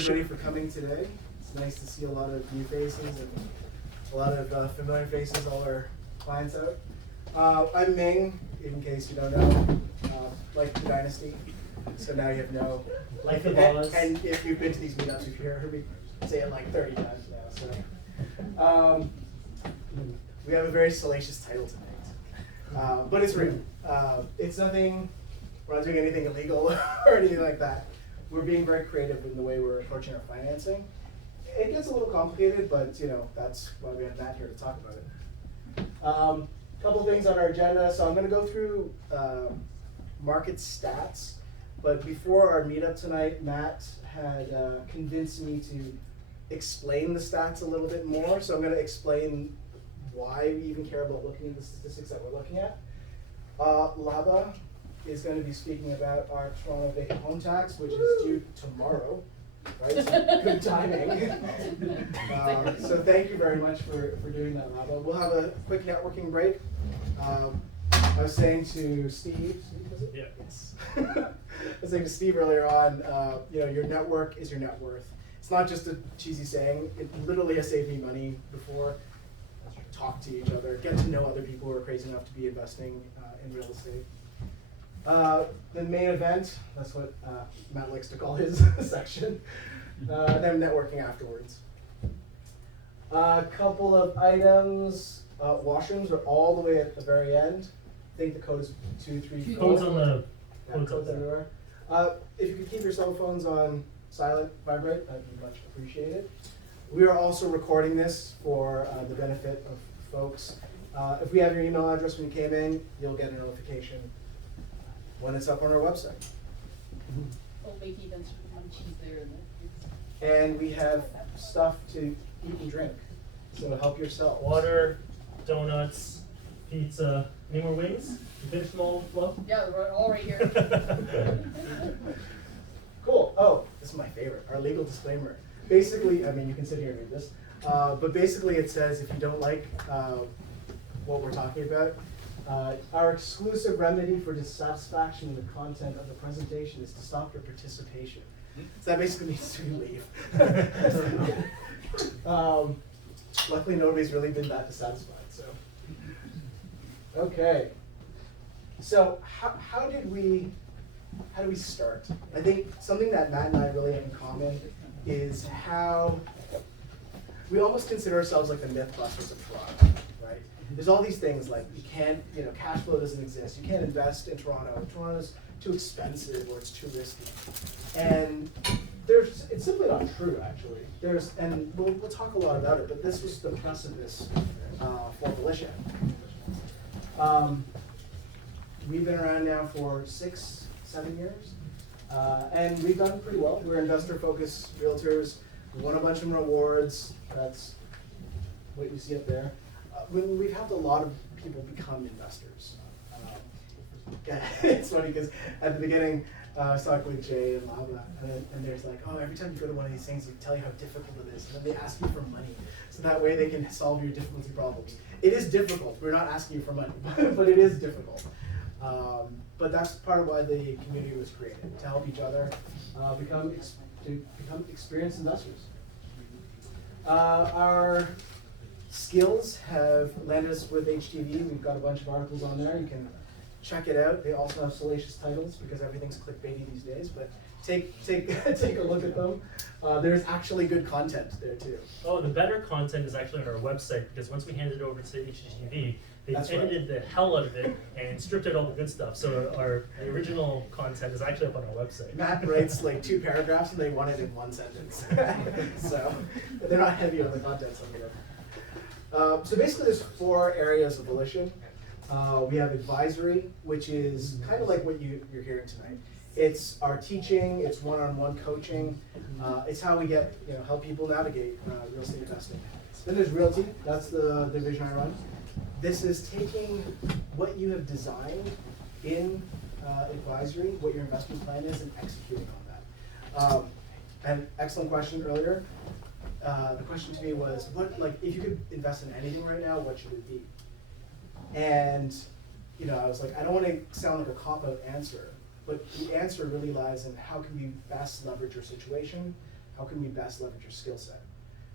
everybody for coming today. It's nice to see a lot of new faces and a lot of familiar faces, all our clients out. I'm Ming, in case you don't know, like the Dynasty. So now you have no Life of Oz. And if you've been to these meetups, you've heard me say it like 30 times now. So we have a very salacious title tonight, but it's real. It's nothing. We're not doing anything illegal or anything like that. We're being very creative in the way we're approaching our financing. It gets a little complicated, but that's why we have Matt here to talk about it. Couple things on our agenda. So I'm going to go through market stats. But before our meetup tonight, Matt had convinced me to explain the stats a little bit more. So I'm going to explain why we even care about looking at the statistics that we're looking at. Laba is going to be speaking about our Toronto vacant home tax, which is due tomorrow. Right? Good timing. So thank you very much for doing that, Laba. We'll have a quick networking break. I was saying to Steve, was it? Yeah. Yes. I was saying to Steve earlier on, your network is your net worth. It's not just a cheesy saying. It literally has saved me money before. Talk to each other, get to know other people who are crazy enough to be investing in real estate. The main event, that's what Matt likes to call his section, and then networking afterwards. A couple of items, washrooms are all the way at the very end. I think the code is 234. Code's on the code's everywhere. If you could keep your cell phones on silent vibrate, that'd be much appreciated. We are also recording this for the benefit of folks. If we have your email address when you came in, you'll get a notification when it's up on our website. Oh, make even some cheese there. And we have stuff to eat and drink, so help yourself. Water, donuts, pizza. Any more wings? You finished them all, Fluff? Yeah, we're all right here. Cool. Oh, this is my favorite. Our legal disclaimer. Basically, I mean, you can sit here and read this, but basically it says if you don't like what we're talking about, our exclusive remedy for dissatisfaction in the content of the presentation is to stop your participation. So that basically means to leave. Luckily, nobody's really been that dissatisfied. So, okay. So how do we start? I think something that Matt and I really have in common is how we almost consider ourselves like the Mythbusters of Toronto, right? There's all these things like you can't, cash flow doesn't exist. You can't invest in Toronto. Toronto's too expensive or it's too risky. And it's simply not true, actually. And we'll talk a lot about it, but this was the precipice for Volition. We've been around now for 6-7 years, and we've done pretty well. We're investor-focused realtors. We won a bunch of awards. That's what you see up there. We've helped a lot of people become investors. It's funny because at the beginning, I was talking with Jay and Lava, and there's like, oh, every time you go to one of these things, they tell you how difficult it is, and then they ask you for money, so that way they can solve your difficulty problems. It is difficult. We're not asking you for money, but it is difficult. But that's part of why the community was created, to help each other become experienced investors. Our skills have landed us with HTV. We've got a bunch of articles on there. You can check it out. They also have salacious titles because everything's clickbaity these days, but take a look at them. There's actually good content there too. Oh, the better content is actually on our website because once we handed it over to HGTV, they edited the hell out of it and stripped out all the good stuff. So the original content is actually up on our website. Matt writes like 2 paragraphs and they want it in 1 sentence. So they're not heavy on the content some of them. So basically there's 4 areas of Volition. We have advisory, which is kind of like what you're hearing tonight. It's our teaching, it's one-on-one coaching, it's how we help people navigate real estate investing. Then there's realty, that's the division I run. This is taking what you have designed in advisory, what your investment plan is, and executing on that. An excellent question earlier. The question to me was, if you could invest in anything right now, what should it be? And I was like, I don't want to sound like a cop-out answer, but the answer really lies in how can we best leverage your situation, how can we best leverage your skill set,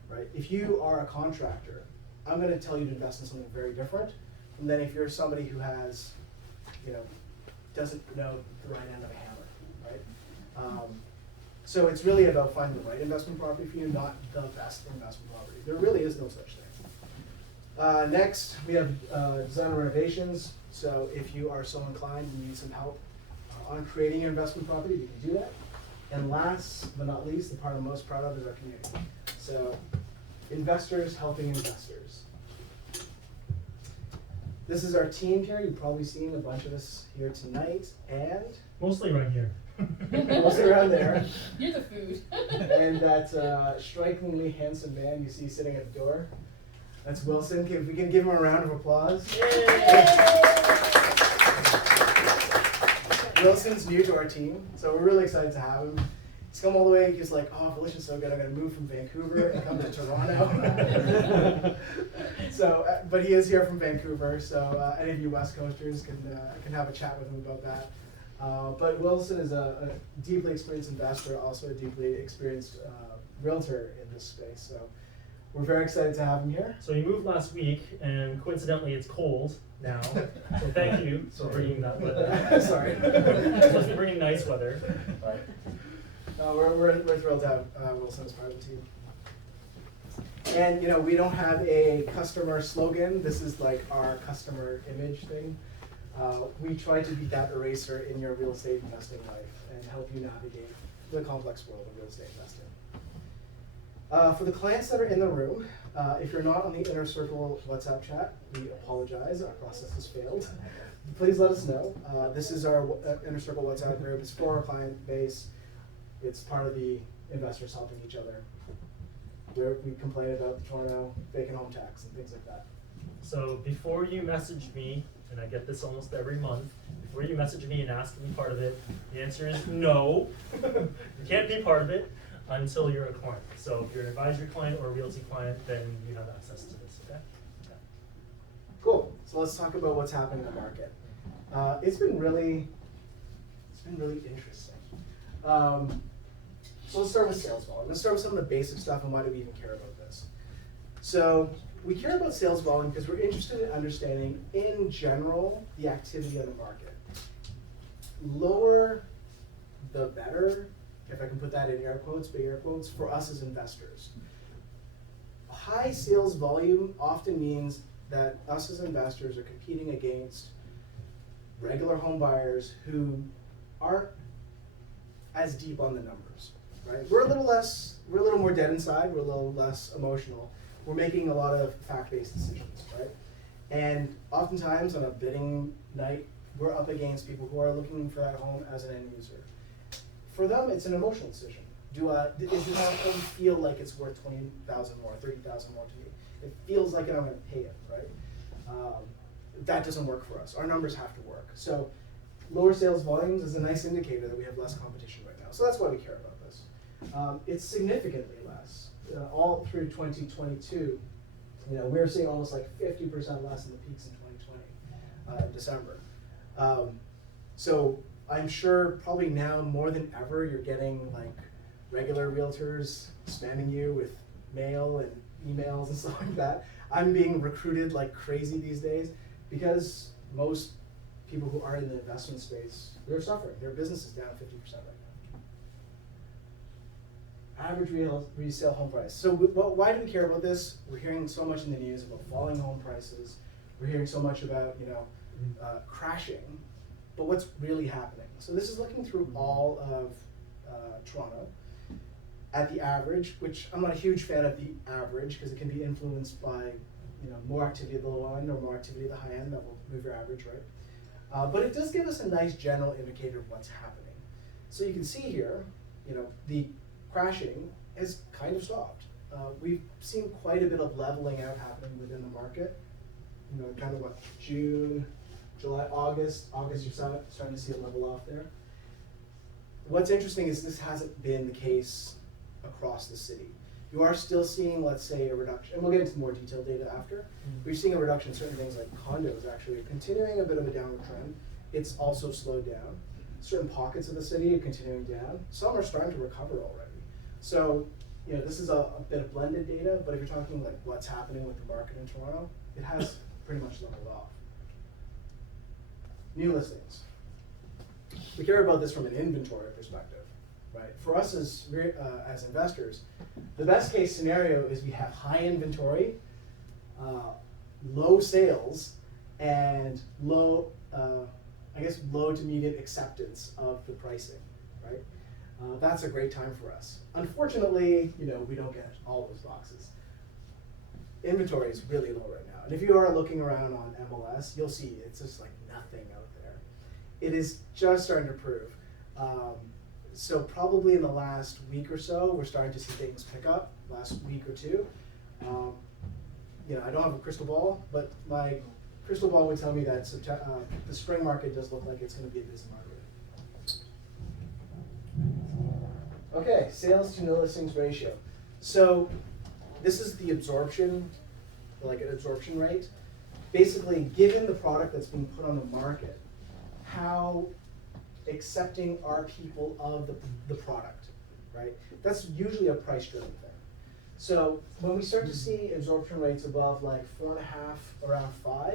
right? If you are a contractor, I'm gonna tell you to invest in something very different from then if you're somebody who has, doesn't know the right end of a hammer, right? So it's really about finding the right investment property for you, not the best investment property. There really is no such thing. Next, we have design and renovations. So if you are so inclined and need some help on creating your investment property, you can do that. And last but not least, the part I'm most proud of is our community. So investors helping investors. This is our team here. You've probably seen a bunch of us here tonight, and Mostly right here. mostly around there. You're the food. And that strikingly handsome man you see sitting at the door, that's Wilson. If we can give him a round of applause. Wilson's new to our team, so we're really excited to have him. He's come all the way. He's like, oh, Volition's so good. I'm gonna move from Vancouver and come to Toronto. So, but he is here from Vancouver. So any of you West Coasters can have a chat with him about that. But Wilson is a deeply experienced investor, also a deeply experienced realtor in this space. So we're very excited to have him here. So you moved last week, and coincidentally, it's cold now. So thank you for bringing that weather. Sorry. You're supposed to be bringing nice weather. But No, we're thrilled to have Wilson as part of the team. And we don't have a customer slogan. This is like our customer image thing. We try to be that eraser in your real estate investing life and help you navigate the complex world of real estate investing. For the clients that are in the room, if you're not on the Inner Circle WhatsApp chat, we apologize. Our process has failed. Please let us know. This is our Inner Circle WhatsApp group. It's for our client base. It's part of the investors helping each other. Where we complain about the Toronto vacant home tax and things like that. so before you message me, and I get this almost every month, before you message me and ask to be part of it, the answer is no. You can't be part of it until you're a client. So if you're an advisory client or a realty client, then you have access to this, okay? Yeah. Cool. So let's talk about what's happening in the market. It's been really interesting. So let's start with sales volume. Let's start with some of the basic stuff and why do we even care about this. So we care about sales volume because we're interested in understanding, in general, the activity of the market. Lower the better, if I can put that in air quotes, big air quotes, for us as investors. High sales volume often means that us as investors are competing against regular home buyers who aren't as deep on the numbers, right? We're a little more dead inside, we're a little less emotional. We're making a lot of fact-based decisions, right? And oftentimes on a bidding night, we're up against people who are looking for that home as an end user. For them, it's an emotional decision. Does this home feel like it's worth $20,000 more, $30,000 more to me? It feels like I'm gonna pay it, right? That doesn't work for us. Our numbers have to work. So lower sales volumes is a nice indicator that we have less competition right now. So that's why we care about this. It's significantly less. All through 2022, we're seeing almost like 50% less in the peaks in 2020, December. So I'm sure probably now more than ever, you're getting like regular realtors spamming you with mail and emails and stuff like that. I'm being recruited like crazy these days because most people who are in the investment space, they're suffering. Their business is down 50% right now. Average resale home price. So why do we care about this? We're hearing so much in the news about falling home prices. We're hearing so much about crashing. But what's really happening? So this is looking through all of Toronto at the average, which I'm not a huge fan of the average because it can be influenced by more activity at the low end or more activity at the high end that will move your average, right? But it does give us a nice general indicator of what's happening. So you can see here, the crashing is kind of stopped. We've seen quite a bit of leveling out happening within the market. Kind of what, June, July, August. August, you're starting to see it level off there. What's interesting is this hasn't been the case across the city. You are still seeing, let's say, a reduction, and we'll get into more detailed data after. We're seeing a reduction in certain things like condos actually continuing a bit of a downward trend. It's also slowed down. Certain pockets of the city are continuing down. Some are starting to recover already. So this is a bit of blended data, but if you're talking like what's happening with the market in Toronto, it has pretty much leveled off. New listings. We care about this from an inventory perspective, right? For us as investors, the best case scenario is we have high inventory, low sales, and low to medium acceptance of the pricing, right? That's a great time for us. Unfortunately, we don't get all those boxes. Inventory is really low right now. And if you are looking around on MLS, you'll see it's just like nothing out there. It is just starting to improve. So probably in the last week or so, we're starting to see things pick up, last week or two. I don't have a crystal ball, but my crystal ball would tell me that the spring market does look like it's going to be a busy market. Okay, sales to no listings ratio. So this is the absorption, like an absorption rate. Basically, given the product that's being put on the market, how accepting are people of the product, right? That's usually a price-driven thing. So when we start to see absorption rates above like 4.5, around 5,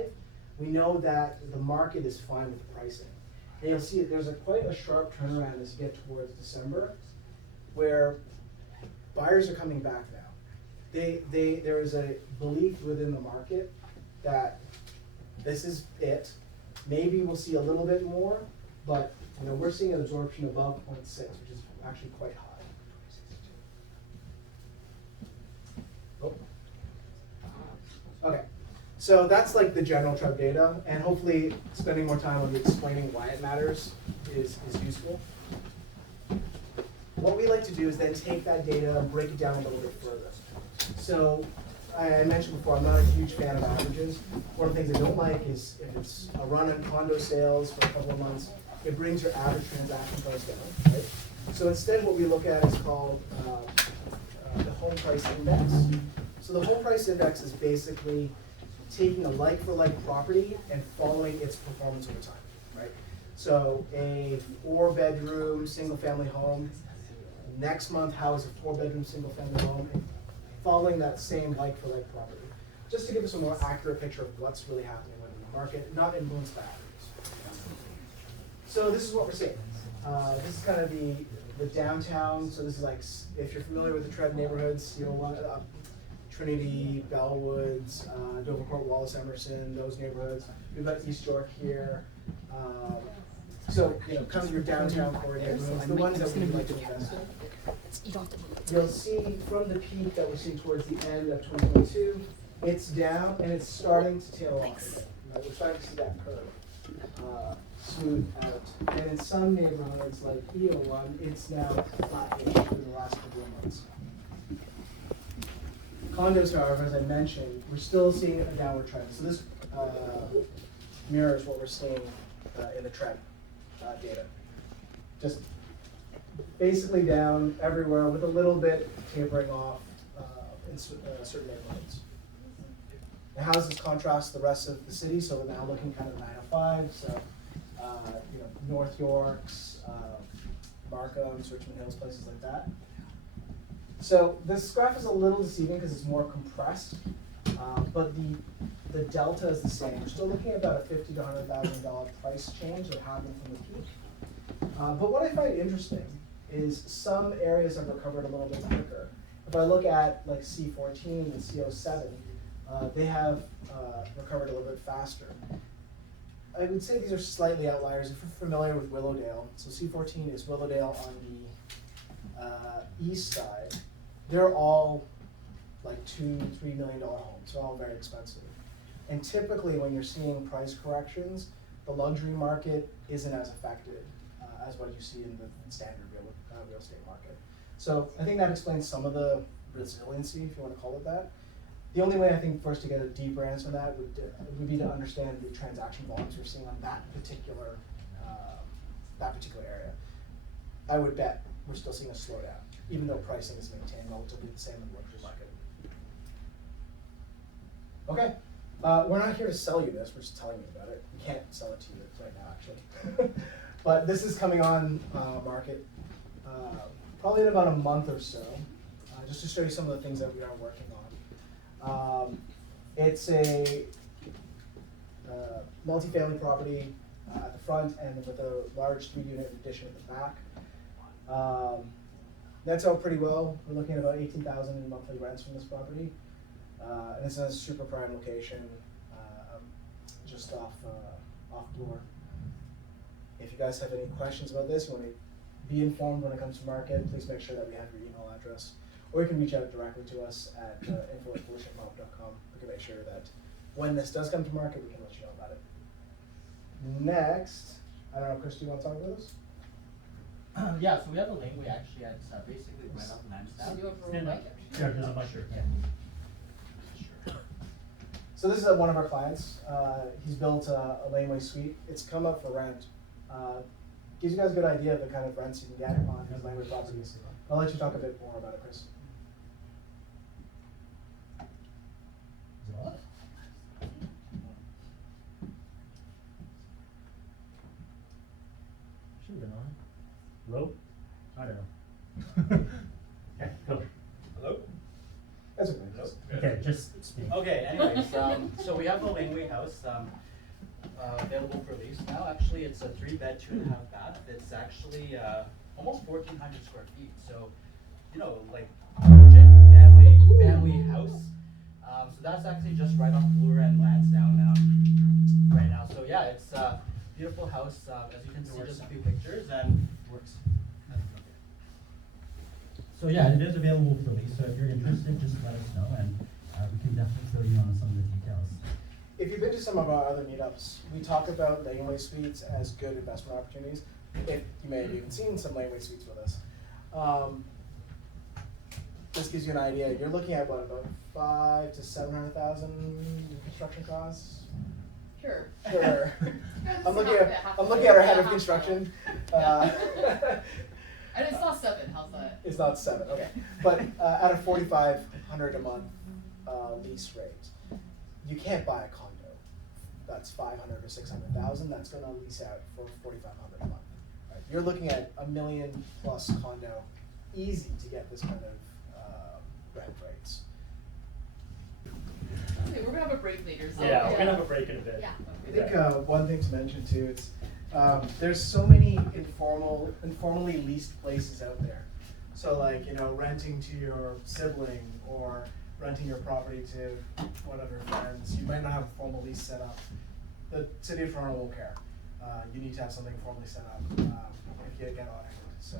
we know that the market is fine with the pricing. And you'll see that there's quite a sharp turnaround as you get towards December, where buyers are coming back now. There is a belief within the market that this is it. Maybe we'll see a little bit more, but we're seeing an absorption above 0.6, which is actually quite high. Oh. Okay, so that's like the general trend data, and hopefully spending more time on explaining why it matters is useful. What we like to do is then take that data and break it down a little bit further. So I mentioned before, I'm not a huge fan of averages. One of the things I don't like is if it's a run on condo sales for a couple of months, it brings your average transaction price down, right? So instead what we look at is called the home price index. So the home price index is basically taking a like-for-like property and following its performance over time, right? So a 4-bedroom single-family home, next month how is a 4-bedroom single-family home, and following that same like-for-like property, just to give us a more accurate picture of what's really happening within the market, not influenced by averages. So this is what we're seeing. This is kind of the downtown. So this is like, if you're familiar with the Tread neighborhoods, Trinity, Bellwoods, Dovercourt, Wallace, Emerson, those neighborhoods. We've got East York here. So kind of your downtown core neighborhoods, the ones that we like to invest in. You'll see from the peak that we're seeing towards the end of 2022, it's down and it's starting to tail off. We're starting to see that curve smooth out. And in some neighborhoods like E01, it's now flat-ish in the last couple of months. Condos, however, as I mentioned, we're still seeing a downward trend. So this mirrors what we're seeing in the trend data. Just basically down everywhere with a little bit tapering off in certain neighborhoods. The houses contrast the rest of the city, so we're now looking kind of 905. So North Yorks, Markham, Richmond Hills, places like that. So this graph is a little deceiving because it's more compressed, but the delta is the same. We're still looking at about a $50,000 to $100,000 price change that happened from the peak. But what I find interesting is some areas have recovered a little bit quicker. If I look at like C14 and C07, they have recovered a little bit faster. I would say these are slightly outliers. If you're familiar with Willowdale, so C14 is Willowdale on the east side. They're all like $2-3 million homes. They're all very expensive. And typically when you're seeing price corrections, the luxury market isn't as affected as what you see in the standard real estate market. So I think that explains some of the resiliency, if you want to call it that. The only way I think for us to get a deeper answer on that would be to understand the transaction volumes we're seeing on that particular area. I would bet we're still seeing a slowdown, even though pricing is maintained relatively the same in the luxury market. Okay, we're not here to sell you this, we're just telling you about it. We can't sell it to you right now, actually. But this is coming on market probably in about a month or so. just to show you some of the things that we are working on. It's a multi-family property at the front and with a large 3-unit addition at the back. That's out pretty well. We're looking at about $18,000 in monthly rents from this property. And it's in a super prime location, just off Bloor. If you guys have any questions about this, you want to be informed when it comes to market, please make sure that we have your email address. Or you can reach out directly to us at info@volitionprop.com. We can make sure that when this does come to market, we can let you know about it. Next, I don't know, Chris, do you want to talk about this? Yeah, so we have a laneway actually at basically right off Lansdowne. So do it for Stand a up. mic. Yeah, there's a mic here. Yeah. So this is one of our clients. He's built a laneway suite. It's come up for rent. Gives you guys a good idea of the kind of rents you can get on his laneway properties. I'll let you talk a bit more about it, Chris. Is it on? Should have been on. Hello? I don't know. Okay, go. Hello? That's okay. Hello? Okay, just speak. Okay, anyways, so we have a laneway house available for lease now. Actually, it's a 3-bed, 2.5 bath. It's actually almost 1,400 square feet. So, you know, like family house. So that's actually just right off Bloor and Lansdowne right now. So yeah, it's a beautiful house. As you can see, just a few pictures and Works. So yeah, it is available for lease. So if you're interested, just let us know, and we can definitely fill you in on some of the details. If you've been to some of our other meetups, we talk about laneway suites as good investment opportunities. If you may have even seen some laneway suites with us. This gives you an idea. You're looking at what, about $500,000 to $700,000 in construction costs? Sure. Sure. It's I'm looking not at that I'm looking at our head of half construction. And it's not 7, how's that? It's not 7, okay. But at a $4,500 a month lease rate, you can't buy a condo. That's $500,000 or $600,000. That's going to lease out for $4,500 a month. Right? You're looking at $1 million plus condo, easy to get this kind of rent rates. Okay, we're gonna have a break later, so. Yeah, we're gonna have a break in a bit. Yeah. I think one thing to mention too is there's so many informally leased places out there. So like, you know, renting to your sibling or renting your property to one of your friends. You might not have a formal lease set up. The city of Toronto won't care. You need to have something formally set up if you get audited. So,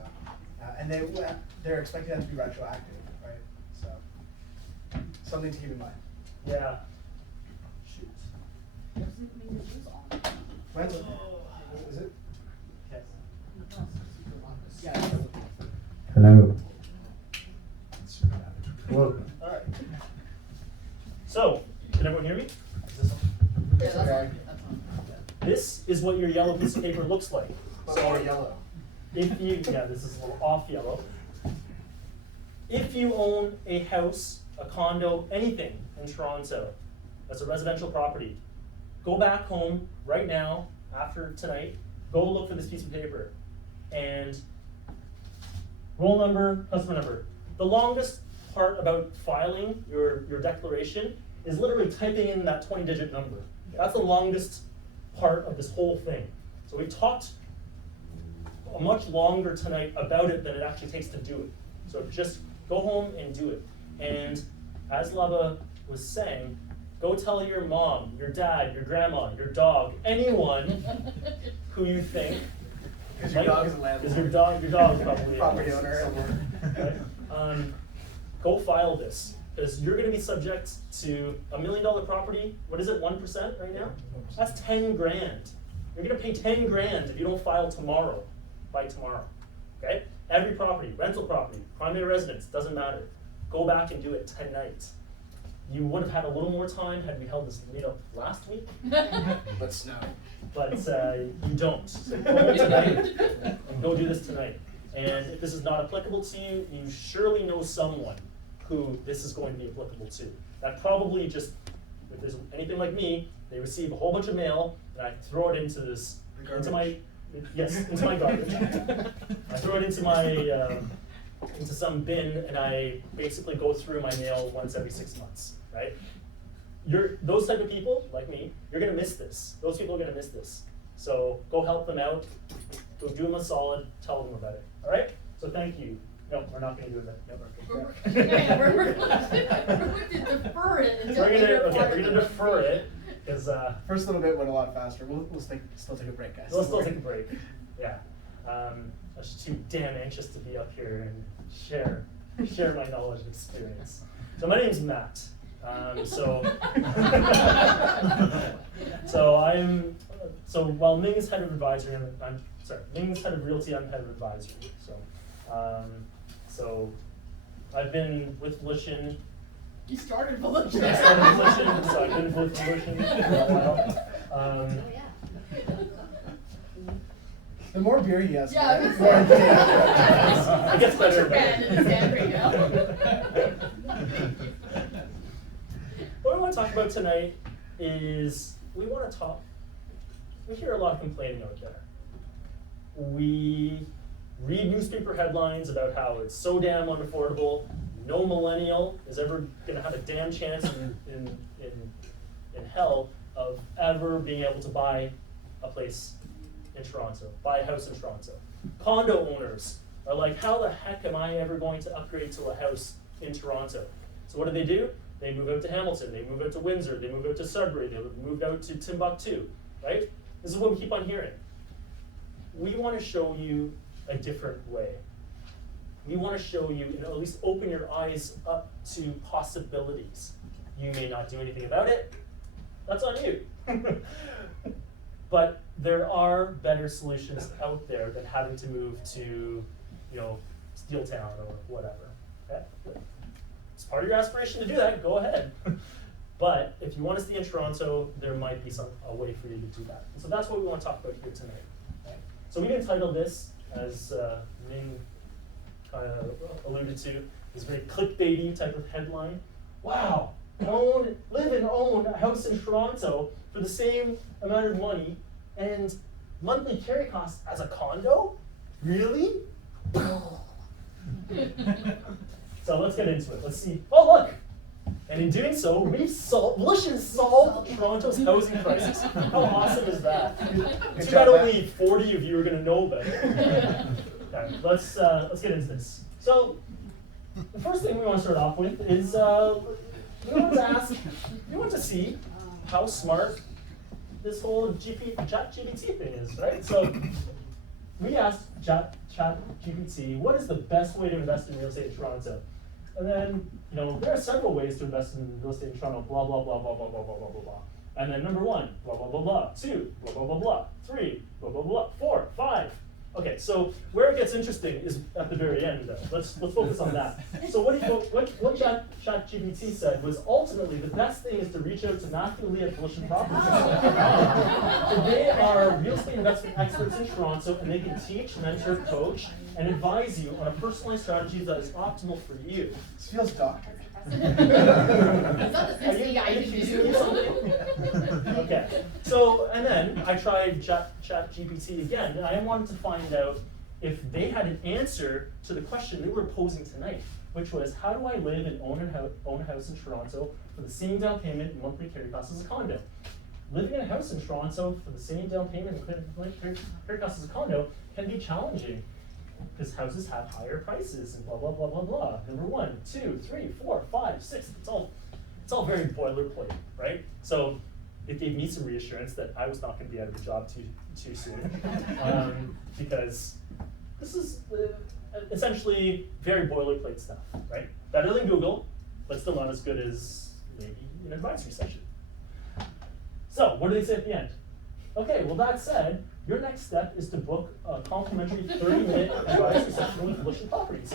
and they're expecting that to be retroactive, right? So, something to keep in mind. Yeah. Shoot. When's it? Is it? Yes. Hello. Hello. Alright. So, can everyone hear me? Is this on? Yeah, that's Okay. on, that's on. This is what your yellow piece of paper looks like. But more yellow. If you, yeah, this is a little off yellow. If you own a house, a condo, anything in Toronto that's a residential property, go back home right now, after tonight, go look for this piece of paper. And roll number, customer number. The longest part about filing your declaration is literally typing in that 20-digit number. That's the longest part of this whole thing. So we talked much longer tonight about it than it actually takes to do it. So just go home and do it. And as Laba was saying, go tell your mom, your dad, your grandma, your dog, anyone who you think. Because your dog is a landlord. Because your dog is probably Property owner. Right? Go file this, because you're going to be subject to $1 million property. What is it, 1% right now? That's 10 grand. You're going to pay 10 grand if you don't file tomorrow, by tomorrow. Okay? Every property, rental property, primary residence, doesn't matter. Go back and do it tonight. You would have had a little more time had we held this meetup last week, But snow. but you don't. So go home tonight and go do this tonight. And if this is not applicable to you, you surely know someone who this is going to be applicable to. That probably just, if there's anything like me, they receive a whole bunch of mail, and I throw it into this, into my garbage. I throw it into my into some bin and I basically go through my mail once every 6 months, right? Those type of people, like me, you're gonna miss this. Those people are gonna miss this. So go help them out, go do them a solid, tell them about it, all right? So thank you. No, we're not gonna do that. No, We're going to defer it until we're gonna defer it, because First little bit went a lot faster. We'll still take a break, guys. we'll still take a break. Yeah. I was just too damn anxious to be up here and share my knowledge and experience. So my name's Matt. So while Ming is head of advisory, Ming's head of realty, I'm head of advisory. So I've been with Volition. You started Volition. I started Volition, so I've been with Volition for a while. The more beer he has, Yeah, I was the more gonna say. It gets better and Pen in his hand right now. What I want to talk about tonight is we hear a lot of complaining out there. We read newspaper headlines about how it's so damn unaffordable, no millennial is ever gonna have a damn chance in hell of ever being able to buy a place in Toronto, buy a house in Toronto. Condo owners are like, how the heck am I ever going to upgrade to a house in Toronto? So what do? They move out to Hamilton, they move out to Windsor, they move out to Sudbury, they move out to Timbuktu, right? This is what we keep on hearing. We want to show you a different way. We want to show you, and at least open your eyes up to possibilities. You may not do anything about it. That's on you. But there are better solutions out there than having to move to, Steel Town or whatever. Okay? It's part of your aspiration to do that, go ahead. But if you want to stay in Toronto, there might be a way for you to do that. And so that's what we want to talk about here tonight. Okay? So we entitled this, as Ming alluded to, this very clickbaity type of headline. Wow, live and own a house in Toronto for the same amount of money and monthly carry costs as a condo? Really? So let's get into it. Let's see. Oh, look! And in doing so, Volition solved Toronto's housing crisis. How awesome is that? Too bad only 40 of you are going to know about it. Okay, let's get into this. So, the first thing we want to start off with is we want to see how smart this whole ChatGPT thing is, right? So, we asked ChatGPT, what is the best way to invest in real estate in Toronto? And then, there are several ways to invest in real estate in Toronto, blah, blah, blah, blah, blah, blah, blah, blah, blah, blah. And then number 1, blah, blah, blah, blah, 2, blah, blah, blah, blah, 3, blah, blah, blah, 4, 5. Okay, so where it gets interesting is at the very end, though. Let's focus on that. So what ChatGPT said was ultimately the best thing is to reach out to Matthew Lee at Volition Properties. So they are real estate investment experts in Toronto, and they can teach, mentor, coach, and advise you on a personalized strategy that is optimal for you. This feels doctored. Is that the best thing I can do? Okay, so, and then I tried ChatGPT again, and I wanted to find out if they had an answer to the question they were posing tonight, which was, how do I live and own a house in Toronto for the same down payment and monthly carry costs as a condo? Living in a house in Toronto for the same down payment and monthly carry costs as a condo can be challenging, because houses have higher prices and blah, blah, blah, blah, blah. Number 1, 2, 3, 4, 5, 6. It's all very boilerplate, right? So it gave me some reassurance that I was not going to be out of a job too soon, because this is essentially very boilerplate stuff, right? Better than Google, but still not as good as maybe an advisory session. So what do they say at the end? Okay, well, that said, your next step is to book a complimentary 30-minute advisory session with Volition Properties.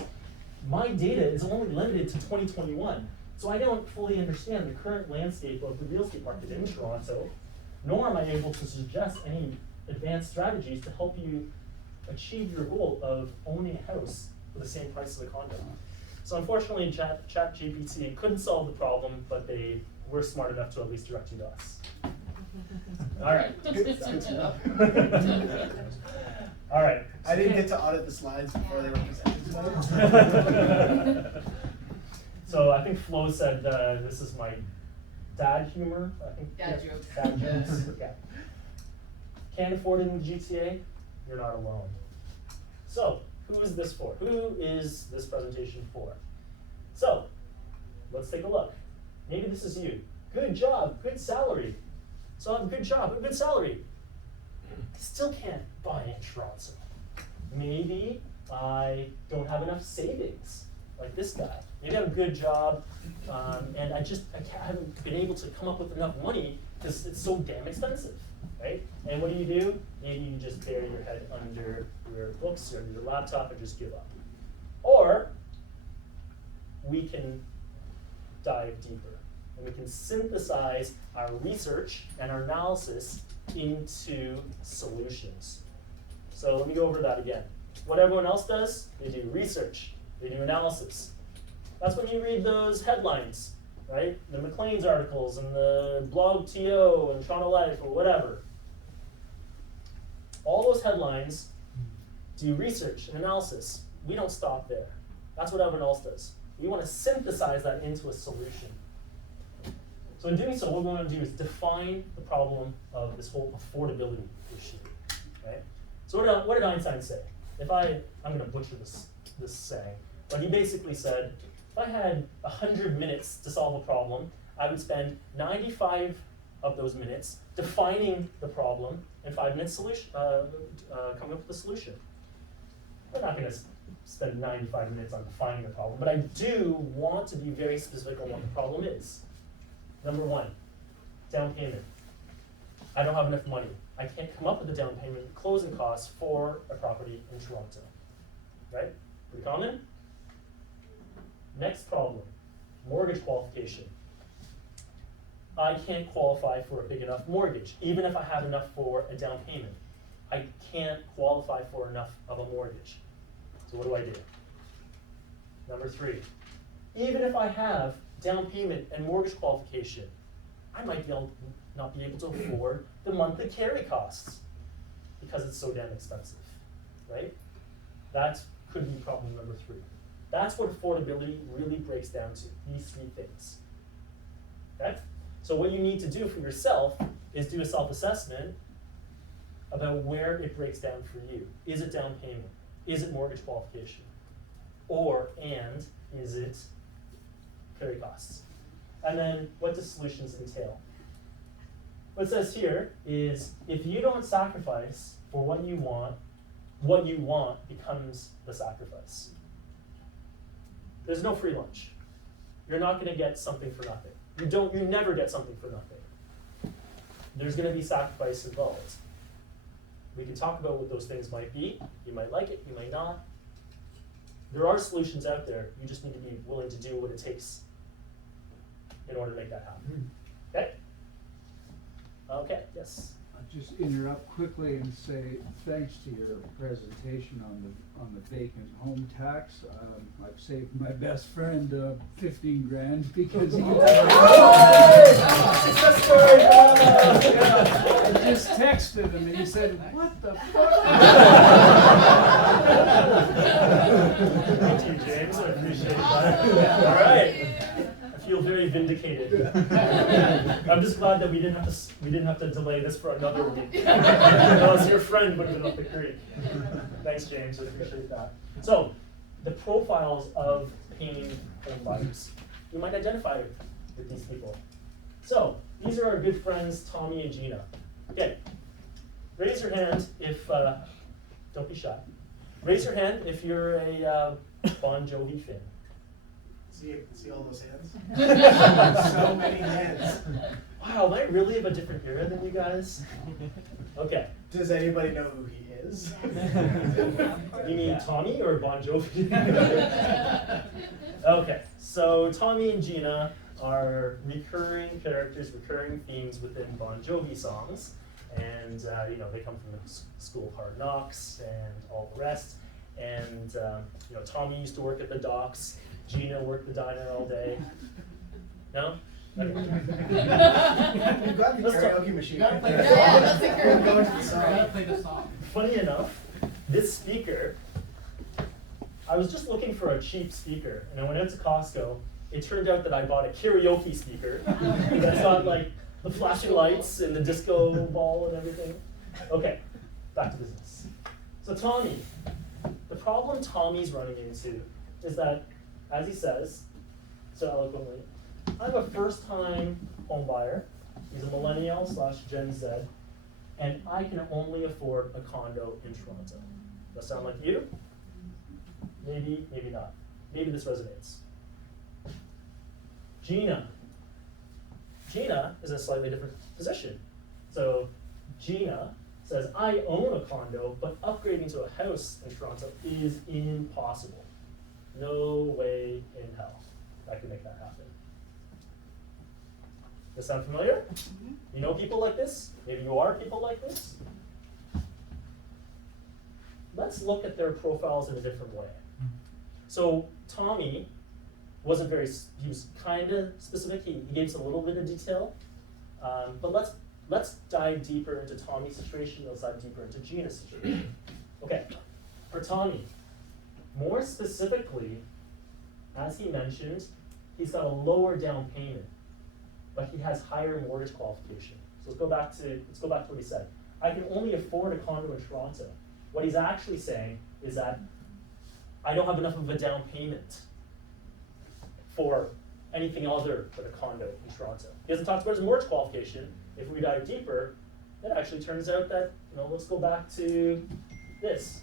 My data is only limited to 2021, so I don't fully understand the current landscape of the real estate market in Toronto, nor am I able to suggest any advanced strategies to help you achieve your goal of owning a house for the same price as a condo. So unfortunately, ChatGPT couldn't solve the problem, but they were smart enough to at least direct you to us. All right. Good to know. All right. I didn't get to audit the slides before they were presented to month. So I think Flo said this is my dad humor. I think Dad jokes. Dad jokes. Yeah. Can't afford it in the GTA? You're not alone. So who is this for? Who is this presentation for? So let's take a look. Maybe this is you. Good job, good salary. So I have a good job, a good salary. I still can't buy in Toronto. Maybe I don't have enough savings, like this guy. Maybe I have a good job, and I haven't been able to come up with enough money because it's so damn expensive, right? And what do? Maybe you just bury your head under your books or your laptop and just give up. Or we can dive deeper, and we can synthesize our research and our analysis into solutions. So let me go over that again. What everyone else does, they do research, they do analysis. That's when you read those headlines, right? The Maclean's articles and the Blog TO and Toronto Life or whatever. All those headlines do research and analysis. We don't stop there. That's what everyone else does. We want to synthesize that into a solution. So in doing so, what we want to do is define the problem of this whole affordability issue, right? So what did Einstein say? I'm going to butcher this saying, but he basically said, if I had 100 minutes to solve a problem, I would spend 95 of those minutes defining the problem and 5 minutes coming up with a solution. We're not going to spend 95 minutes on defining the problem, but I do want to be very specific on what the problem is. Number 1, down payment. I don't have enough money. I can't come up with a down payment closing costs for a property in Toronto. Right? Pretty common? Next problem, mortgage qualification. I can't qualify for a big enough mortgage, even if I have enough for a down payment. I can't qualify for enough of a mortgage. So what do? Number 3, even if I have down payment and mortgage qualification, I might not be able to afford the monthly carry costs because it's so damn expensive, right? That could be problem number 3. That's what affordability really breaks down to, these 3 things, okay? So what you need to do for yourself is do a self-assessment about where it breaks down for you. Is it down payment? Is it mortgage qualification? And is it carry costs? And then what do solutions entail? What it says here is if you don't sacrifice for what you want becomes the sacrifice. There's no free lunch. You're not going to get something for nothing. You never get something for nothing. There's going to be sacrifice involved. We can talk about what those things might be. You might like it, you might not. There are solutions out there. You just need to be willing to do what it takes in order to make that happen. Okay? Okay, yes. I'll just interrupt quickly and say thanks to your presentation on the vacant home tax. I've saved my best friend 15 grand because he I just texted him and he said, "What the fuck?" Thank you, James. I appreciate that. All right. I feel very vindicated. I'm just glad that we didn't have to delay this for another week. Else your friend would have been up the creek. Thanks, James. I appreciate that. So, the profiles of paying home buyers. You might identify with these people. So, these are our good friends, Tommy and Gina. Okay. Raise your hand if, don't be shy. Raise your hand if you're a Bon Jovi fan. See all those hands? So many hands. Wow, am I really of a different era than you guys? Okay. Does anybody know who he is? You mean Tommy or Bon Jovi? Okay, so Tommy and Gina are recurring characters, recurring themes within Bon Jovi songs. And, they come from the School of Hard Knocks and all the rest. And, Tommy used to work at the docks. Gina worked the diner all day. No? Okay. You've got the karaoke machine. Yeah, that's the karaoke. Go to the song. Gotta play the song. Funny enough, this speaker I was just looking for a cheap speaker, and I went out to Costco. It turned out that I bought a karaoke speaker that's got like the flashing lights and the disco ball and everything. Okay, back to business. So Tommy, the problem Tommy's running into is that, as he says so eloquently, I'm a first-time home buyer. He's a millennial / Gen Z, and I can only afford a condo in Toronto. Does that sound like you? Maybe, maybe not. Maybe this resonates. Gina. Gina is in a slightly different position. So Gina says, I own a condo, but upgrading to a house in Toronto is impossible. No way in hell I can make that happen. Does that sound familiar? You know people like this? Maybe you are people like this? Let's look at their profiles in a different way. So Tommy wasn't very, he was kind of specific. He gave us a little bit of detail. But let's dive deeper into Tommy's situation. Let's dive deeper into Gina's situation. Okay, for Tommy, more specifically, as he mentioned, he's got a lower down payment, but he has higher mortgage qualification. So let's go back to what he said. I can only afford a condo in Toronto. What he's actually saying is that I don't have enough of a down payment for anything other than a condo in Toronto. He hasn't talked about his mortgage qualification. If we dive deeper, it actually turns out that, let's go back to this.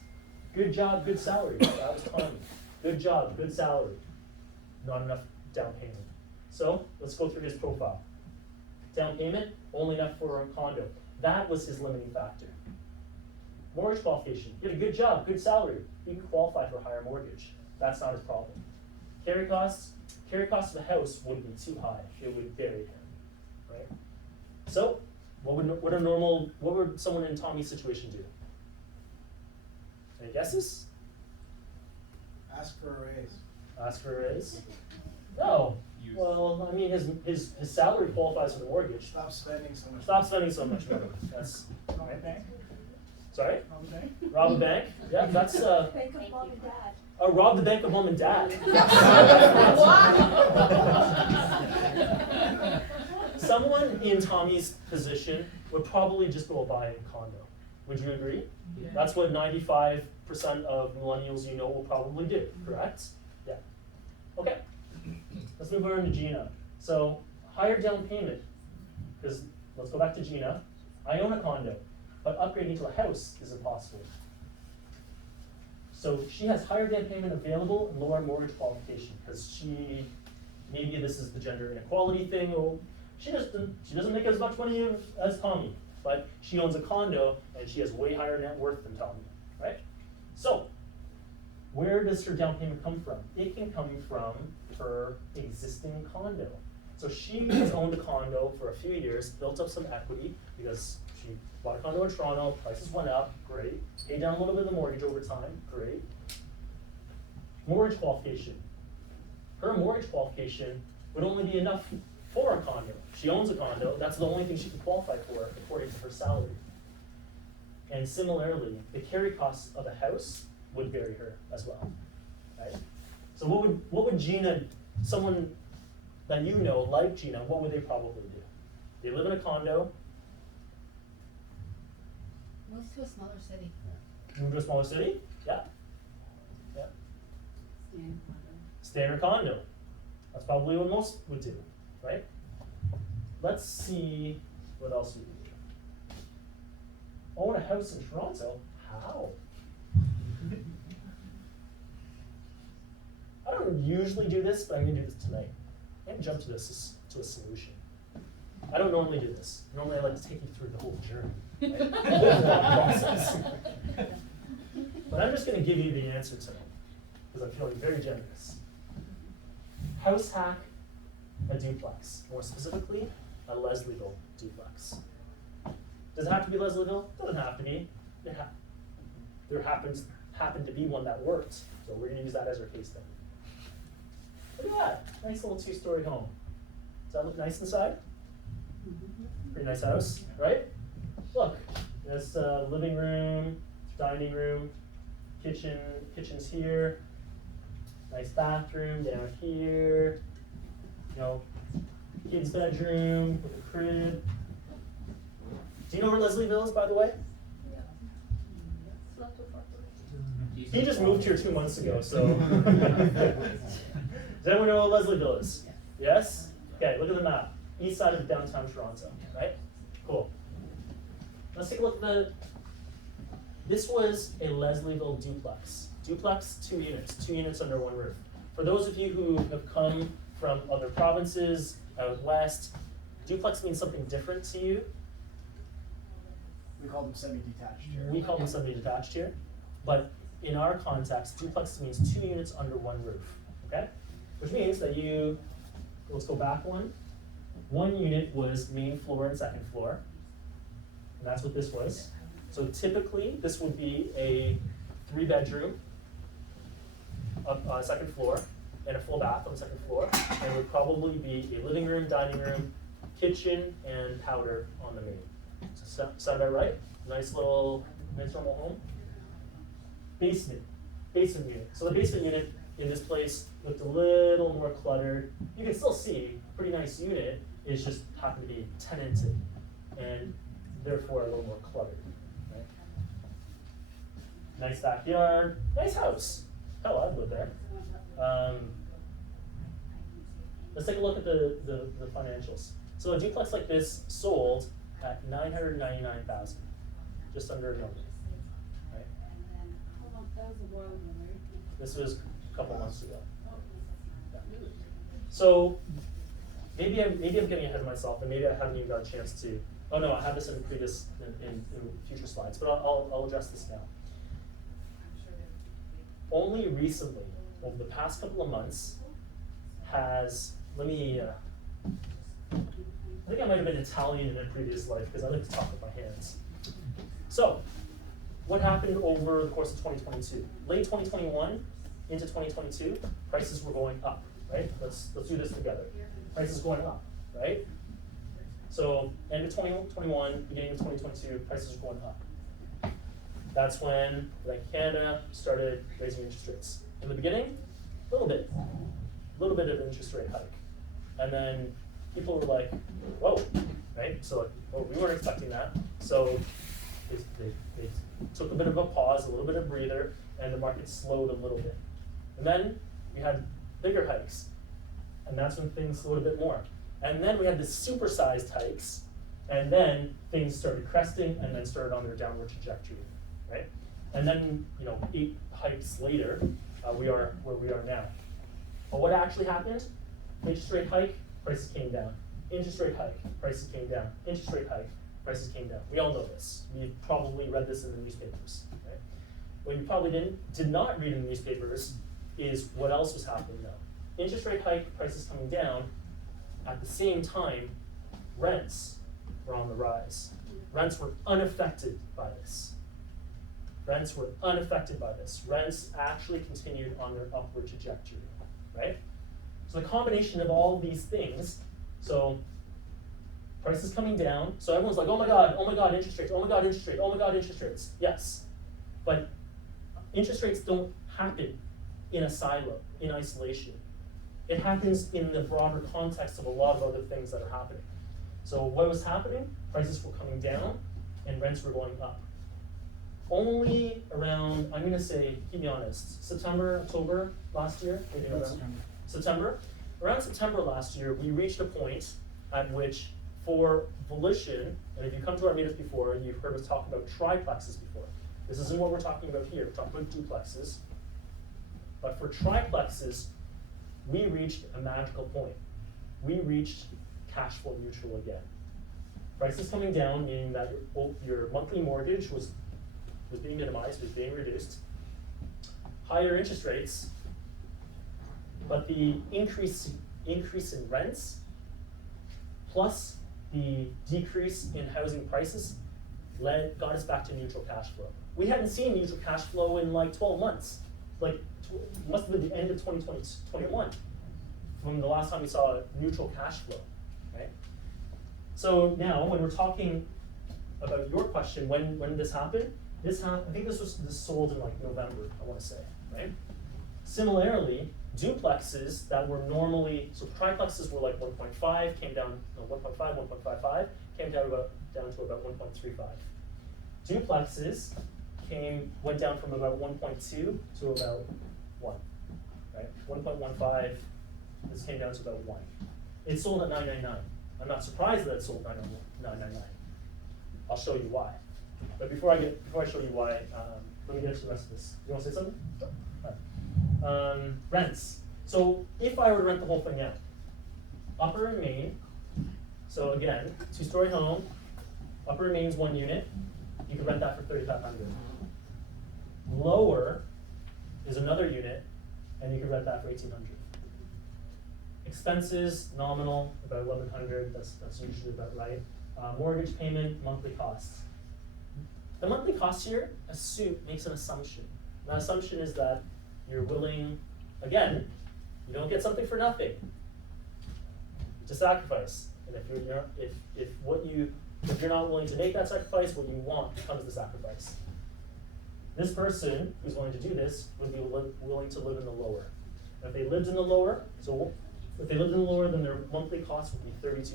Good job, good salary. That was Tommy. Good job, good salary. Not enough down payment. So let's go through his profile. Down payment, only enough for a condo. That was his limiting factor. Mortgage qualification, he had a good job, good salary. He can qualify for a higher mortgage. That's not his problem. Carry costs of a house wouldn't be too high. It would bury him, right? So, what would someone in Tommy's situation do? Any guesses? Ask for a raise. Ask for a raise? No. Well, I mean, his salary qualifies for the mortgage. Stop spending so much. Stop spending so much money. That's Rob a bank. sorry. Rob a bank. Rob a bank. Yeah, that's Bank of mom and dad. rob the bank of mom and dad. Someone in Tommy's position would probably just go buy a condo. Would you agree? Yeah. That's what 95% of millennials will probably do, correct? Yeah. Okay. Let's move over to Gina. So, higher down payment, because let's go back to Gina. I own a condo, but upgrading to a house is impossible. So she has higher down payment available and lower mortgage qualification, because maybe this is the gender inequality thing, or she doesn't make as much money as Tommy, but she owns a condo and she has way higher net worth than Tommy, right? So, where does her down payment come from? It can come from her existing condo. So she has owned a condo for a few years, built up some equity because she bought a condo in Toronto, prices went up, great. Paid down a little bit of the mortgage over time, great. Mortgage qualification. Her mortgage qualification would only be enough for a condo. She owns a condo, that's the only thing she can qualify for according to her salary. And similarly, the carry costs of a house would vary her as well, right? So what would Gina, someone that like Gina, what would they probably do? They live in a condo. Move to a smaller city. Move to a smaller city? Yeah. Yeah. Yeah. Stay in her condo. That's probably what most would do, right? Let's see what else we can do. Own a house in Toronto? How? I don't usually do this, but I'm gonna do this tonight. I'm gonna jump to a solution. I don't normally do this. Normally I like to take you through the whole journey, right? The whole process. But I'm just gonna give you the answer tonight, because I'm feeling very generous. House hack a duplex, more specifically, a Leslieville duplex. Does it have to be Leslieville? Doesn't have to be. There happened to be one that worked, so we're gonna use that as our case study. Look at that, nice little 2-story home. Does that look nice inside? Pretty nice house, right? Look, there's living room, dining room, kitchen's here. Nice bathroom down here. You know, kid's bedroom with a crib. Do you know where Leslieville is, by the way? Yeah. It's not too far away. He just moved here 2 months ago, so. Does anyone know what Leslieville is? Yes? Okay, look at the map. East side of downtown Toronto, right? Cool. Let's take a look at this was a Leslieville duplex. Duplex, 2 units, 2 units under 1 roof. For those of you who have come from other provinces, out west, duplex means something different to you. We call them semi-detached here. We call them semi-detached here, but in our context, duplex means 2 units under 1 roof, okay? Which means that let's go back one. 1 unit was main floor and second floor, and that's what this was. So typically, this would be a 3-bedroom, second floor, and a full bath on the second floor, and it would probably be a living room, dining room, kitchen, and powder on the main. Sound about right? Nice normal home. Basement unit. So the basement unit in this place looked a little more cluttered. You can still see a pretty nice unit. It's just happened to be tenanted and therefore a little more cluttered. Right? Nice backyard, nice house. Hell, I'd live there. Let's take a look at the financials. So a duplex like this sold at $999,000, just under $1 million. Right? This was a couple months ago. Yeah. So maybe I'm getting ahead of myself, and maybe I haven't even got a chance to. Oh no, I have this in future slides, but I'll address this now. Only recently, over the past couple of months, I think I might have been Italian in a previous life because I like to talk with my hands. So, what happened over the course of 2022? Late 2021 into 2022, prices were going up, right? Let's do this together. Prices going up, right? So, end of 2021, beginning of 2022, prices were going up. That's when Bank of Canada started raising interest rates. In the beginning, a little bit of an interest rate hike. And then people were like, whoa, right? So we weren't expecting that. So they took a bit of a pause, a little bit of breather, and the market slowed a little bit. And then we had bigger hikes, and that's when things slowed a bit more. And then we had the supersized hikes, and then things started cresting and then started on their downward trajectory, right? And then, 8 hikes later, we are where we are now. But what actually happened? Interest rate hike, prices came down. Interest rate hike, prices came down. Interest rate hike, prices came down. We all know this. We've probably read this in the newspapers. Right? What you probably did not read in the newspapers is what else was happening though. Interest rate hike, prices coming down. At the same time, rents were on the rise. Rents were unaffected by this. Rents were unaffected by this. Rents actually continued on their upward trajectory, right? So the combination of all these things, so prices coming down, so everyone's like, oh my God, interest rates, oh my God, interest rates, oh my God, interest rates. Yes, but interest rates don't happen in a silo, in isolation. It happens in the broader context of a lot of other things that are happening. So what was happening? Prices were coming down and rents were going up. Only around, I'm gonna say, keep me honest, September, October last year, maybe November. September. Around September last year, we reached a point at which for Volition, and if you come to our meetups before, you've heard us talk about triplexes before. This isn't what we're talking about here, we're talking about duplexes. But for triplexes, we reached a magical point. We reached cash flow neutral again. Prices coming down, meaning that your monthly mortgage was being minimized, was being reduced. Higher interest rates, but the increase in rents plus the decrease in housing prices got us back to neutral cash flow. We hadn't seen neutral cash flow in like 12 months. Must have been the end of 2021 from the last time we saw neutral cash flow, right? So now when we're talking about your question, when did this happen? I think this sold in like November, I want to say, right? Similarly, duplexes that were normally, so triplexes were like 1.5, came down, no, 1.5, 1.55, came down to about 1.35. Duplexes went down from about 1.2 to about 1, right? 1.15, this came down to about 1. It sold at $9.99. I'm not surprised that it sold $9.99. I'll show you why. But before I show you why, let me get to the rest of this. You want to say something? Sure. All right. Rents. So if I were to rent the whole thing out, upper and main. So again, 2-story home, upper and main's 1 unit. You can rent that for $3,500. Lower is another unit, and you can rent that for $1,800. Expenses, nominal, about $1,100. That's usually about right. Mortgage payment, monthly costs. The monthly cost here makes an assumption. That assumption is that you're willing, again, you don't get something for nothing. It's a sacrifice, and if you're not willing to make that sacrifice, what you want becomes the sacrifice. This person who's willing to do this would be willing to live in the lower. If they lived in the lower, then their monthly cost would be $3,250.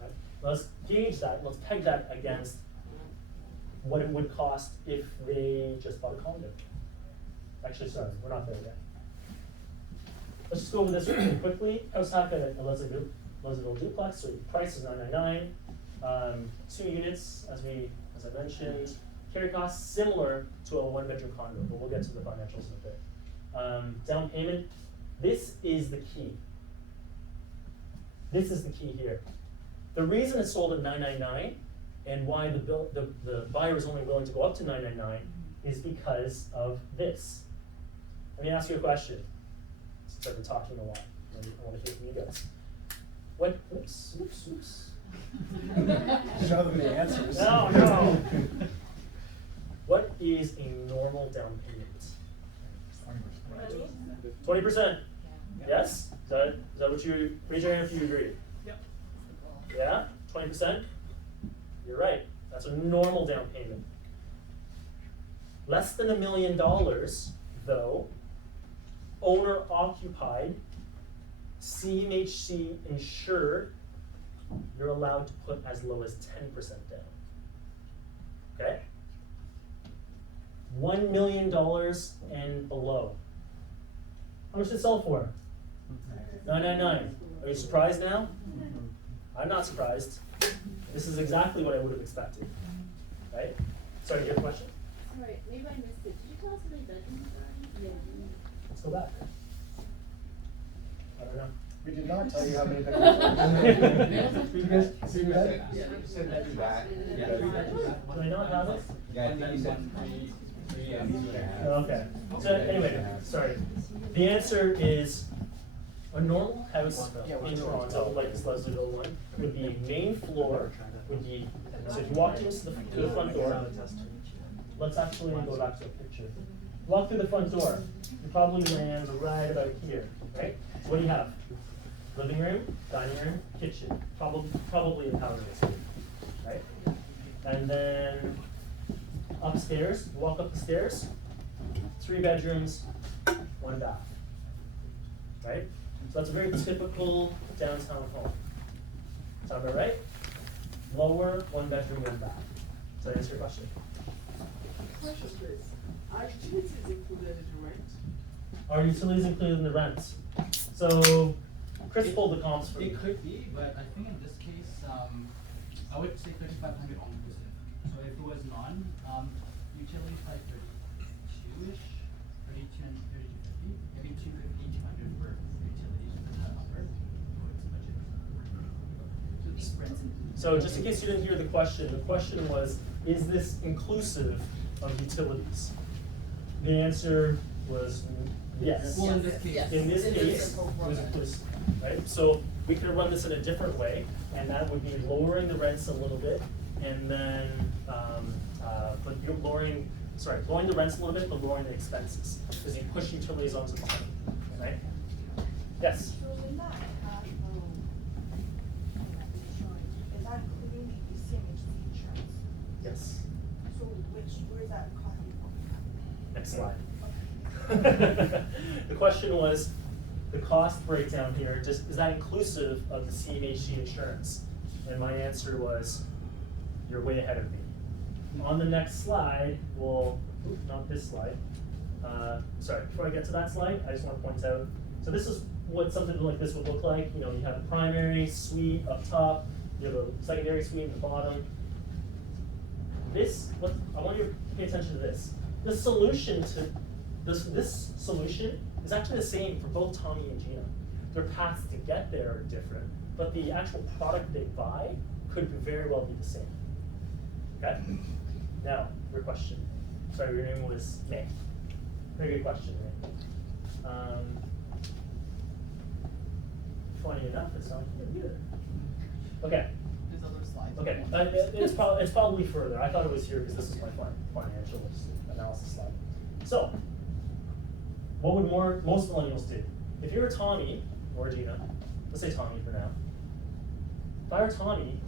Right? Let's gauge that. Let's peg that against what it would cost if they just bought a condo. Actually, sorry, we're not there yet. Let's just go over this really quickly. House hack at a residential duplex. So price is $999. 2 units, as I mentioned. Carry costs similar to a 1-bedroom condo, but we'll get to the financials in a bit. Down payment. This is the key. This is the key here. The reason it's sold at $999 and why the buyer is only willing to go up to $999 is because of this. Let me ask you a question. Since I've been talking a lot, I want to hear from you guys. Oops. Show them the answers. No. What is a normal down payment? 20%. Yes? Is that what you raise your hand if you agree? Yep. Yeah? 20%? You're right. That's a normal down payment. Less than $1 million, though, owner occupied, CMHC insured, you're allowed to put as low as 10% down. Okay? $1 million and below. How much did it sell for? $999. Are you surprised now? I'm not surprised. This is exactly what I would have expected. Right? Sorry, you have a question? Sorry, maybe I missed it. Did you tell us how many bedrooms are? Yeah. Let's go back. I don't know. We did not tell you how many bedrooms. Did you guys see that? Yeah, you said that back. Do I not have it? Yeah, I think you said 3 and 2.5. Okay. So anyway, sorry. The answer is a normal house in Toronto, like this Leslieville one, would be main floor, would be, so if you walked into the front door, let's actually go back to a picture. Walk through the front door, you probably land right about here, right? So what do you have? Living room, dining room, kitchen, probably a powder room, right? And then upstairs, walk up the stairs, 3 bedrooms, 1 bath, right? So that's a very typical downtown home. Sound about right? Lower, 1 bedroom, 1 bath. Does that answer your question? Question, please. Are utilities included in the rent? Are utilities included in the rent? So, Chris pulled the comps for me. It could be, but I think in this case, I would say 3,500 all inclusive. So if it was non, utilities like 32-ish, 32 and 32.50, maybe 250, 200 for utilities for that number. So just in case you didn't hear the question was, is this inclusive of utilities? The answer was yes. Well, in this case. Yes. In this case, it was inclusive, right? So we could run this in a different way, and that would be lowering the rents a little bit, and then, but you're lowering the rents a little bit, but lowering the expenses, because you push utilities onto the bottom, right? Yes? So in that, is that including the CMHC insurance? Yes. So where is that coming from? Next slide. question was, the cost breakdown here, just, is that inclusive of the CMHC insurance? And my answer was, you're way ahead of me. On the next slide, not this slide. Sorry, before I get to that slide, I just want to point out, so this is what something like this would look like. You know, you have a primary suite up top, you have a secondary suite at the bottom. I want you to pay attention to this. The solution to this solution is actually the same for both Tommy and Gina. Their paths to get there are different, but the actual product they buy could very well be the same. Okay? Now, your question. Sorry, your name was May. Very good question, May. Funny enough, it's not here either. Okay. There's other slides. Okay, it's probably further. I thought it was here because this is my financial analysis slide. So, what would most millennials do? If you were Tommy or Gina, let's say Tommy for now. If I were Tommy,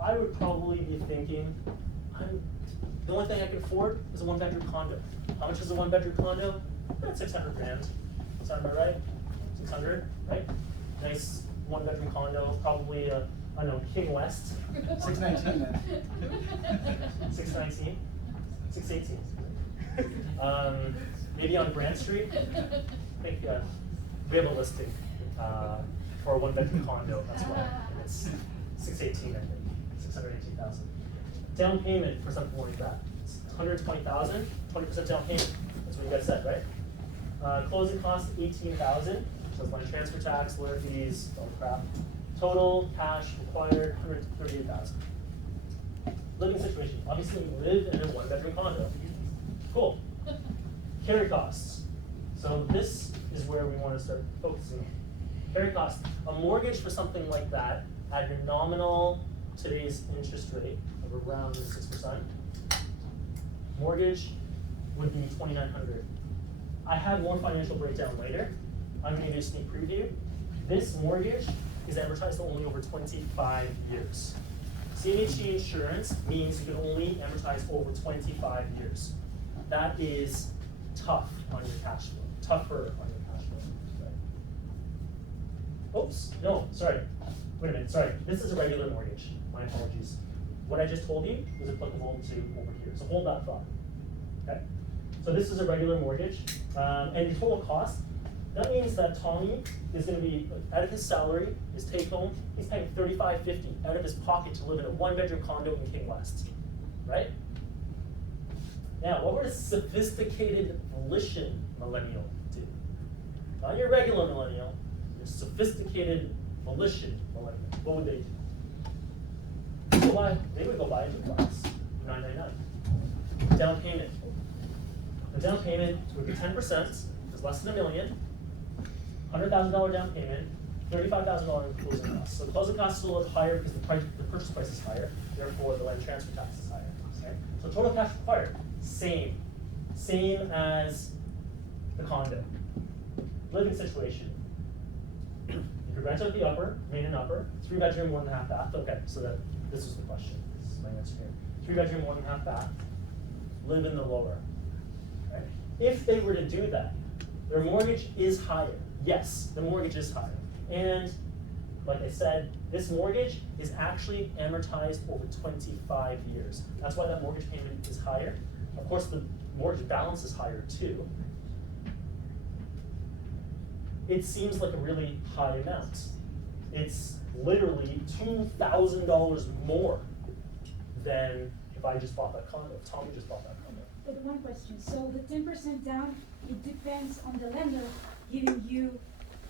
I would probably be thinking, the only thing I can afford is a 1-bedroom condo. How much is a 1-bedroom condo? About 600 grand. Sound about right? 600, right? Nice 1-bedroom condo, probably I don't know, King West. 619 then. 619? 618. Maybe on Grant Street. I think we have a listing for a 1-bedroom condo. That's why. And it's 618, I think. 618,000. Down payment for something like that. It's 120,000. 20% down payment. That's what you guys said, right? Closing costs 18,000. So it's money transfer tax, lawyer fees, all the crap. Total cash required 138,000. Living situation. Obviously, you live in a 1-bedroom condo. Cool. Carry costs. So this is where we want to start focusing on. Carry costs. A mortgage for something like that at your nominal today's interest rate of around 6%. Mortgage would be $2,900. I have more financial breakdown later. I'm going to give you a sneak preview. This mortgage is amortized only over 25 years. CMHC insurance means you can only amortize over 25 years. That is tough on your cash flow, tougher on your cash flow. Right? Oops, no, sorry. Wait a minute, sorry. This is a regular mortgage. My apologies. What I just told you is applicable to over here. So hold that thought. Okay? So this is a regular mortgage. And the total cost, that means that Tommy is going to be, out of his salary, his take home, he's paying $35.50 out of his pocket to live in a 1-bedroom condo in King West. Right? Now, what would a sophisticated Volition millennial do? Not your regular millennial, your sophisticated Volition millennial. What would they do? They would go buy a duplex, $999. Down payment. The down payment would be 10%, it's less than $1 million, $100,000 down payment, $35,000 in closing costs. So the closing costs is a little higher because the purchase price is higher, therefore the land transfer tax is higher. Okay? So total cash required, same as the condo. Living situation. You could rent out the upper, main and upper, 3-bedroom, 1.5 bath. Okay, so this is the question. This is my answer here. 3-bedroom, 1.5 bath. Live in the lower. Okay? If they were to do that, their mortgage is higher. Yes, the mortgage is higher. And like I said, this mortgage is actually amortized over 25 years. That's why that mortgage payment is higher. Of course, the mortgage balance is higher too. It seems like a really high amount. It's literally $2,000 more than if I just bought that condo, if Tommy just bought that condo. But one question, so the 10% down, it depends on the lender giving you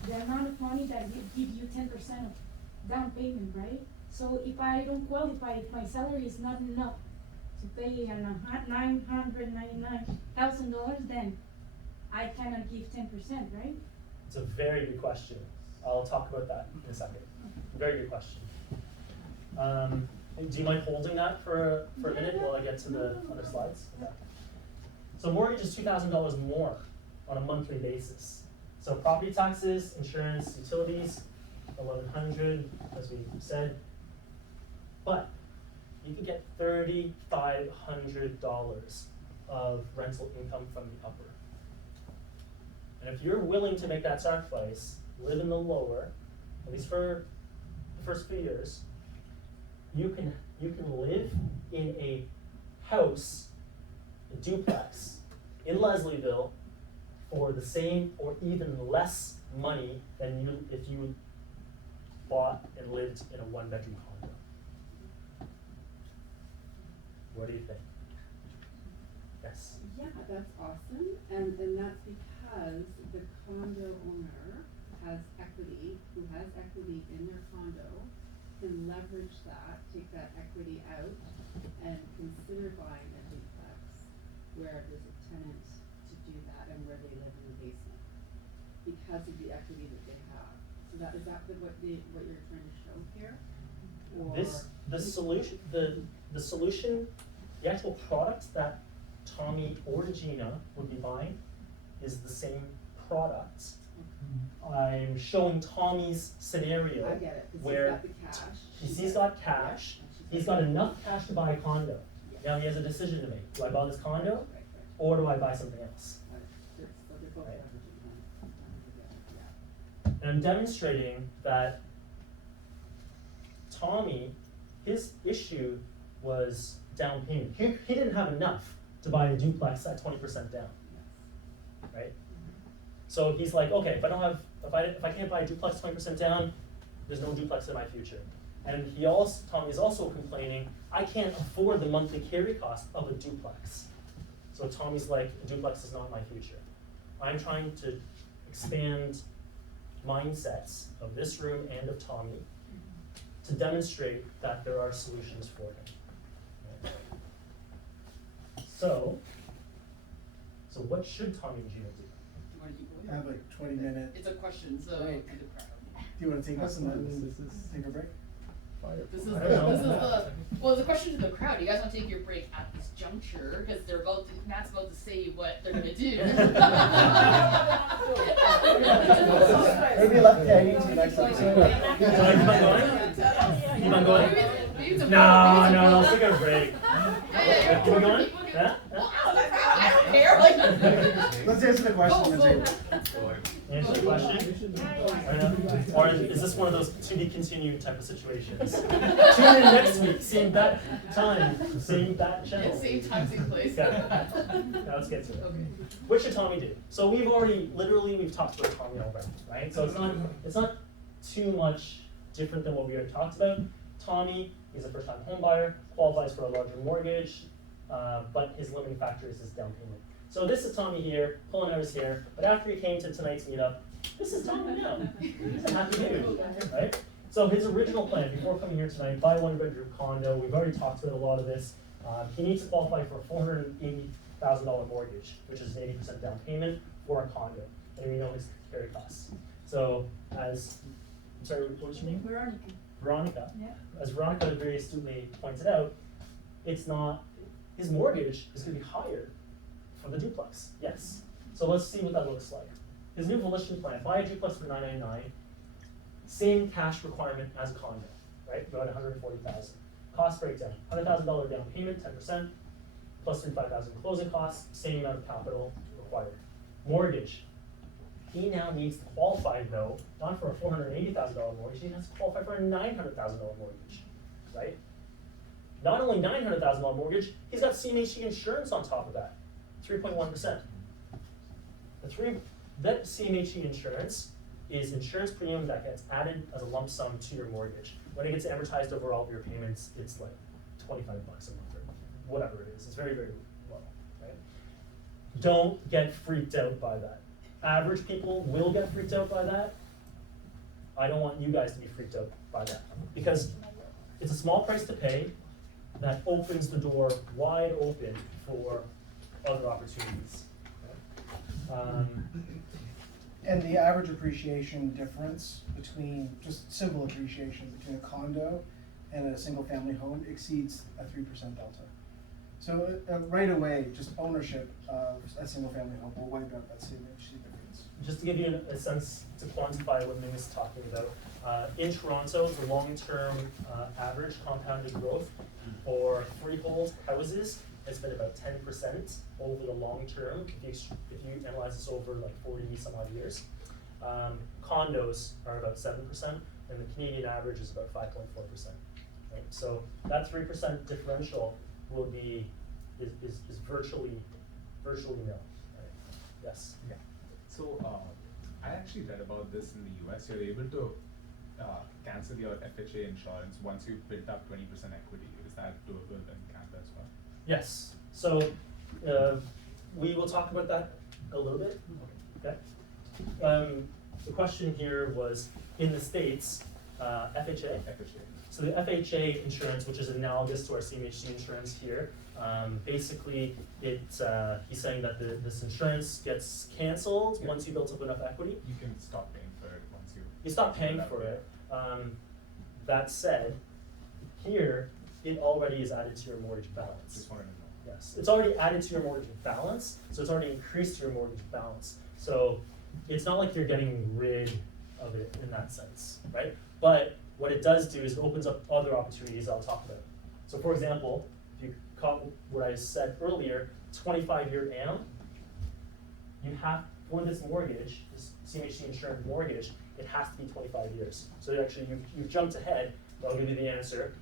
the amount of money that will give you 10% of down payment, right? So if I don't qualify, if my salary is not enough to pay $999,000, then I cannot give 10%, right? It's a very good question. I'll talk about that in a second. Very good question. Do you mind holding that for a minute while I get to the other slides? Okay. So mortgage is $2,000 more on a monthly basis. So property taxes, insurance, utilities, $1,100, as we said. But you can get $3,500 of rental income from the upper. And if you're willing to make that sacrifice, live in the lower, at least for the first few years, you can live in a house, a duplex, in Leslieville for the same or even less money than you if you bought and lived in a one-bedroom condo. What do you think? Yes. Yeah, that's awesome, and that's because the condo owner has equity, who has equity in their condo, can leverage that, take that equity out, and consider buying a duplex where there's a tenant to do that and where they live in the basement, because of the equity that they have. So is that what you're trying to show here? Or The solution, the actual product that Tommy or Gina would be buying is the same product. I'm showing Tommy's scenario I get it, 'cause where he's got the cash. he's got cash, Yeah, and she's he's got enough cash to buy a condo. Yeah. Now he has a decision to make. Do I buy this condo Right. or do I buy something else? Right. So they're both Right. leveraging together, yeah. And I'm demonstrating that Tommy, his issue was down payment. He didn't have enough to buy a duplex at 20% down, Yes. right? So he's like, okay, if I can't buy a duplex 20% down, there's no duplex in my future. And Tommy is also complaining, I can't afford the monthly carry cost of a duplex. So Tommy's like, a duplex is not my future. I'm trying to expand mindsets of this room and of Tommy to demonstrate that there are solutions for him. So what should Tommy and Gina do? Do you wanna keep going? I have like 20 minutes. It's a question, so Break. to the crowd. Do you want to take this and then take a break? This is I don't know. well, the question to the crowd. You guys want to take your break at this juncture because Matt's about to say what they're gonna do. Maybe left hanging to next episode. Keep on going? Maybe it's a No, let's take a break. Yeah. Keep on going? Keep going. Yeah? Well, I don't care. Like. Let's answer the question. Go, and go. Answer the question? Or is this one of those to be continued type of situations? Tune in next week, same bat time, same bat channel. Yeah, same time, same place. Okay. Now let's get to it. Okay. What should Tommy do? So we've talked about Tommy already, right? So it's not too much different than what we already talked about. Tommy is a first-time home buyer, qualifies for a larger mortgage, but his limiting factor is his down payment. So this is Tommy here, pulling out his hair, but after he came to tonight's meetup, this is Tommy now. He's a happy dude, right? So his original plan before coming here tonight, buy a one-bedroom condo. We've already talked about a lot of this. He needs to qualify for a $480,000 mortgage, which is an 80% down payment for a condo. And we know his carry costs. So I'm sorry, what was your name? Veronica. Yeah. As Veronica very astutely pointed out, his mortgage is going to be higher for the duplex. Yes. So let's see what that looks like. His new Volition plan: buy a duplex for $999, same cash requirement as a condo, right? About $140,000. Cost breakdown: $100,000 down payment, 10%, plus $35,000 closing costs, same amount of capital required. Mortgage: he now needs to qualify though, not for a $480,000 mortgage, he has to qualify for a $900,000 mortgage, right? Not only $900,000 mortgage, he's got CMHC insurance on top of that, 3.1%. That CMHC insurance is insurance premium that gets added as a lump sum to your mortgage. When it gets amortized over all of your payments, it's like $25 a month or whatever it is. It's very, very low, right? Don't get freaked out by that. Average people will get freaked out by that. I don't want you guys to be freaked out by that because it's a small price to pay that opens the door wide open for other opportunities. And the average appreciation difference between, just simple appreciation between a condo and a single family home exceeds a 3% delta. So right away, just ownership of a single family home will wipe out that CMHC difference. Just to give you a sense to quantify what Ming is talking about, in Toronto, the long-term average compounded growth for freehold houses has been about 10% over the long term, if you analyze this over like 40 some odd years. Condos are about 7%, and the Canadian average is about 5.4%. Right? So that 3% differential will be is virtually nil. Right? Yes. Yeah. So I actually read about this in the US. You're able to cancel your FHA insurance once you've built up 20% equity. Is that doable in Canada as well? Yes. So we will talk about that a little bit. Okay. The question here was in the States, FHA. FHA. So the FHA insurance, which is analogous to our CMHC insurance here, basically he's saying that this insurance gets canceled once you built up enough equity. You can stop paying for it once You stop paying for it. That said, here it already is added to your mortgage balance. Just wanted to know. Yes, it's already added to your mortgage balance, so it's already increased your mortgage balance. So it's not like you're getting rid of it in that sense, right? But what it does do is it opens up other opportunities I'll talk about. So for example, if you caught what I said earlier, 25-year AM, you have, for this mortgage, this CMHC insured mortgage, it has to be 25 years. So actually you've jumped ahead, but I'll give you the answer.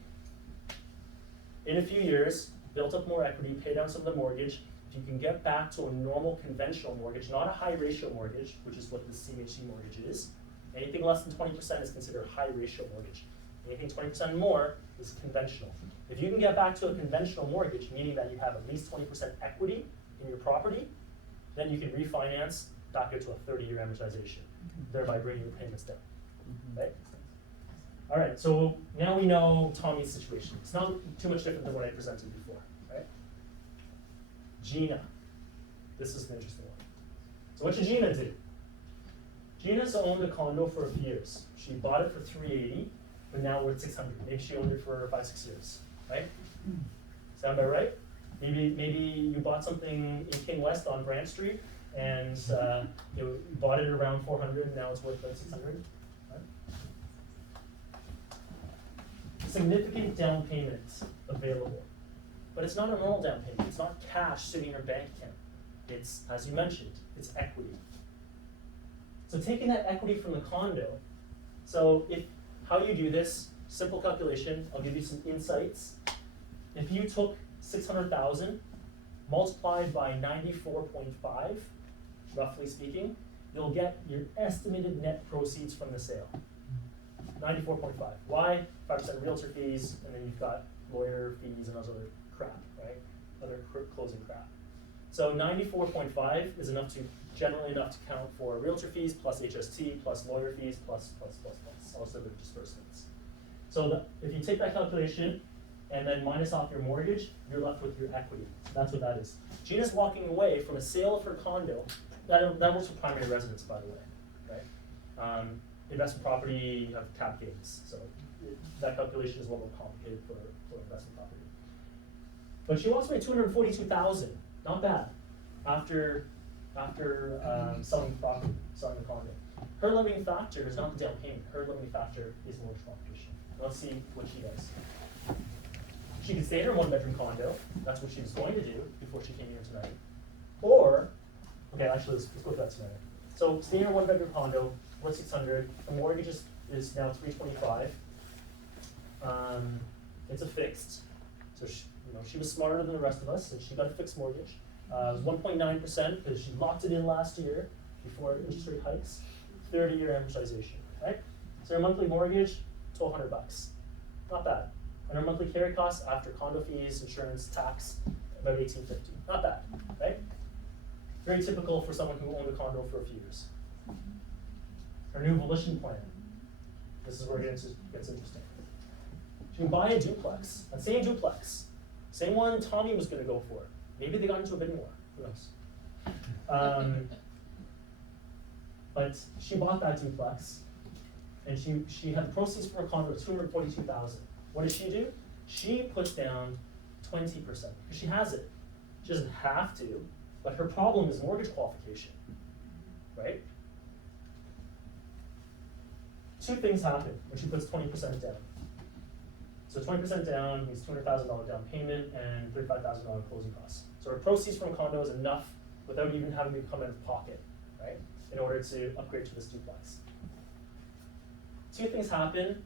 In a few years, built up more equity, pay down some of the mortgage. If you can get back to a normal conventional mortgage, not a high ratio mortgage, which is what the CMHC mortgage is. Anything less than 20% is considered a high ratio mortgage. Anything 20% more is conventional. If you can get back to a conventional mortgage, meaning that you have at least 20% equity in your property, then you can refinance back into a 30-year amortization, thereby bringing your payments down. Right? All right, so now we know Tommy's situation. It's not too much different than what I presented before, right? Gina. This is an interesting one. So what should Gina do? Gina's owned a condo for a few years. She bought it for $380, but now we're at $600. Maybe she owned it for 5-6 years, right? Sound about right? Maybe you bought something in King West on Branch Street, and you bought it around $400, and now it's worth about $600. Right? Significant down payment available, but it's not a normal down payment. It's not cash sitting in your bank account. It's, as you mentioned, it's equity. So taking that equity from the condo, so how you do this, simple calculation, I'll give you some insights. If you took 600,000 multiplied by 94.5, roughly speaking, you'll get your estimated net proceeds from the sale. 94.5. Why? 5% realtor fees, and then you've got lawyer fees and those other crap, right? Other closing crap. So 94.5 is generally enough to count for realtor fees plus HST plus lawyer fees plus also the disbursements. So if you take that calculation and then minus off your mortgage, you're left with your equity. So that's what that is. Gina's walking away from a sale of her condo. That works for primary residence, by the way, right? Investment property, you have cap gains. So that calculation is a little more complicated for investment property. But she walks away $242,000. Not bad. After selling the property, selling the condo. Her limiting factor is not the down payment. Her limiting factor is mortgage modification. Let's see what she does. She could stay in her one-bedroom condo. That's what she was going to do before she came here tonight. Or, okay, actually, let's go to that scenario. So, stay in her one-bedroom condo, worth $600. The mortgage is now $325. It's a fixed. So she was smarter than the rest of us, and she got a fixed mortgage. It was 1.9% because she locked it in last year before interest rate hikes. 30-year amortization, right? So her monthly mortgage, $1,200. Not bad. And her monthly carry costs after condo fees, insurance, tax, about $1,850. Not bad, right? Very typical for someone who owned a condo for a few years. Her new Volition plan. This is where it gets interesting. She can buy a duplex, that same duplex, same one Tommy was going to go for. Maybe they got into a bit more. Who knows? But she bought that duplex, and she had the proceeds from her condo of $242,000. What does she do? She puts down 20% because she has it. She doesn't have to, but her problem is mortgage qualification, right? Two things happen when she puts 20% down. So 20% down means $200,000 down payment and $35,000 closing costs. So our proceeds from condo is enough without even having to come out of pocket, right? In order to upgrade to this duplex. Two things happen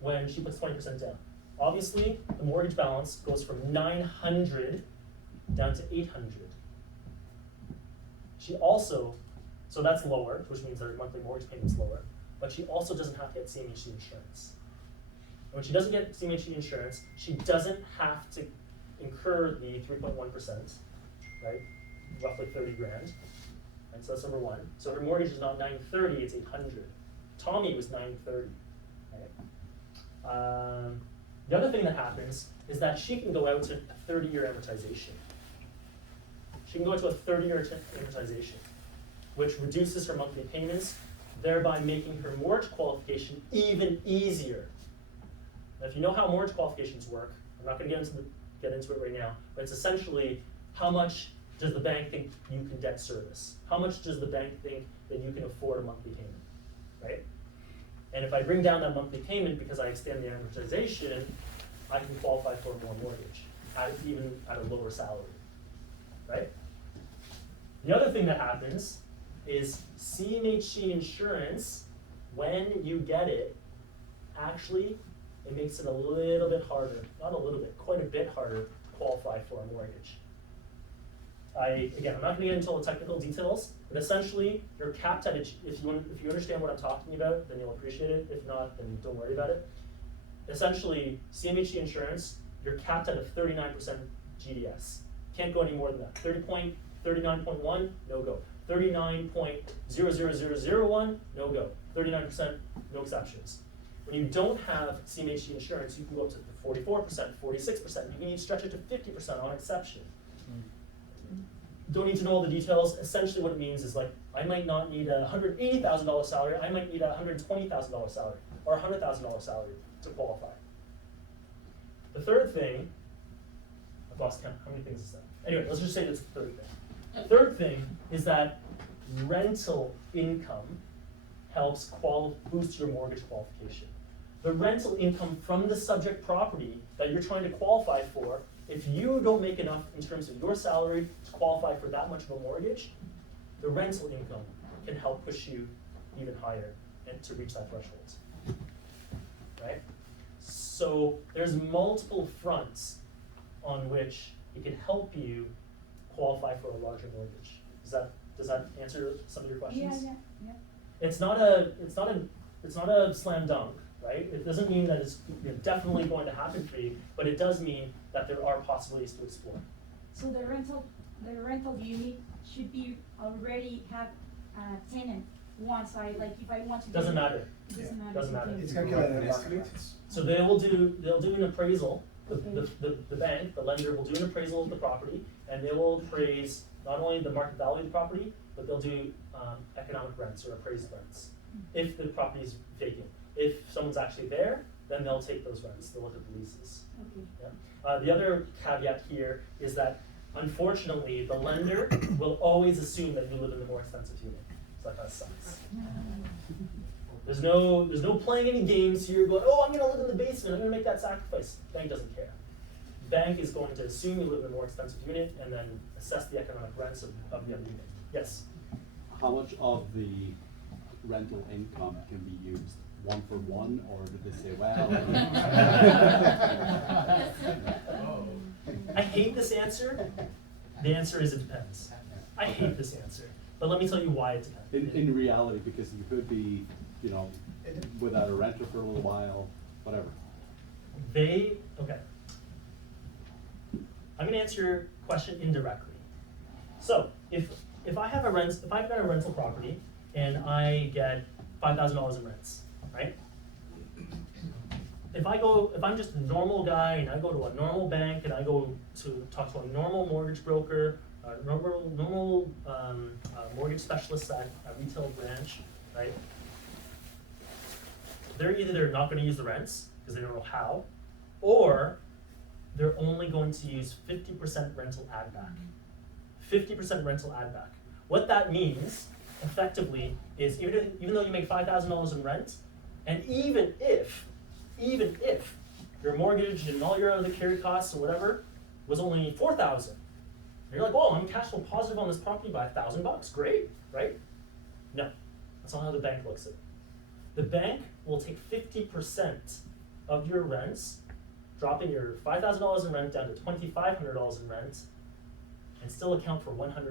when she puts 20% down. Obviously, the mortgage balance goes from $900 down to $800. She also, so that's lower, which means her monthly mortgage payment's lower, but she also doesn't have to get CMHC insurance. And when she doesn't get CMHC insurance, she doesn't have to incur the 3.1%, right? Roughly 30 grand. And so that's number one. So her mortgage is not 930, it's 800. Tommy was 930, right? The other thing that happens is that she can go out to a 30-year amortization. She can go into a 30-year amortization, which reduces her monthly payments, thereby making her mortgage qualification even easier. Now, if you know how mortgage qualifications work, I'm not going to get into it right now, but it's essentially how much does the bank think you can debt service? How much does the bank think that you can afford a monthly payment, right? And if I bring down that monthly payment because I extend the amortization, I can qualify for more mortgage, even at a lower salary, right? The other thing that happens is CMHC insurance, when you get it, actually, it makes it a little bit harder, not a little bit, quite a bit harder to qualify for a mortgage. Again, I'm not going to get into all the technical details, but essentially, you're capped at it. If you understand what I'm talking about, then you'll appreciate it. If not, then don't worry about it. Essentially, CMHC insurance, you're capped at a 39% GDS. Can't go any more than that. 39.1, no go. 39.00001, no go. 39%, no exceptions. When you don't have CMHC insurance, you can go up to 44%, 46%. You can even stretch it to 50% on exception. Don't need to know all the details. Essentially what it means is, like, I might not need a $180,000 salary, I might need a $120,000 salary or a $100,000 salary to qualify. The third thing, I've lost count, how many things is that? Anyway, let's just say that's the third thing. The third thing is that rental income helps boost your mortgage qualification. The rental income from the subject property that you're trying to qualify for, if you don't make enough in terms of your salary to qualify for that much of a mortgage, the rental income can help push you even higher and to reach that threshold, right? So there's multiple fronts on which it can help you qualify for a larger mortgage. Does that answer some of your questions? Yeah. It's not a slam dunk, right? It doesn't mean that it's definitely going to happen for you, but it does mean that there are possibilities to explore. So the rental unit should be already have a tenant once if I want to. Doesn't matter. It doesn't matter. Doesn't matter. It's calculated in market. So they'll do an appraisal. The bank, the lender will do an appraisal of the property, and they will appraise not only the market value of the property, but they'll do economic rents or appraised rents if the property is vacant. If someone's actually there, then they'll take those rents. They'll look at the leases. Okay. Yeah. The other caveat here is that, unfortunately, the lender will always assume that you live in the more expensive unit. So that sucks. There's no playing any games here. Going, oh, I'm going to live in the basement. I'm going to make that sacrifice. Bank doesn't care. Bank is going to assume you live in a more expensive unit and then assess the economic rents of the other unit. Yes. How much of the rental income can be used? 1 for 1, or did they say, well? I hate this answer. The answer is it depends. I hate this answer. But let me tell you why it depends. In reality, because you could be, without a renter for a little while, whatever. Okay. I'm gonna answer your question indirectly. So if I have if I've got a rental property and I get $5,000 in rents, right? If I'm just a normal guy and I go to a normal bank and I go to talk to a normal mortgage broker, a normal mortgage specialist at a retail branch, right? They're not going to use the rents because they don't know how, or they're only going to use 50% rental add back. 50% rental add back. What that means, effectively, is even though you make $5,000 in rent, and even if your your mortgage and all your other carry costs or whatever was only $4,000. And you're like, oh, I'm cash flow positive on this property by $1,000. Great, right? No, that's not how the bank looks at it. The bank will take 50% of your rents, dropping your $5,000 in rent down to $2,500 in rent, and still account for 100%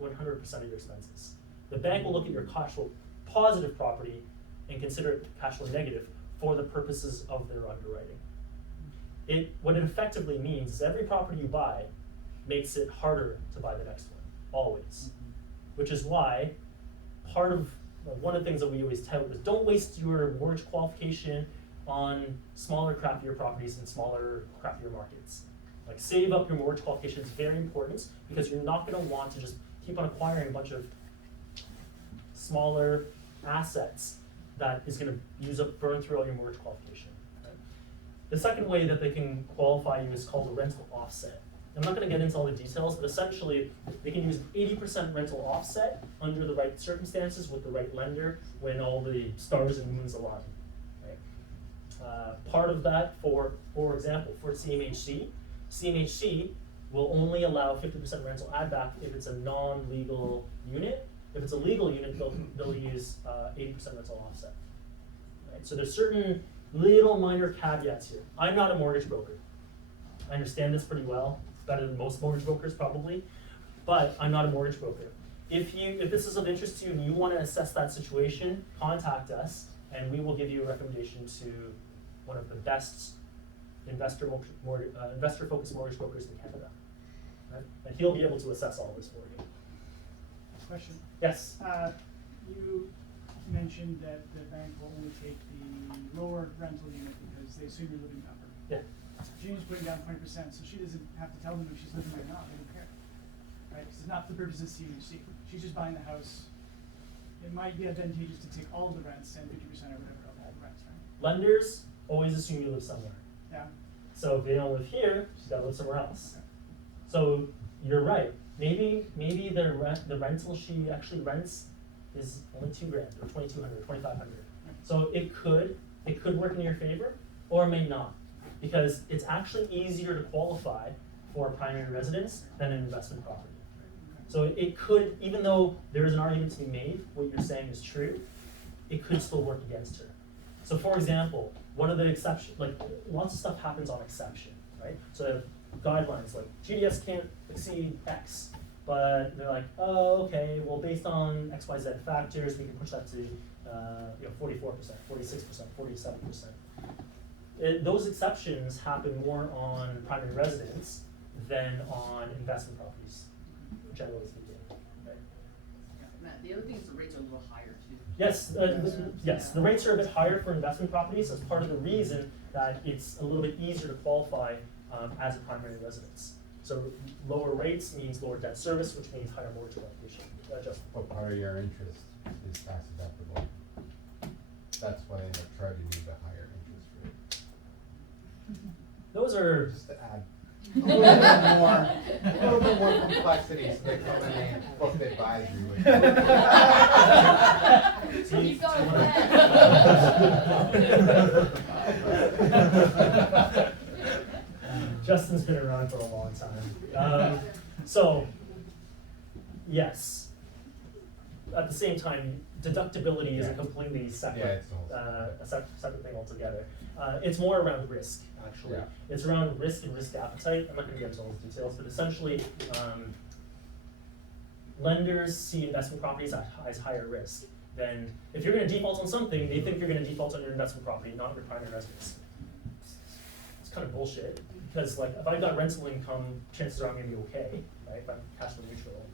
of your expenses. The bank will look at your cash flow positive property and consider it cash flow negative for the purposes of their underwriting. What it effectively means is every property you buy makes it harder to buy the next one, always. Which is why one of the things that we always tout is don't waste your mortgage qualification on smaller, crappier properties in smaller, crappier markets. Like, save up your mortgage qualification is very important, because you're not going to want to just keep on acquiring a bunch of smaller assets that is going to burn through all your mortgage qualification. Right? The second way that they can qualify you is called a rental offset. I'm not going to get into all the details, but essentially they can use 80% rental offset under the right circumstances with the right lender when all the stars and moons align. Right? Part of that, for example, for CMHC will only allow 50% rental add back if it's a non-legal unit. If it's a legal unit, they'll use 80% rental offset. Right? So there's certain little minor caveats here. I'm not a mortgage broker. I understand this pretty well. It's better than most mortgage brokers probably, but I'm not a mortgage broker. If this is of interest to you and you want to assess that situation, contact us and we will give you a recommendation to one of the best investor-focused mortgage brokers in Canada. Right? And he'll be able to assess all this for you. Question. Yes? You mentioned that the bank will only take the lower rental unit because they assume you're living upper. Yeah. She's putting down 20%, so she doesn't have to tell them if she's living there or not. They don't care. Right? Because it's not the purpose of CMHC. She's just buying the house. It might be advantageous to take all of the rents and 50% or whatever of all the rents, right? Lenders always assume you live somewhere. Yeah. So if they don't live here, she's got to live somewhere else. Okay. So you're right. Maybe the rental she actually rents is only $2,000 or $2,200, $2,500. So it could work in your favor, or it may not, because it's actually easier to qualify for a primary residence than an investment property. So it could, even though there is an argument to be made, what you're saying is true, it could still work against her. So for example, one of the exceptions, like lots of stuff happens on exception, right? So they have guidelines like GDS can't exceed X, but they're like, oh, okay, well based on XYZ factors, we can push that to 44%, 46%, 47%. Those exceptions happen more on primary residence than on investment properties, generally speaking. Right? Matt, the other thing is the rates are a little higher too. Yes, yes, the rates are a bit higher for investment properties. That's part of the reason that it's a little bit easier to qualify as a primary residence. So lower rates means lower debt service, which means higher mortgage qualification. What part of your interest is tax deductible? That's why they end up charging you the higher interest rate. Those are just to add a little bit more complexity, so they come in and book the advisory with you. He's got a Justin's been around for a long time. So, yes. At the same time, deductibility is a completely separate, separate thing altogether. It's more around risk, actually. Yeah. It's around risk and risk appetite. I'm not going to get into all those details, but essentially, lenders see investment properties as higher risk. Then, if you're going to default on something, they think you're going to default on your investment property, not your primary residence. It's kind of bullshit, because like if I've got rental income, chances are I'm going to be okay, right? If I'm cash flow neutral.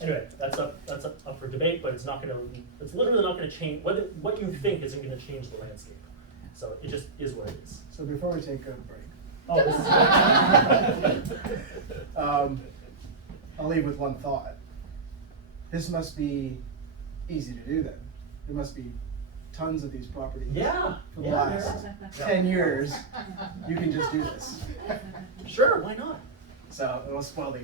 Anyway, that's up for debate, but it's literally not going to change. What you think isn't going to change the landscape. So it just is what it is. So before we take a break, oh, this is I'll leave with one thought. This must be easy to do then. There must be tons of these properties. Yeah. For the last 10 years, you can just do this. Sure, why not? So I won't spoil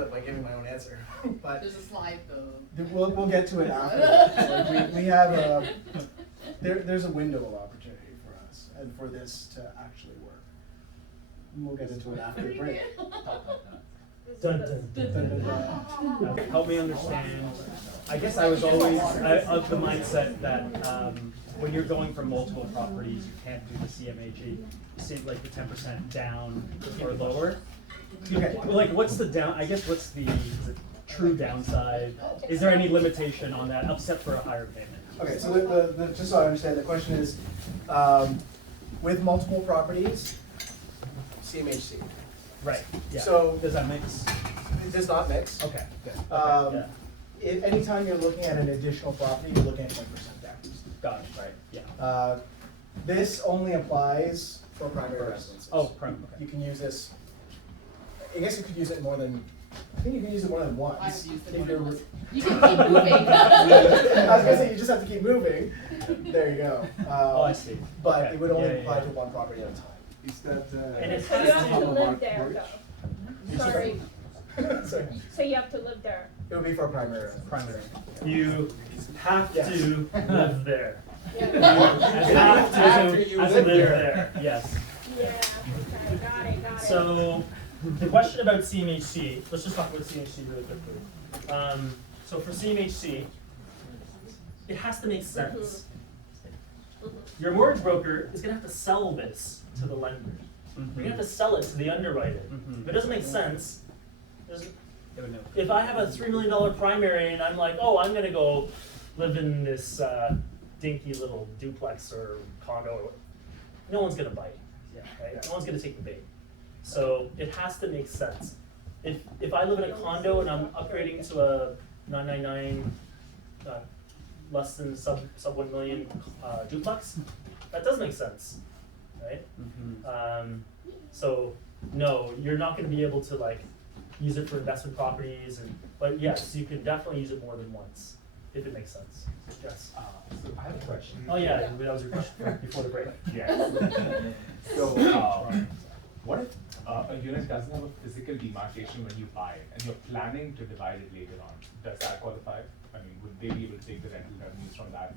it by giving my own answer. But there's a slide though. We'll get to it after. Like we have there's a window of opportunity for us, and for this to actually work. And we'll get into it after the break. Dun, dun, dun, dun, dun. Help me understand. I guess I was always of the mindset that when you're going for multiple properties, you can't do the CMHE. You seem like the 10% down or lower. Okay. Like, what's the down? I guess what's the is it true downside? Is there any limitation on that, except for a higher payment? Okay, so the just so I understand, the question is, with multiple properties, CMHC. Right. Yeah. So does that mix? It does not mix. Okay. Good. Okay, Yeah. Anytime you're looking at an additional property, you're looking at 20% down. Got it. Right. Yeah. This only applies for primary residences. Oh, okay. You can use this. I guess you could use it more than. I think you can use it more than once. I've used it if more than you're- once. You can keep moving. I was gonna say you just have to keep moving. There you go. Oh, I see. But Okay. it would only Yeah, yeah, apply yeah. to one property at a time. Is that, And it So you has have to to. live there though. Sorry, Sorry. so you have to live there. It would be for a primary residence. Primary. You have Yes. to live there. Yeah, You have to After you live live there. Yes. okay, got it. So, the question about CMHC, let's just talk about CMHC really quickly. So for CMHC, it has to make sense. Your mortgage broker is gonna have to sell this to the lender. You're gonna have to sell it to the underwriter. If it doesn't make sense, if I have a $3 million primary and I'm like, oh, I'm gonna go live in this dinky little duplex or condo, no one's gonna bite. Right? No one's gonna take the bait. So it has to make sense. If I live in a condo and I'm upgrading to a 999 less than sub 1 million duplex, that does make sense, right? So no, you're not going to be able to like use it for investment properties, but yes, you can definitely use it more than once if it makes sense. Yes. So I have a question. Oh yeah, that was your question before the break. Yes. So, what if a unit doesn't have a physical demarcation when you buy it, and you're planning to divide it later on? Does that qualify? I mean, would they be able to take the rental revenues from that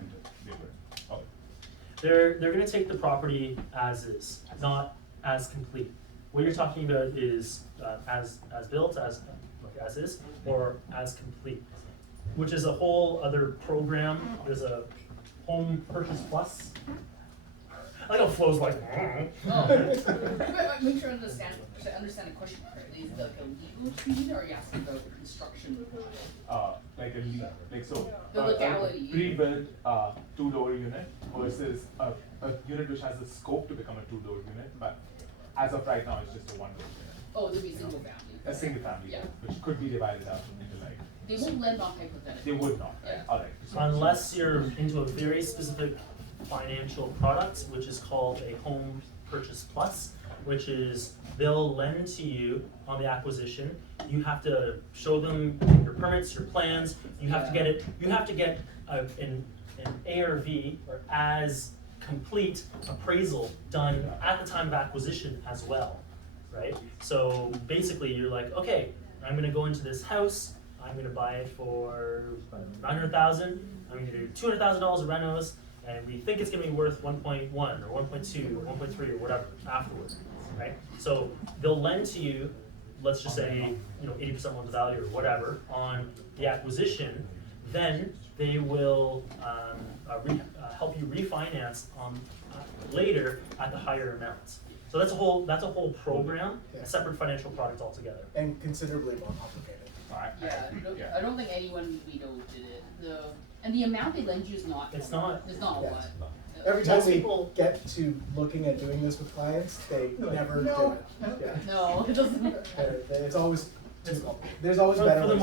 into they would? Okay. They're going to take the property as is, not as complete. What you're talking about is as built, as is, or as complete, which is a whole other program. There's a Home Purchase Plus. I know Flo's like. Make sure I understand the question correctly. Is it like a legal opinion, or are you asking about construction? Like so. The legality. A pre-built two-door unit versus a unit which has the scope to become a two-door unit, but as of right now, it's just a one-door unit. Oh, there'd be a single family. A single family, Yeah. which could be divided up into like. They won't lend on hypothetically. They would not, right? Yeah. All right. Unless you're into a very specific financial product, which is called a Home Purchase Plus, which is they'll lend to you on the acquisition. You have to show them your permits, your plans. You have to get it. You have to get an ARV or as complete appraisal done at the time of acquisition as well, right? So basically, you're like, okay, I'm going to go into this house. I'm going to buy it for $900,000. I'm going to do $200,000 of renos, and we think it's going to be worth 1.1 or 1.2 or 1.3 or whatever afterwards, right? So they'll lend to you, let's just say, 80% loan to value or whatever on the acquisition. Then they will help you refinance later at the higher amounts. So that's a whole program, a separate financial product altogether. And considerably more complicated. I don't think anyone we know did it. And the amount they lend you is not. It's not. It's not a Yes. lot. Every time Most we people- get to looking at doing this with clients, they never do it. Yeah. No, it doesn't. It's always there's always better For the ways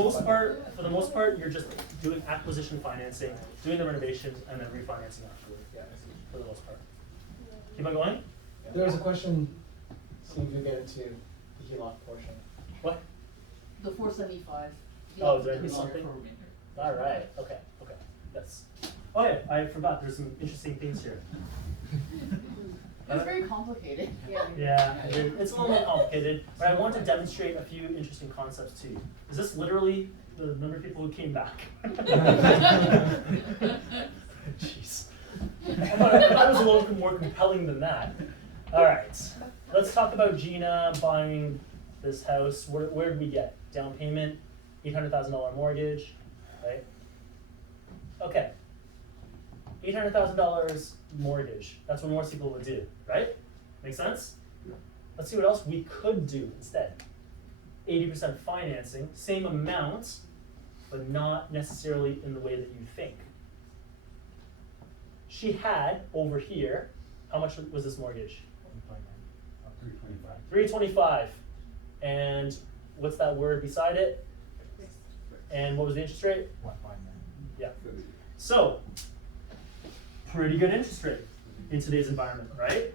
most to part, you're just doing acquisition financing, doing the renovations, and then refinancing afterward. Yeah, for the most part. Keep on going. There was a question. See if you get into the HELOC portion. What? The 475. Oh, is there something? All right. Okay. Yes. Oh yeah, I forgot. There's some interesting things here. It's very complicated. Yeah, it's a little more complicated, but I want to demonstrate a few interesting concepts to you. Is this literally the number of people who came back? Jeez. I was a little more compelling than that. All right, let's talk about Gina buying this house. Where did we get? Down payment, $800,000 mortgage, right? Okay, $800,000 mortgage. That's what most people would do, right? Make sense? Let's see what else we could do instead. 80% financing, same amount, but not necessarily in the way that you think. She had over here, how much was this mortgage? 325. 325. And what's that word beside it? And what was the interest rate? 1.9. Yeah. So, pretty good interest rate in today's environment, right?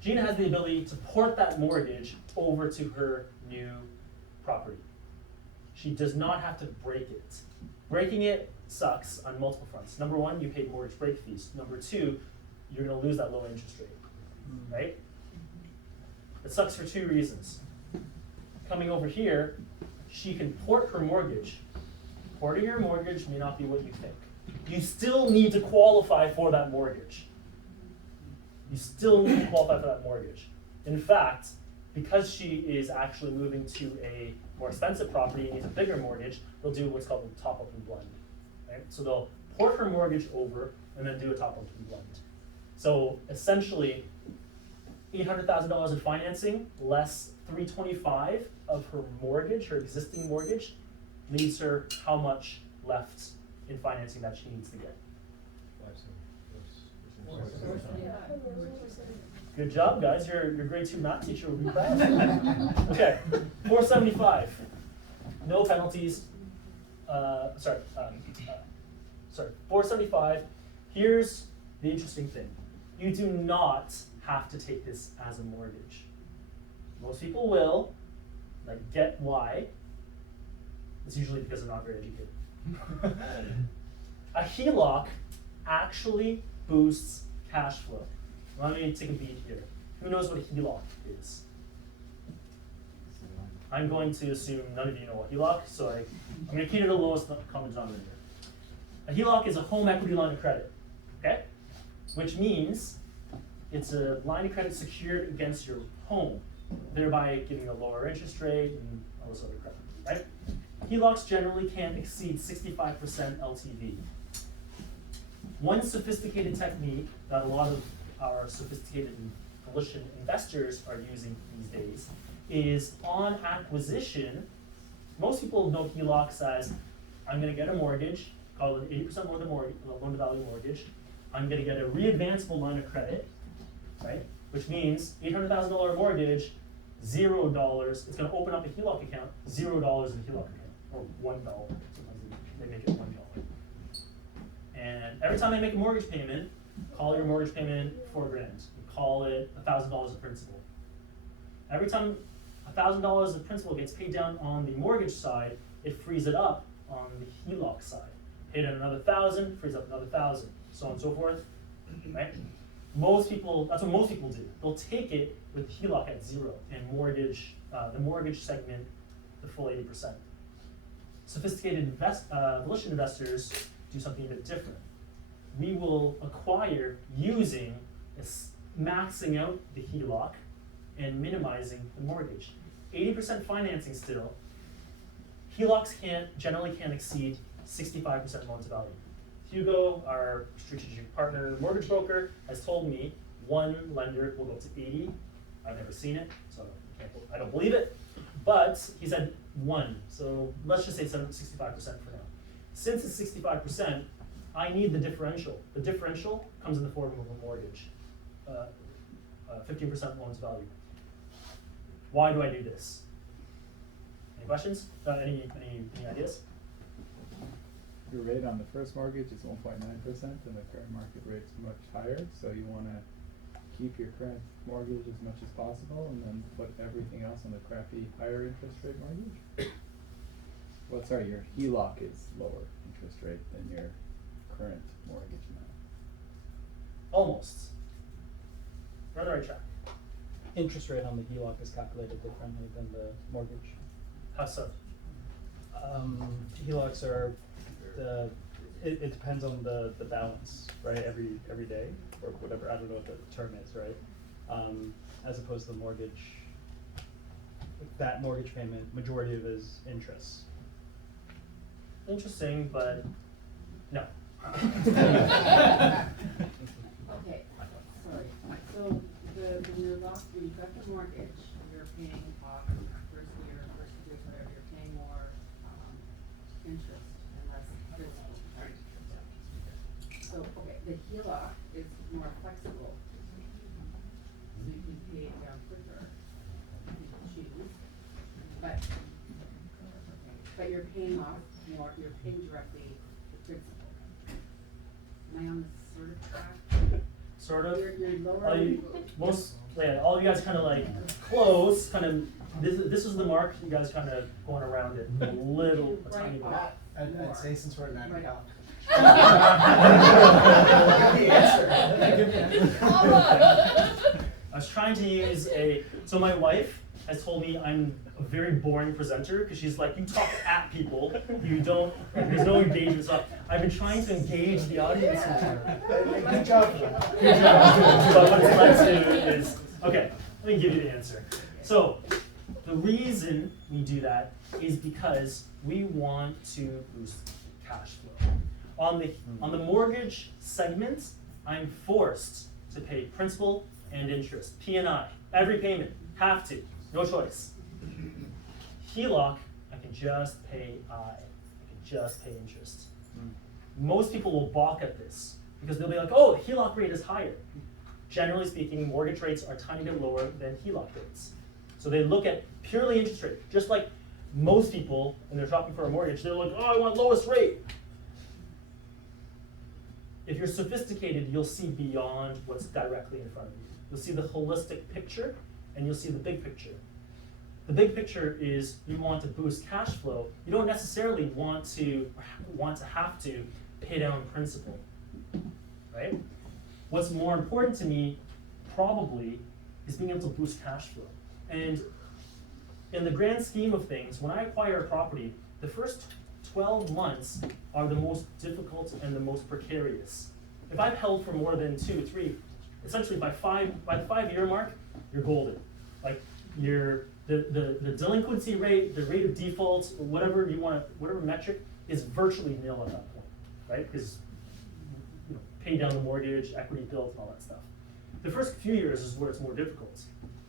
Gina has the ability to port that mortgage over to her new property. She does not have to break it. Breaking it sucks on multiple fronts. Number one, you pay mortgage break fees. Number two, you're going to lose that low interest rate, right? It sucks for two reasons. Coming over here, she can port her mortgage. Porting your mortgage may not be what you think. You still need to qualify for that mortgage. You still need to qualify for that mortgage. In fact, because she is actually moving to a more expensive property and needs a bigger mortgage, they'll do what's called a top-up and blend. Right? So they'll port her mortgage over and then do a top-up and blend. So essentially, $800,000 in financing less $325 of her mortgage, her existing mortgage, leaves her how much left in financing that she needs to get. Good job, guys. Your grade 2 math teacher will be proud. Okay, 475. No penalties. Sorry, 475. Here's the interesting thing. You do not have to take this as a mortgage. Most people will, like, get why. It's usually because they're not very educated. A HELOC actually boosts cash flow. Let me take a beat here. Who knows what a HELOC is? I'm going to assume none of you know what HELOC, so I'm going to keep it the lowest common denominator. A HELOC is a home equity line of credit, okay? Which means it's a line of credit secured against your home, thereby giving a lower interest rate and all this other crap, right? HELOCs generally can't exceed 65% LTV. One sophisticated technique that a lot of our sophisticated Volition investors are using these days is on acquisition. Most people know HELOCs as, I'm going to get a mortgage, call it 80% loan to value mortgage. I'm going to get a readvanceable line of credit, right? Which means $800,000 mortgage, $0. It's going to open up a HELOC account, $0 in a HELOC account, or $1. Sometimes they make it $1. And every time I make a mortgage payment, call your mortgage payment $4,000. Call it $1,000 of principal. Every time $1,000 of principal gets paid down on the mortgage side, it frees it up on the HELOC side. Paid in another $1,000, frees up another $1,000, so on and so forth. Right? Most people, that's what most people do. They'll take it with HELOC at 0 and mortgage, the mortgage segment, the full 80%. Sophisticated Volition investors do something a bit different. We will acquire using maxing out the HELOC and minimizing the mortgage. 80% financing still. HELOCs generally can't exceed 65% loan to value. Hugo, our strategic partner mortgage broker, has told me one lender will go to 80. I've never seen it, so I don't believe it. But he said one, so let's just say 65% for now. Since it's 65%, I need the differential. The differential comes in the form of a mortgage, 15% loan to value. Why do I do this? Any questions? Any ideas? Your rate on the first mortgage is 1.9%, and the current market rate's much higher. So you want to keep your current mortgage as much as possible, and then put everything else on the crappy higher interest rate mortgage. Well, sorry, your HELOC is lower interest rate than your current mortgage amount. Almost. We're on the right track. Interest rate on the HELOC is calculated differently than the mortgage. How so? HELOCs are, the it depends on the balance, right, every day, or whatever, I don't know what the term is, right? As opposed to the mortgage, that mortgage payment, majority of it is interest. Interesting, but no. Okay, sorry, so when you're locked, when you've got the mortgage, you're paying off first year, whatever, you're paying more, interest and less principal, right? So, okay, the HELOC is more flexible, so you can pay it down quicker, if you choose, but you're paying off more, you're paying directly the principal. Am I on the sort of track? Sort of. You're lower. All you guys kind of like close, kind of. This is the mark. You guys kind of going around it a tiny bit. I'd say since we're in Manhattan. I was trying to use so my wife has told me I'm a very boring presenter because she's like, you talk at people, you don't, there's no engagement. So I've been trying to engage the audience more. Good job. Good job. But what it's led to is, okay, let me give you the answer. So the reason we do that is because we want to boost cash flow. On the mortgage segment, I'm forced to pay principal and interest, P&I, every payment, have to, no choice. HELOC, I can just pay interest. Most people will balk at this because they'll be like, oh, HELOC rate is higher. Generally speaking, mortgage rates are a tiny bit lower than HELOC rates. So they look at purely interest rate, just like most people, when they're shopping for a mortgage, they're like, oh, I want lowest rate. If you're sophisticated, you'll see beyond what's directly in front of you. You'll see the holistic picture, and you'll see the big picture. The big picture is you want to boost cash flow. You don't necessarily want to have to pay down principal, right? What's more important to me, probably, is being able to boost cash flow. And in the grand scheme of things, when I acquire a property, the first 12 months are the most difficult and the most precarious. If I've held for more than 2 or 3, essentially by the 5-year mark, you're golden. Like the delinquency rate, the rate of default, or whatever you want, whatever metric is virtually nil at that point, right? Because pay down the mortgage, equity built, and all that stuff. The first few years is where it's more difficult.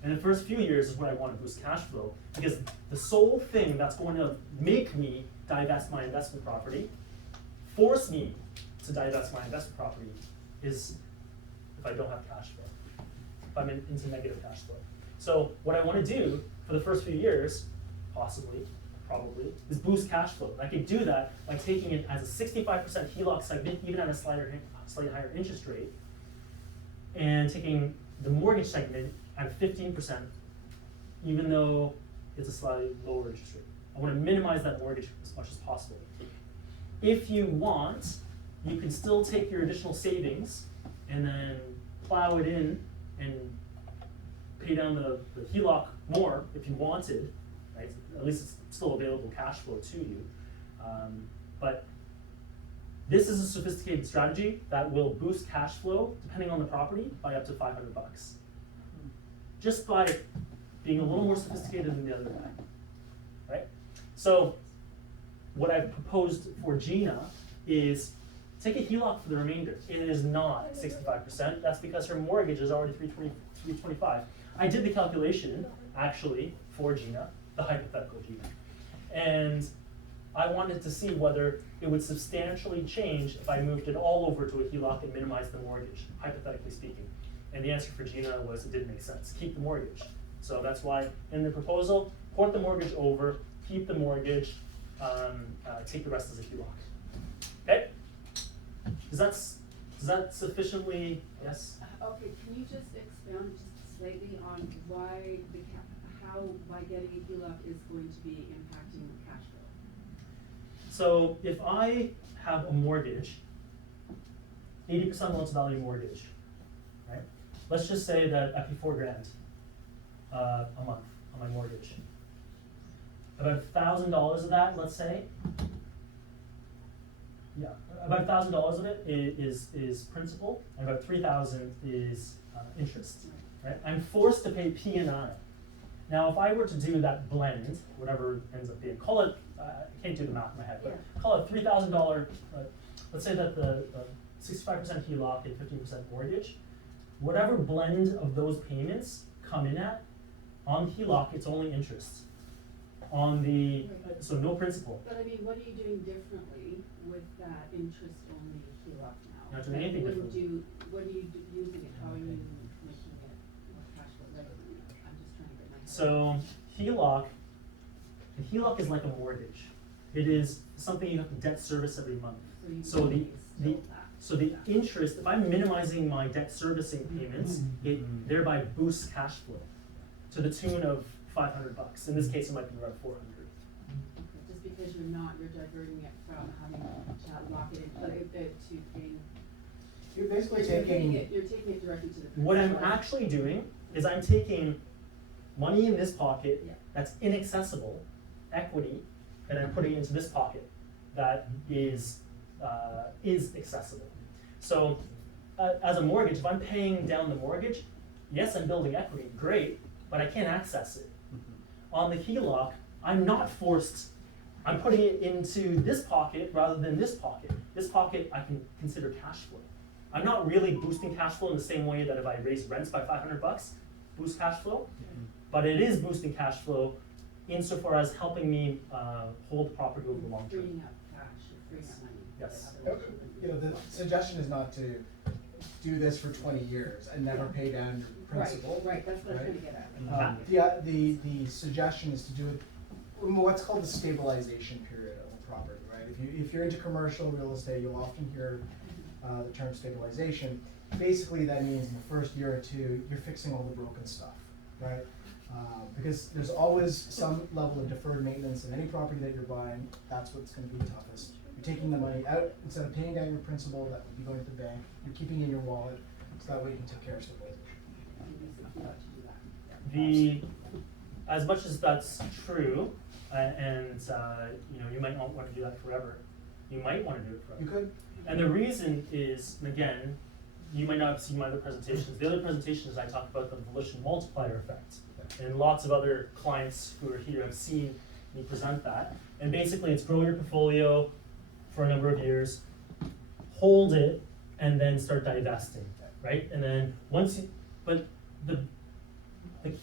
And the first few years is when I want to boost cash flow, because the sole thing that's going to make me divest my investment property, force me to divest my investment property, is if I don't have cash flow, if I'm into negative cash flow. So what I want to do for the first few years, possibly, probably, is boost cash flow. And I can do that by taking it as a 65% HELOC segment, even at a slightly higher interest rate, and taking the mortgage segment at 15%, even though it's a slightly lower interest rate. I want to minimize that mortgage as much as possible. If you want, you can still take your additional savings and then plow it in and pay down the HELOC more if you wanted, right? At least it's still available cash flow to you. But this is a sophisticated strategy that will boost cash flow, depending on the property, by up to $500. Just by being a little more sophisticated than the other guy, right? So what I've proposed for Gina is take a HELOC for the remainder. It is not 65%. That's because her mortgage is already $325. I did the calculation, actually, for Gina, the hypothetical Gina. And I wanted to see whether it would substantially change if I moved it all over to a HELOC and minimized the mortgage, hypothetically speaking. And the answer for Gina was it didn't make sense. Keep the mortgage. So that's why in the proposal, port the mortgage over, keep the mortgage, take the rest as a HELOC. Okay? Does that sufficiently, yes? Okay, can you just expound just slightly on why how by getting a HELOC is going to be impacting the cash flow? So if I have a mortgage, 80% loan to value mortgage, right? Let's just say that I pay $4,000 a month on my mortgage. About $1,000 of that, let's say, Yeah, about $1,000 of it is principal, and about 3,000 is interest. Right? I'm forced to pay P&I. Now, if I were to do that blend, whatever ends up being, call it, I can't do the math in my head, but call it $3,000. Let's say that the 65% HELOC and 15% mortgage. Whatever blend of those payments come in at, on HELOC, it's only interest. On the, so no principal. But I mean, what are you doing differently with that interest-only HELOC now? Not doing anything What differently. What are you using it, how are you making it more cash flow? Like, I'm just trying to get my head. So HELOC, the HELOC is like a mortgage. It is something you have to debt service every month. So the interest, if I'm minimizing my debt servicing payments, it thereby boosts cash flow to the tune of $500. In this case, it might be around 400. Just because you're diverting it from having to lock it in, to paying. You're basically You're taking taking it directly to the. What I'm principal. actually doing is I'm taking money in this pocket that's inaccessible, equity, and I'm putting it into this pocket that is accessible. So as a mortgage, if I'm paying down the mortgage, yes, I'm building equity, great, but I can't access it. On the HELOC, I'm not forced, I'm putting it into this pocket rather than this pocket. This pocket I can consider cash flow. I'm not really boosting cash flow in the same way that if I raise rents by $500, boost cash flow, but it is boosting cash flow insofar as helping me hold the property over the long term. Freeing up cash, freeing up money. Yes. You know, the suggestion is not to do this for 20 years and never pay down your principal. Right, that's what I'm trying to get at. The suggestion is to do it in what's called the stabilization period of a property, right? If you're into commercial real estate, you'll often hear the term stabilization. Basically, that means in the first year or two, you're fixing all the broken stuff, right? Because there's always some level of deferred maintenance in any property that you're buying. That's what's going to be toughest. You're taking the money out, instead of paying down your principal that would be going to the bank, you're keeping it in your wallet, so that way you can take care of stabilization. As much as that's true, and you know, you might not want to do that forever. You might want to do it forever. You could. And the reason is, and again, you might not have seen my other presentations. The other presentations I talk about the Volition multiplier effect, and lots of other clients who are here have seen me present that. And basically, it's grow your portfolio for a number of years, hold it, and then start divesting, right? And then once you, but the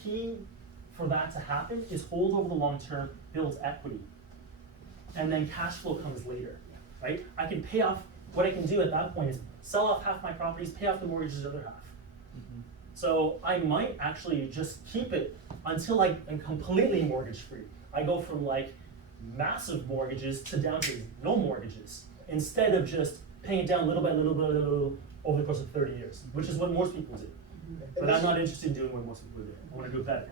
key for that to happen is hold over the long term, build equity, and then cash flow comes later, right? I can pay off, what I can do at that point is sell off half my properties, pay off the mortgages the other half. So I might actually just keep it until I am completely mortgage free. I go from like massive mortgages to down to no mortgages, instead of just paying it down little by little by little over the course of 30 years, which is what most people do. But I'm not interested in doing what most people do. I want to do it better.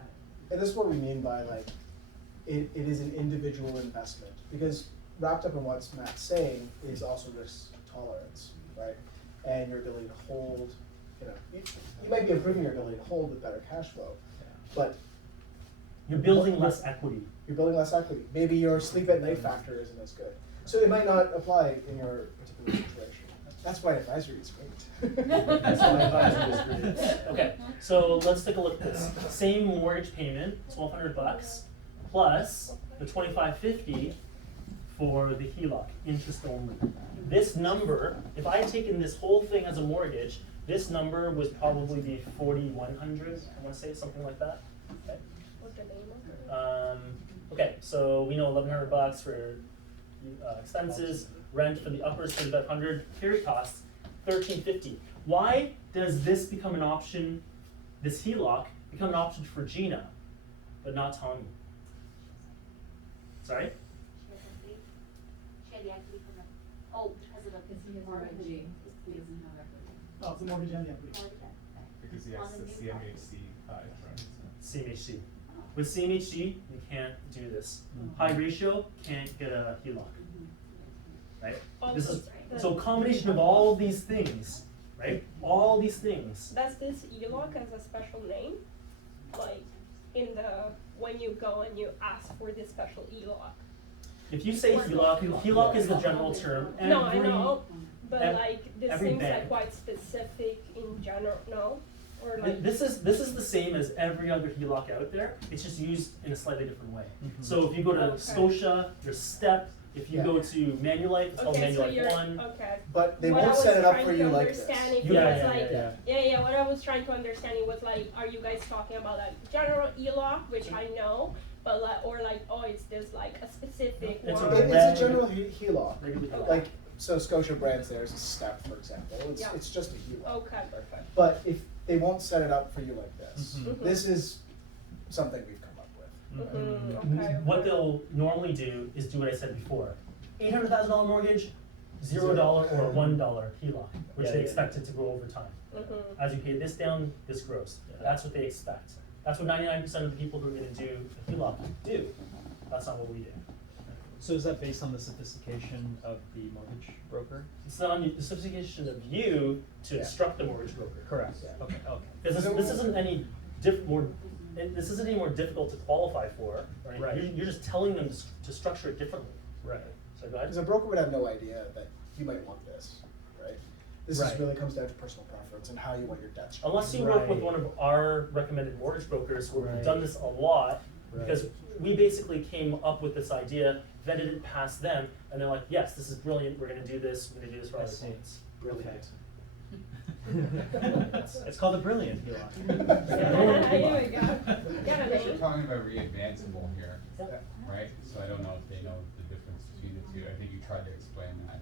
And this is what we mean by like, it is an individual investment, because wrapped up in what Matt's saying is also risk tolerance, right? And your ability to hold, you know, you might be improving your ability to hold with better cash flow, but you're building less equity. You're building less equity. Maybe your sleep at night factor isn't as good. So it might not apply in your particular situation. That's why advisory is great. That's why advisory is great. Okay, so let's take a look at this. Same mortgage payment, $1,200, plus the $2,550 for the HELOC, interest only. This number, if I had taken this whole thing as a mortgage, this number would probably be $4,100. I want to say something like that. Okay. Okay, so we know $1,100 for expenses, rent for the uppers $3,500, carry costs $1,350. Why does this become an option? This HELOC become an option for Gina, but not Tommy? Sorry. Oh, because he has mortgage, he doesn't have equity. Oh, it's a mortgage and the equity. Because he has the CMHC insurance. CMHC. With CMHC, you can't do this. High ratio, can't get a HELOC. Right? This is, so a combination of all these things, right? All these things. Does this HELOC as a special name? Like in the when you go and you ask for this special HELOC? If you say HELOC is the general term. No, I Every- know, but ev- like this every seems bank. like quite specific in general, no? Or like, This is the same as every other HELOC out there. It's just used in a slightly different way. So if you go to Okay. Scotia, there's STEP. If you Yeah. go to Manulife, it's called okay, so Manulife you're, One. okay. But they What I won't was set it up trying for to you like this. understand if Yeah, it was yeah, like, yeah. what I was trying to understand it was like, are you guys talking about like general ELOC, which I know, but like, or like, oh, it's this like a specific It's one? a It's a general HELOC. Regular HELOC. Like, so Scotia Brands, there's a STEP, for example. Yeah. It's just a HELOC. Okay, perfect. But if they won't set it up for you like this, Mhm. this is something we've come up with. Okay. What they'll normally do is do what I said before. $800,000 mortgage, $0 or $1 HELOC, which Yeah, they yeah. expect it to grow over time. As you pay this down, this grows. That's what they expect. That's what 99% of the people who are gonna do a HELOC do. That's not what we do. So is that based on the sophistication of the mortgage broker? It's not on the sophistication of you to instruct the mortgage broker. Correct. Yeah. Okay, okay. Because this isn't any this isn't any more difficult to qualify for, right? Right. You're just telling them to structure it differently. Right. So go ahead. Because a broker would have no idea that you might want this, right? This Right. is really comes down to personal preference and how you want your debt structured. Unless you work with Right. one of our recommended mortgage brokers who have Right. done this a lot, Right. because we basically came up with this idea, vetted it past them, and they're like, yes, this is brilliant, we're gonna do this, we're gonna do this for I other see. clients. Brilliant. It's called a brilliant HELOC. There we go. Got We're it. talking about readvanceable here, Yep. right? So I don't know if they know the difference between the two. I think you tried to explain that.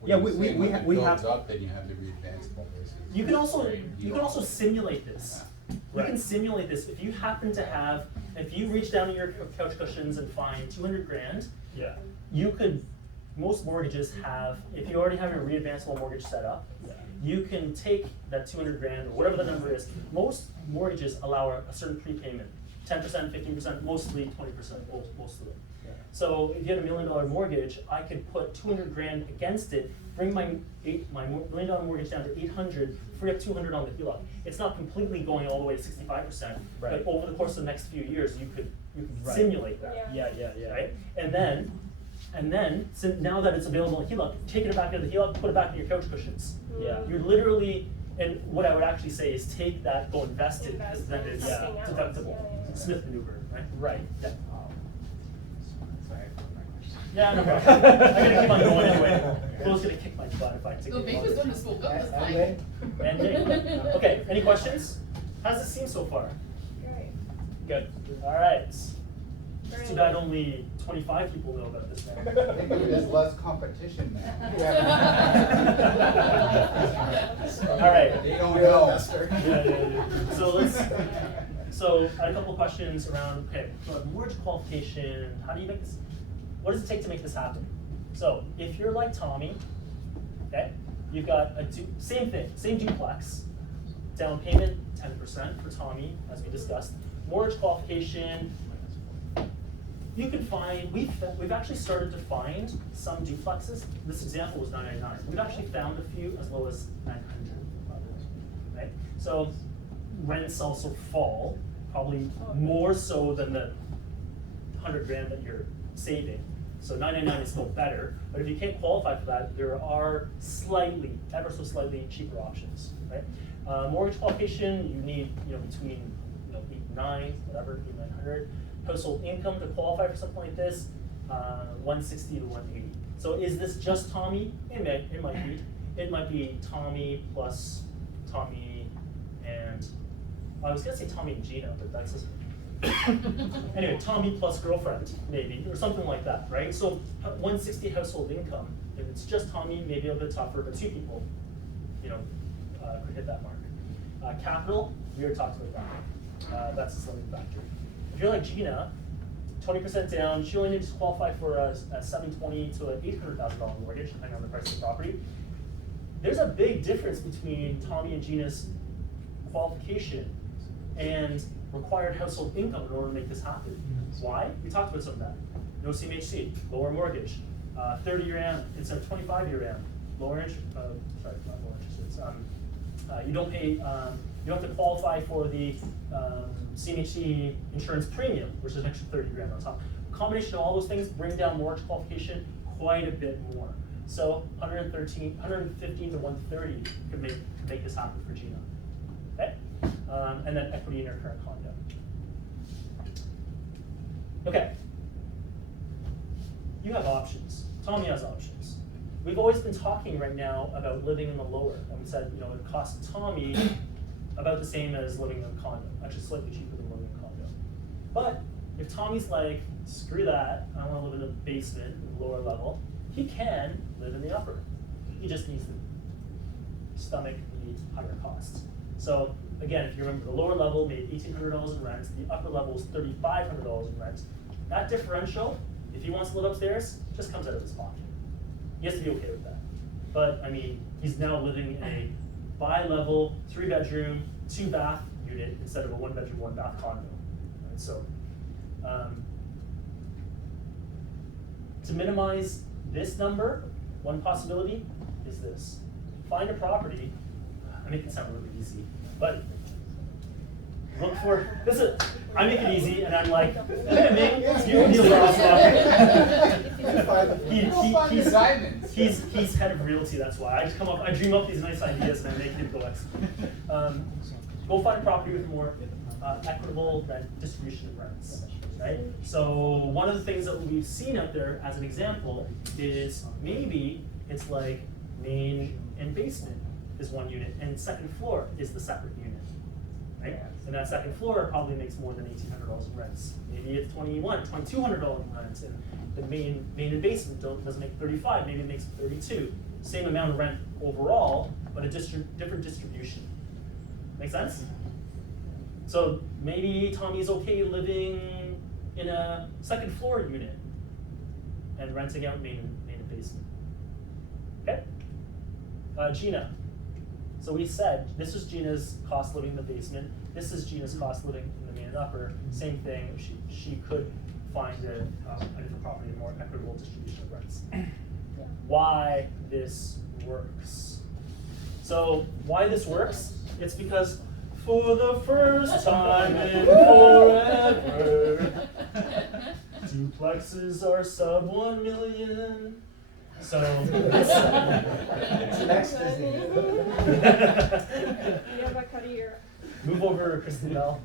When Yeah, you we- say we when ha- it we builds have- up, then you have the readvanceable versus. You can also straight you can HELOC. also simulate this. You can Right. simulate this if you happen to have, if you reach down to your couch cushions and find 200 grand, Yeah. you could, most mortgages have, if you already have your readvanceable mortgage set up, you can take that 200 grand or whatever the number is. Most mortgages allow a certain prepayment, 10%, 15%, mostly 20%, most of them. So if you had $1 million mortgage, I could put 200 grand against it, bring my $1 million mortgage down to 800, free up 200 on the HELOC. It's not completely going all the way to 65%, Right. but over the course of the next few years, you could Right. simulate that. Yeah. Yeah. Right? And then, so now that it's available in HELOC, taking it back into the HELOC, put it back in your couch cushions. Yeah. You're literally, and what I would actually say is take that, go invest it, because Invest then in it's something else. deductible. Yeah. Smith maneuver, right? Right. Yeah. Sorry, I forgot my question. Yeah, no problem. I'm gonna keep on going anyway. Phil's gonna kick my butt if I take The it. bank was going to spoke up this And time. then- And Nick. Okay, any questions? How's it seem so far? Great. Good. All right. It's Great. too bad only 25 people know about this now. Maybe there's less competition now. All right. They don't You're an know. investor. Yeah. So I had a couple of questions around, okay, so mortgage qualification, how do you make this, what does it take to make this happen? So if you're like Tommy, okay, you've got same thing, same duplex, down payment 10% for Tommy, as we discussed. Mortgage qualification, you can find, we've actually started to find some duplexes. This example was $999. We've actually found a few as low as $900. Right? So rents also fall, probably more so than the 100 grand that you're saving. So $999 is still better, but if you can't qualify for that, there are slightly, ever so slightly cheaper options, right? Mortgage qualification, you need, between, 8, 9, whatever, 8, 900. Household income to qualify for something like this, 160 to 180. So is this just Tommy? It might be. It might be Tommy plus Tommy and, I was gonna say Tommy and Gina, but that's just, anyway, Tommy plus girlfriend, maybe, or something like that, right? So 160 household income, if it's just Tommy, maybe a bit tougher, but 2 people, could hit that mark. Capital, we already talked about that. That's a slimming factor. If you're like Gina, 20% down, she only needs to qualify for a $720,000 to an $800,000 mortgage, depending on the price of the property. There's a big difference between Tommy and Gina's qualification and required household income in order to make this happen. Why? We talked about some of that. No CMHC, lower mortgage, 30-year AM instead of 25-year AM, lower interest. Sorry, not lower interest rates. You don't pay. You don't have to qualify for the CMHC insurance premium, which is an extra 30 grand on top. combination of all those things bring down mortgage qualification quite a bit more. So 115 to 130 could make this happen for Gina. Okay? And then equity in her current condo. Okay. You have options. Tommy has options. We've always been talking right now about living in the lower, and we said, it costs Tommy about the same as living in a condo, actually slightly cheaper than living in a condo. But if Tommy's like, screw that, I want to live in the basement, the lower level, he can live in the upper. He just needs to stomach the higher costs. So again, if you remember, the lower level made $1,800 in rent, the upper level was $3,500 in rent. That differential, if he wants to live upstairs, just comes out of his pocket. He has to be okay with that. But I mean, he's now living in a bi-level, 3-bedroom, 2-bath unit instead of a 1-bedroom, 1-bath condo. Right? So to minimize this number, one possibility is this. Find a property, I make it sound really easy, but look for, I make it easy and I'm like, hey, you deal with he's head of realty, that's why. I dream up these nice ideas and I make him go execute. Go find a property with more equitable rent distribution of rents. Right? So one of the things that we've seen out there as an example is maybe it's like main and basement is one unit and second floor is the separate unit. Right? And that second floor probably makes more than $1,800 in rents. Maybe it's $2,200 in rents, and the main and basement doesn't make 35, maybe it makes 32. Same amount of rent overall, but a different distribution. Make sense? So maybe Tommy's okay living in a second floor unit and renting out main and basement. Okay? Gina. So we said this is Gina's cost living in the basement. This is Gina's cost living in the main and upper. Same thing. She could find a different property, a more equitable distribution of rents. Why this works? So why this works? It's because for the first time in forever, duplexes are sub 1 million. So it's ecstasy. You have a career. Move over, Kristen Bell.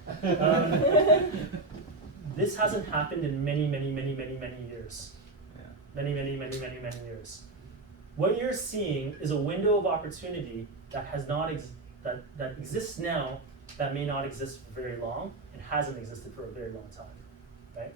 This hasn't happened in many years. Many years. What you're seeing is a window of opportunity that has not that exists now, that may not exist for very long, and hasn't existed for a very long time, right?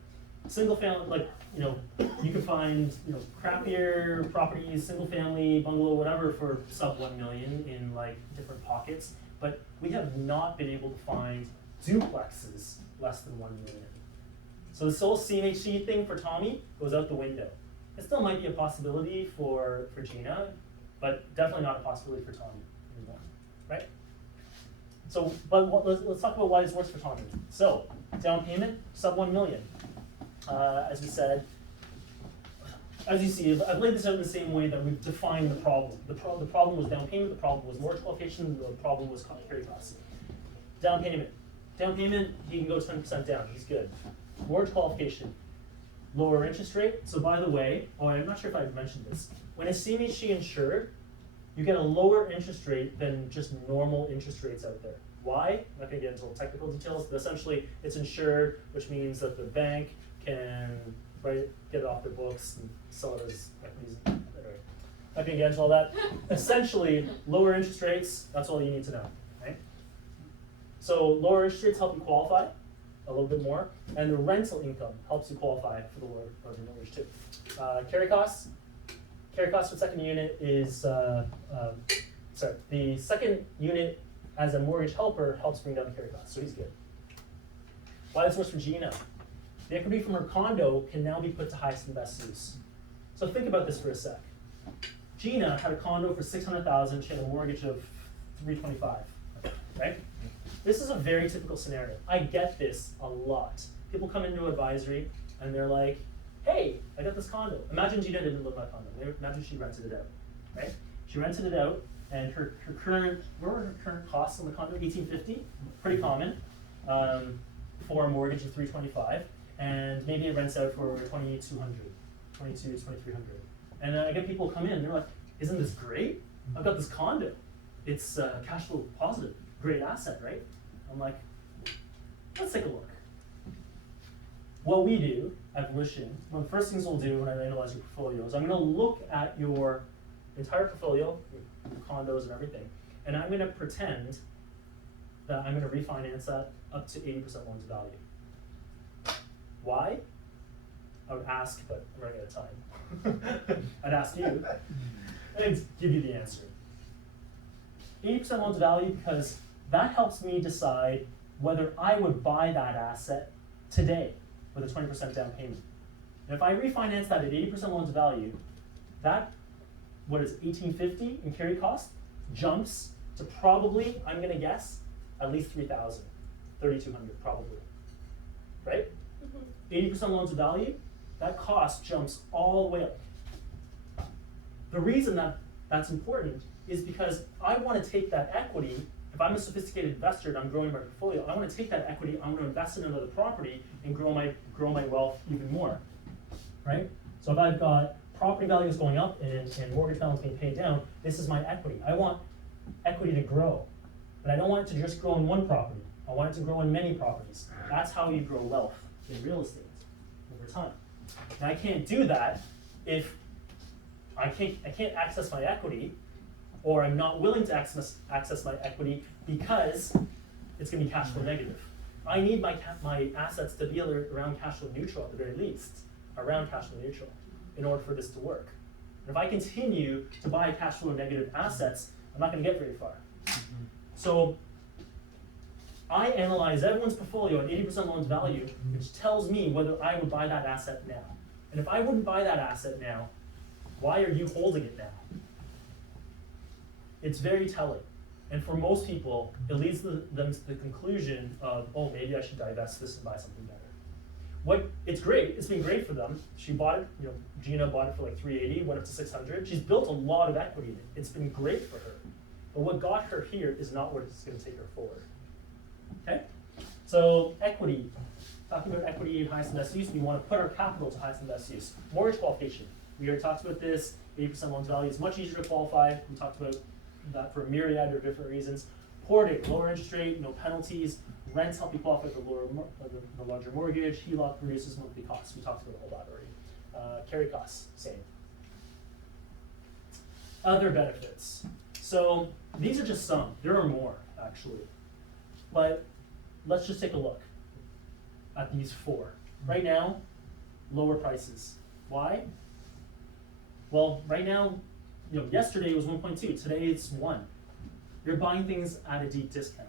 Single family, you can find, crappier properties, single family, bungalow, whatever, for sub 1 million in different pockets, but we have not been able to find duplexes less than 1 million. So this whole CMHC thing for Tommy goes out the window. It still might be a possibility for Gina, but definitely not a possibility for Tommy anymore, right? So, but let's talk about why this works for Tommy. So, down payment, sub 1 million. As we said, as you see, I've laid this out in the same way that we've defined the problem. The problem was down payment, the problem was mortgage qualification, the problem was carry costs. Down payment, he can go 10% down, he's good. Mortgage qualification, lower interest rate. So by the way, I'm not sure if I've mentioned this, when it's CMHC insured, you get a lower interest rate than just normal interest rates out there. Why? I'm not going to get into all technical details, but essentially it's insured, which means that the bank can get it off their books and sell it as equities. Anyway, not going to get into all that. Essentially, lower interest rates, that's all you need to know. Right? So lower interest rates help you qualify a little bit more, and the rental income helps you qualify for the lower mortgage too. Carry costs for second unit is, the second unit as a mortgage helper helps bring down the carry costs, so he's good. Why this works for Gina? The equity from her condo can now be put to highest and best use. So think about this for a sec. Gina had a condo for $600,000, she had a mortgage of $325,000, right? This is a very typical scenario. I get this a lot. People come into advisory and they're like, hey, I got this condo. Imagine Gina didn't live in that condo. Imagine she rented it out, right? She rented it out and her current, what were her current costs on the condo? $1,850, pretty common, for a mortgage of $325,000. and maybe it rents out for 2,200, 2,300. And I get people come in, they're like, isn't this great? I've got this condo. It's cash flow positive, great asset, right? I'm like, let's take a look. What we do at Volition, one of the first things we'll do when I analyze your portfolio is I'm gonna look at your entire portfolio, your condos and everything, and I'm gonna pretend that I'm gonna refinance that up to 80% loan to value. Why? I would ask, but I'm running out of time. I'd ask you, and give you the answer. 80% loan to value because that helps me decide whether I would buy that asset today with a 20% down payment. And if I refinance that at 80% loan to value, that, what is it, $1,850 in carry cost, jumps to probably, I'm gonna guess, at least $3,000, $3,200 probably, right? 80% loan to value, that cost jumps all the way up. The reason that that's important is because I want to take that equity. If I'm a sophisticated investor and I'm growing my portfolio, I want to take that equity, I want to invest in another property and grow my wealth even more, right? So if I've got property values going up and mortgage balance being paid down, this is my equity. I want equity to grow, but I don't want it to just grow in one property. I want it to grow in many properties. That's how you grow wealth in real estate over time. And I can't do that if I can't access my equity, or I'm not willing to access my equity because it's going to be cash flow negative. I need my assets to be around cash flow neutral at the very least, around cash flow neutral, in order for this to work. And if I continue to buy cash flow negative assets, I'm not going to get very far. So I analyze everyone's portfolio at 80% loan to value, which tells me whether I would buy that asset now. And if I wouldn't buy that asset now, why are you holding it now? It's very telling. And for most people, it leads them to the conclusion of, oh, maybe I should divest this and buy something better. It's great, it's been great for them. She bought it, Gina bought it for like $380, went up to $600. She's built a lot of equity in it. It's been great for her. But what got her here is not what is going to take her forward. Okay? So equity, talking about equity, highest and best use, we want to put our capital to highest and best use. Mortgage qualification, we already talked about this. 80% loan to value is much easier to qualify. We talked about that for a myriad of different reasons. Porting, lower interest rate, no penalties. Rents help you qualify for the larger mortgage. HELOC reduces monthly costs. We talked about all that already. Carry costs, same. Other benefits. So these are just some. There are more, actually. But let's just take a look at these four. Right now, lower prices. Why? Well, right now, yesterday it was 1.2. Today it's 1. You're buying things at a deep discount.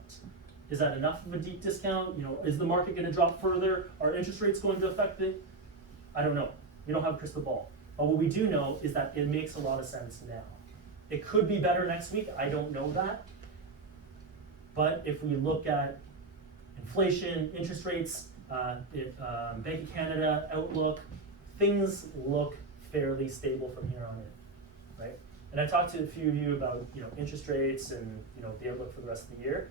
Is that enough of a deep discount? Is the market going to drop further? Are interest rates going to affect it? I don't know. We don't have a crystal ball. But what we do know is that it makes a lot of sense now. It could be better next week. I don't know that. But if we look at inflation, interest rates, Bank of Canada, outlook, things look fairly stable from here on in, right? And I talked to a few of you about interest rates and the outlook for the rest of the year.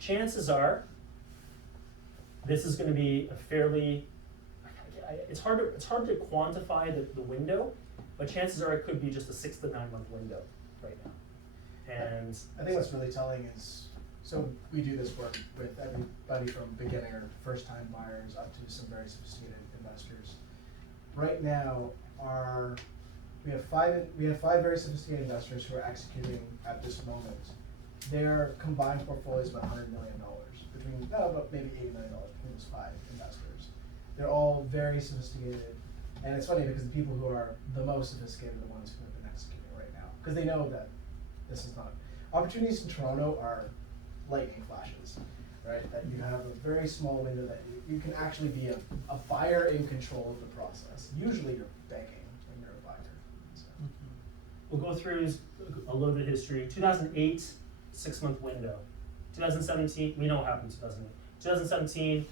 Chances are this is going to be a fairly, it's hard to quantify the window, but chances are it could be just a 6 to 9 month window right now. And I think what's really telling is, so we do this work with everybody from beginner, first time buyers up to some very sophisticated investors. Right now, we have five very sophisticated investors who are executing at this moment. Their combined portfolios about $100 million between about maybe $80 million between those 5 investors. They're all very sophisticated, and it's funny because the people who are the most sophisticated are the ones who have been executing right now because they know that this is not. Opportunities in Toronto are lightning flashes, right? That you have a very small window that you can actually be a buyer in control of the process. Usually you're begging when you're a buyer. So. We'll go through a little bit of history. 2008, 6-month window. 2017, we know what happened in 2008. 2017,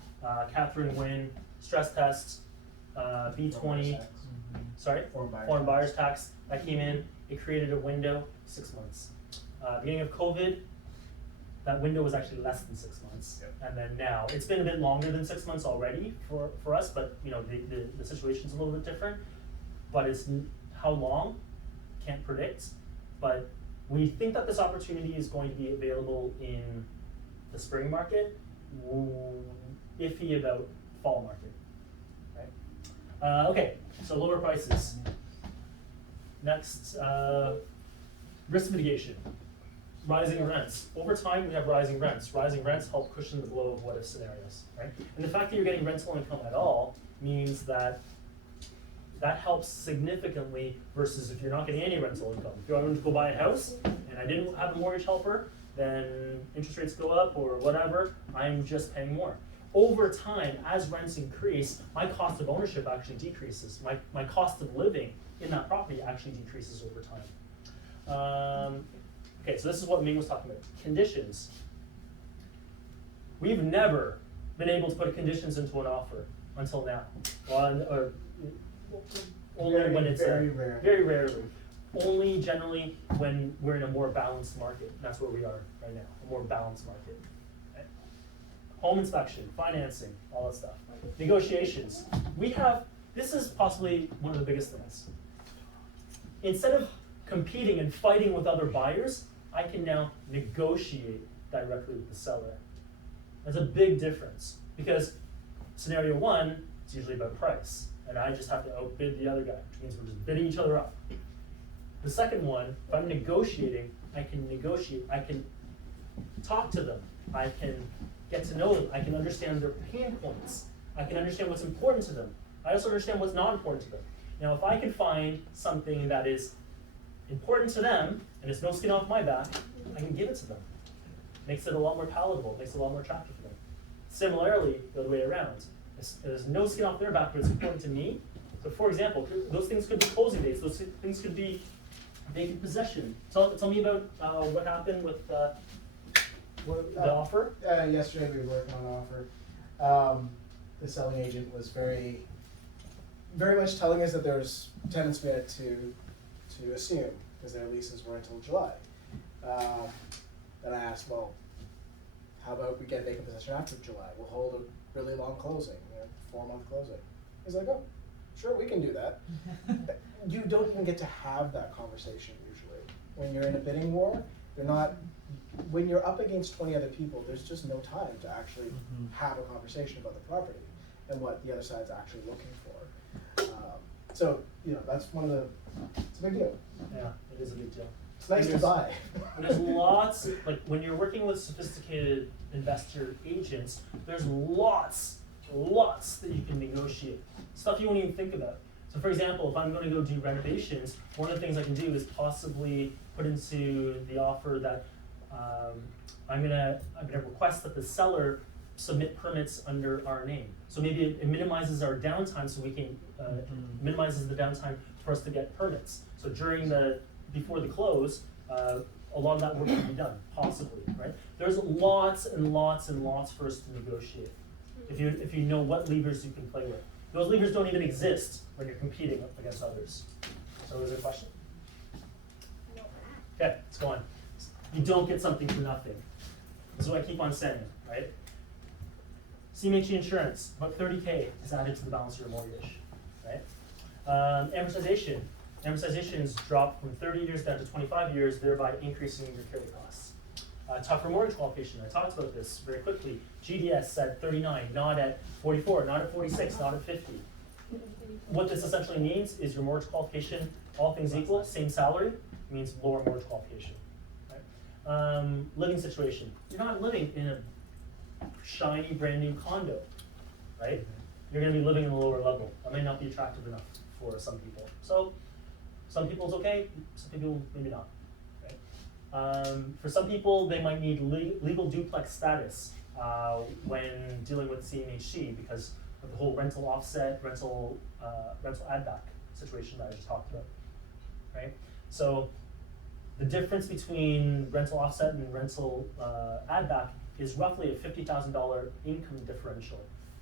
Catherine Wynne, stress test, B20, foreign buyer's tax, that came in. It created a window, 6 months. Beginning of COVID, that window was actually less than 6 months. Yep. And then now, it's been a bit longer than 6 months already for us, but you know, the situation's a little bit different. But it's, how long, can't predict, but we think that this opportunity is going to be available in the spring market, iffy about fall market, right? Okay, so lower prices. Next, risk mitigation. Rising rents. Over time, we have rising rents. Rising rents help cushion the blow of what-if scenarios, right? And the fact that you're getting rental income at all means that that helps significantly versus if you're not getting any rental income. If you're going to go buy a house and I didn't have a mortgage helper, then interest rates go up or whatever, I'm just paying more. Over time, as rents increase, my cost of ownership actually decreases. My cost of living in that property actually decreases over time. Okay, so this is what Ming was talking about, conditions. We've never been able to put conditions into an offer until now. Or only when it's very rare. Very rarely. Only generally when we're in a more balanced market. That's where we are right now, a more balanced market. Okay? Home inspection, financing, all that stuff. Negotiations. This is possibly one of the biggest things. Instead of competing and fighting with other buyers, I can now negotiate directly with the seller. That's a big difference because scenario one, it's usually about price, and I just have to outbid the other guy, which means we're just bidding each other up. The second one, if I'm negotiating, I can negotiate, I can talk to them, I can get to know them, I can understand their pain points, I can understand what's important to them, I also understand what's not important to them. Now, if I can find something that is important to them, and it's no skin off my back, I can give it to them. Makes it a lot more palatable, makes it a lot more attractive for them. Similarly, the other way around. There's no skin off their back, but it's important to me. So for example, those things could be closing dates, those things could be vacant possession. Tell me about what happened with the offer. Yesterday we were working on an offer. The selling agent was very much telling us that there's tenants we had to assume because their leases were until July. Then I asked, well, how about we get vacant possession after July? We'll hold a really long closing, 4-month closing. He's like, oh, sure, we can do that. You don't even get to have that conversation usually. When you're in a bidding war, when you're up against 20 other people, there's just no time to actually have a conversation about the property and what the other side's actually looking for. So, that's it's a big deal. Yeah, it is a big deal. It's nice to buy. And there's lots, like when you're working with sophisticated investor agents, there's lots that you can negotiate. Stuff you won't even think about. So for example, if I'm going to go do renovations, one of the things I can do is possibly put into the offer that I'm gonna request that the seller submit permits under our name. So maybe it minimizes our downtime, so we can minimizes the downtime for us to get permits. So before the close, a lot of that work can be done, possibly, right? There's lots and lots and lots for us to negotiate. If you know what levers you can play with. Those levers don't even exist when you're competing against others. So is there a question? No. Okay, let's go on. You don't get something for nothing. This is what I keep on saying, right? CMHC insurance, about $30K is added to the balance of your mortgage, right? Amortization. Amortizations drop from 30 years down to 25 years, thereby increasing your carry costs. Tougher mortgage qualification, I talked about this very quickly. GDS said 39, not at 44, not at 46, not at 50. What this essentially means is your mortgage qualification, all things equal, same salary, means lower mortgage qualification. Right? Living situation. You're not living in a shiny brand new condo, right? You're going to be living in a lower level. That may not be attractive enough for some people. So some people it's okay, some people maybe not. Right? For some people, they might need legal duplex status when dealing with CMHC because of the whole rental offset, rental add back situation that I just talked about. Right? So the difference between rental offset and rental add back is roughly a $50,000 income differential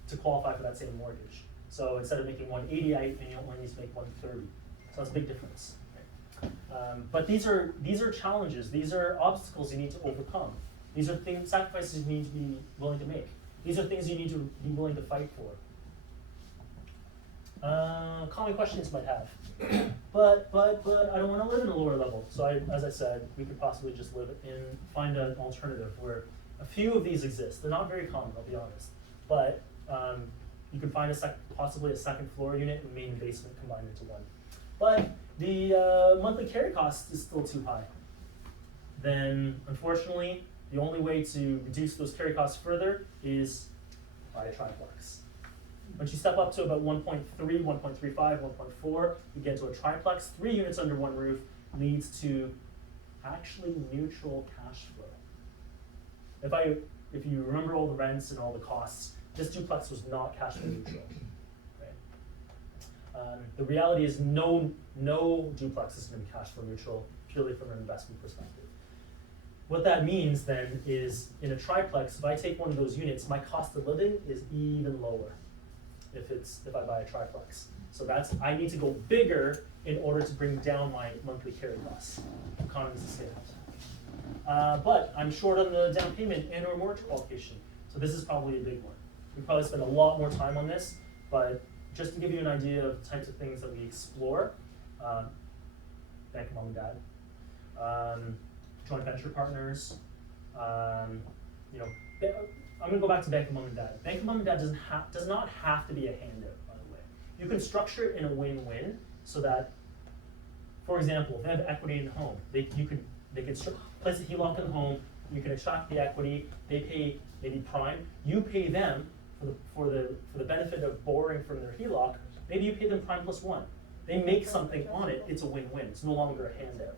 to qualify for that same mortgage. So instead of making 188, then you only need to make 130. So that's a big difference. Right? But these are challenges. These are obstacles you need to overcome. These are sacrifices you need to be willing to make. These are things you need to be willing to fight for. Common questions you might have. But I don't want to live in a lower level. So as I said, we could possibly just find an alternative where a few of these exist. They're not very common, I'll be honest. But you can find possibly a second floor unit and main basement combined into one. But the monthly carry cost is still too high. Then unfortunately, the only way to reduce those carry costs further is buy a triplex. Once you step up to about 1.3, 1.35, 1.4, you get to a triplex. 3 units under one roof leads to actually neutral cash flow. If you remember all the rents and all the costs, this duplex was not cash flow neutral. Right? The reality is no duplex is going to be cash flow neutral purely from an investment perspective. What that means then is in a triplex, if I take one of those units, my cost of living is even lower if I buy a triplex. So I need to go bigger in order to bring down my monthly carry costs. Economies of scale. But I'm short on the down payment and or mortgage qualification. So this is probably a big one. We probably spend a lot more time on this, but just to give you an idea of the types of things that we explore, bank of mom and dad, joint venture partners, you know, I'm going to go back to bank of mom and dad. Bank of mom and dad does not have to be a handout, by the way. You can structure it in a win-win so that, for example, if they have equity in the home, they can place a HELOC in the home, you can extract the equity, they pay maybe prime, you pay them for the benefit of borrowing from their HELOC, maybe you pay them prime plus 1. They make something on it, it's a win-win, it's no longer a handout,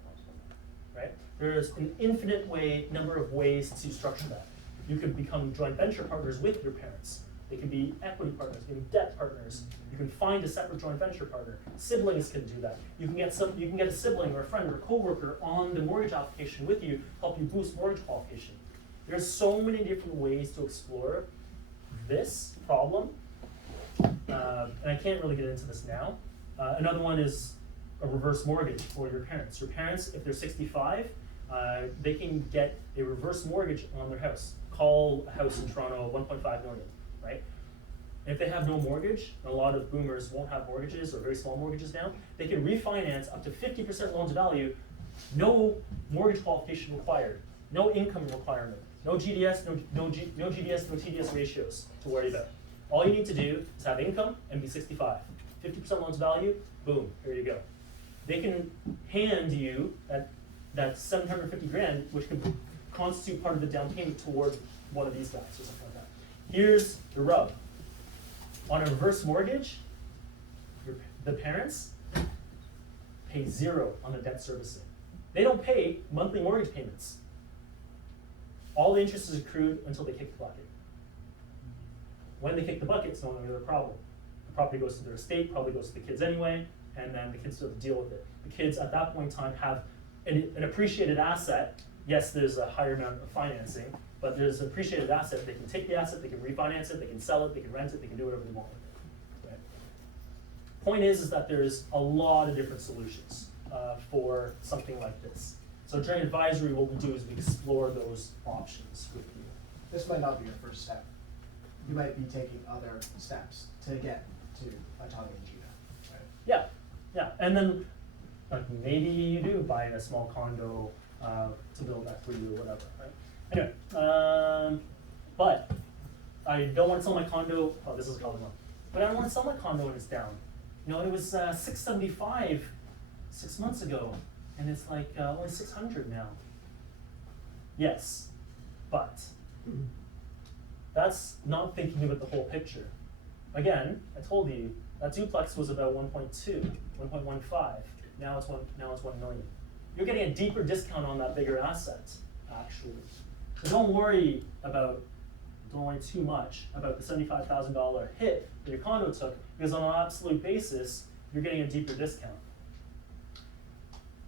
right? There's an infinite number of ways to structure that. You could become joint venture partners with your parents. They can be equity partners, they can be debt partners. You can find a separate joint venture partner. Siblings can do that. You can get a sibling or a friend or a coworker on the mortgage application with you, help you boost mortgage qualification. There's so many different ways to explore this problem, and I can't really get into this now. Another one is a reverse mortgage for your parents. Your parents, if they're 65, they can get a reverse mortgage on their house. Call a house in Toronto, 1.5 million, right? If they have no mortgage, and a lot of boomers won't have mortgages or very small mortgages now, they can refinance up to 50% loan to value, no mortgage qualification required, no income requirement, no GDS, no GDS, no TDS ratios to worry about. All you need to do is have income and be 65. 50% loan to value, boom, here you go. They can hand you that 750 grand, which can constitute part of the down payment toward one of these guys or something like that. Here's the rub. On a reverse mortgage, the parents pay 0 on the debt servicing. They don't pay monthly mortgage payments. All the interest is accrued until they kick the bucket. When they kick the bucket, it's no longer their problem. The property goes to their estate, probably goes to the kids anyway, and then the kids still have to deal with it. The kids at that point in time have an appreciated asset. Yes, there's a higher amount of financing, but there's an appreciated asset. They can take the asset, they can refinance it, they can sell it, they can rent it, they can do whatever they want with it. Right? Point is that there's a lot of different solutions for something like this. So during advisory, what we do is we explore those options with you. This might not be your first step. You might be taking other steps to get to autonomy in Gina, right? Yeah, and then maybe you do buy a small condo to build equity or whatever, right? Anyway, but I don't want to sell my condo. Oh, this is a common one. But I don't want to sell my condo when it's down. You know, it was $675 6 months ago, and it's like only $600 now. Yes, but that's not thinking about the whole picture. Again, I told you that duplex was about 1.2, 1.15. Now it's 1 million. You're getting a deeper discount on that bigger asset, actually. So don't worry too much about the $75,000 hit that your condo took, because on an absolute basis, you're getting a deeper discount.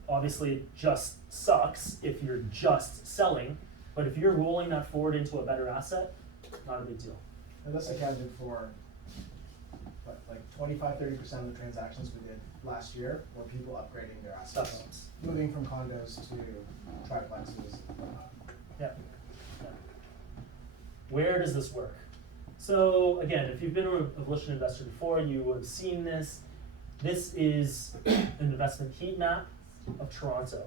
Obviously, it just sucks if you're just selling, but if you're rolling that forward into a better asset, not a big deal. And this accounted for, what, like 25–30% of the transactions we did last year were people upgrading their assets, moving from condos to triplexes. Yeah. Where does this work? So again, if you've been a Volition investor before, you would have seen this. This is an investment heat map of Toronto.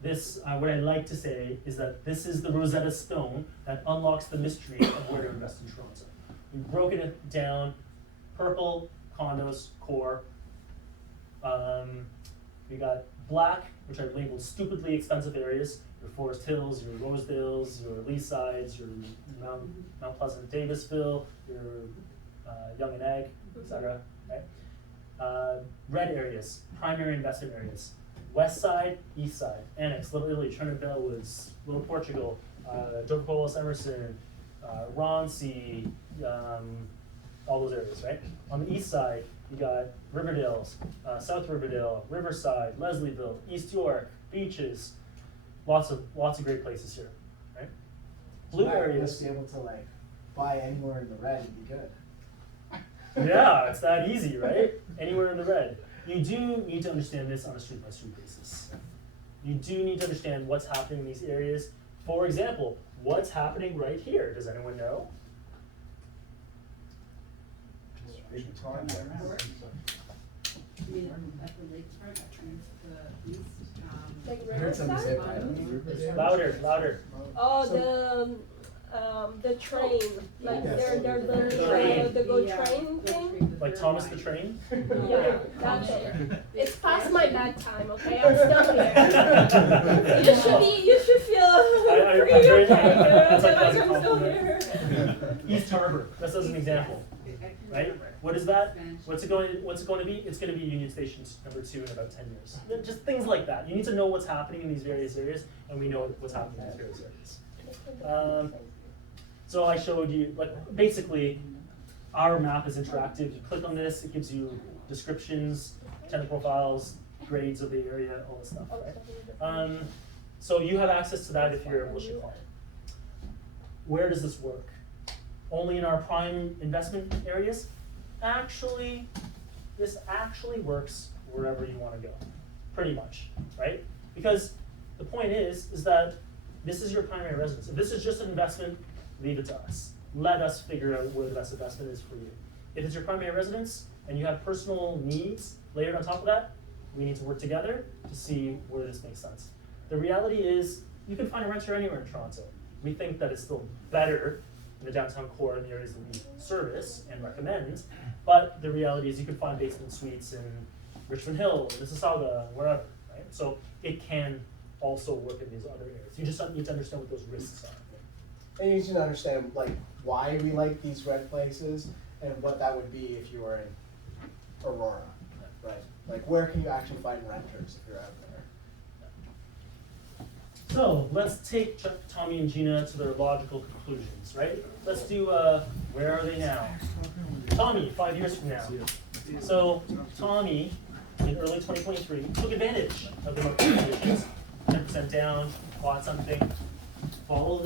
This, what I like to say is that this is the Rosetta Stone that unlocks the mystery of where to invest in Toronto. We've broken it down: purple, condos, core. We got black, which are labeled stupidly expensive areas: your Forest Hills, your Rosedales, your Leasides, your Mount Pleasant, Davisville, your Young and Egg, etc. Right? Red areas, primary investment areas: West Side, East Side, Annex, Little Italy, Trinidad Bellwoods, Little Portugal, Dovercolis, Emerson, Roncy, all those areas, right? On the east side, you got Riverdales, South Riverdale, Riverside, Leslieville, East York, Beaches, lots of great places here, right? Blue areas. Be able to like buy anywhere in the red and be good. Yeah, it's that easy, right? Anywhere in the red. You do need to understand this on a street-by-street basis. You do need to understand what's happening in these areas. For example, what's happening right here? Does anyone know? I mean, at the lakefront, to the east, Like I heard somebody say Riverside? Louder. Oh, the train, like Yes. they're Train. the go train thing. Like Thomas the Train? Yeah, that's it. It's past my bedtime, okay? I'm still here. You should feel pretty okay, that's like otherwise that's a I'm still compliment. here. East Harbor, that's as an example, right? What is that? What's it going to be? It's going to be Union Station #2 in about 10 years. Just things like that. You need to know what's happening in these various areas, and we know what's happening in these various areas. So I showed you, like, basically, our map is interactive. You click on this, it gives you descriptions, tenant profiles, grades of the area, all this stuff, right? So you have access to that if you're a Volition client. Where does this work? Only in our prime investment areas? Actually, this actually works wherever you want to go, pretty much, right? Because the point is that this is your primary residence. If this is just an investment, leave it to us. Let us figure out where the best investment is for you. If it's your primary residence and you have personal needs layered on top of that, we need to work together to see where this makes sense. The reality is you can find a renter anywhere in Toronto. We think that it's still better in the downtown core and the areas that we service and recommend, but the reality is you can find basement suites in Richmond Hill, Sauga, wherever, right? So it can also work in these other areas. You just need to understand what those risks are. And you need to understand like why we like these red places and what that would be if you were in Aurora, right? Like where can you actually find renters if you're out there? So let's take Tommy and Gina to their logical conclusions, right? Let's do, where are they now? Tommy, 5 years from now. So Tommy, in early 2023, took advantage of the market conditions, 10% down, bought something, followed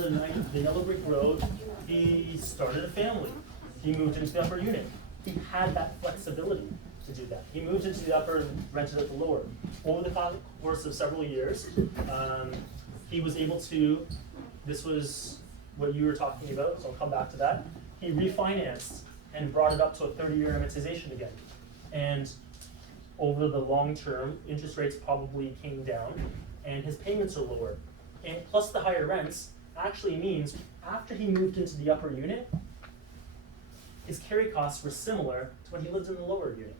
the yellow brick road. He started a family. He moved into the upper unit. He had that flexibility to do that. He moved into the upper and rented at the lower. Over the course of several years, he was able to, this was what you were talking about, so I'll come back to that. He refinanced and brought it up to a 30-year amortization again. And over the long term, interest rates probably came down and his payments are lower. And plus the higher rents actually means after he moved into the upper unit, his carry costs were similar to when he lived in the lower unit.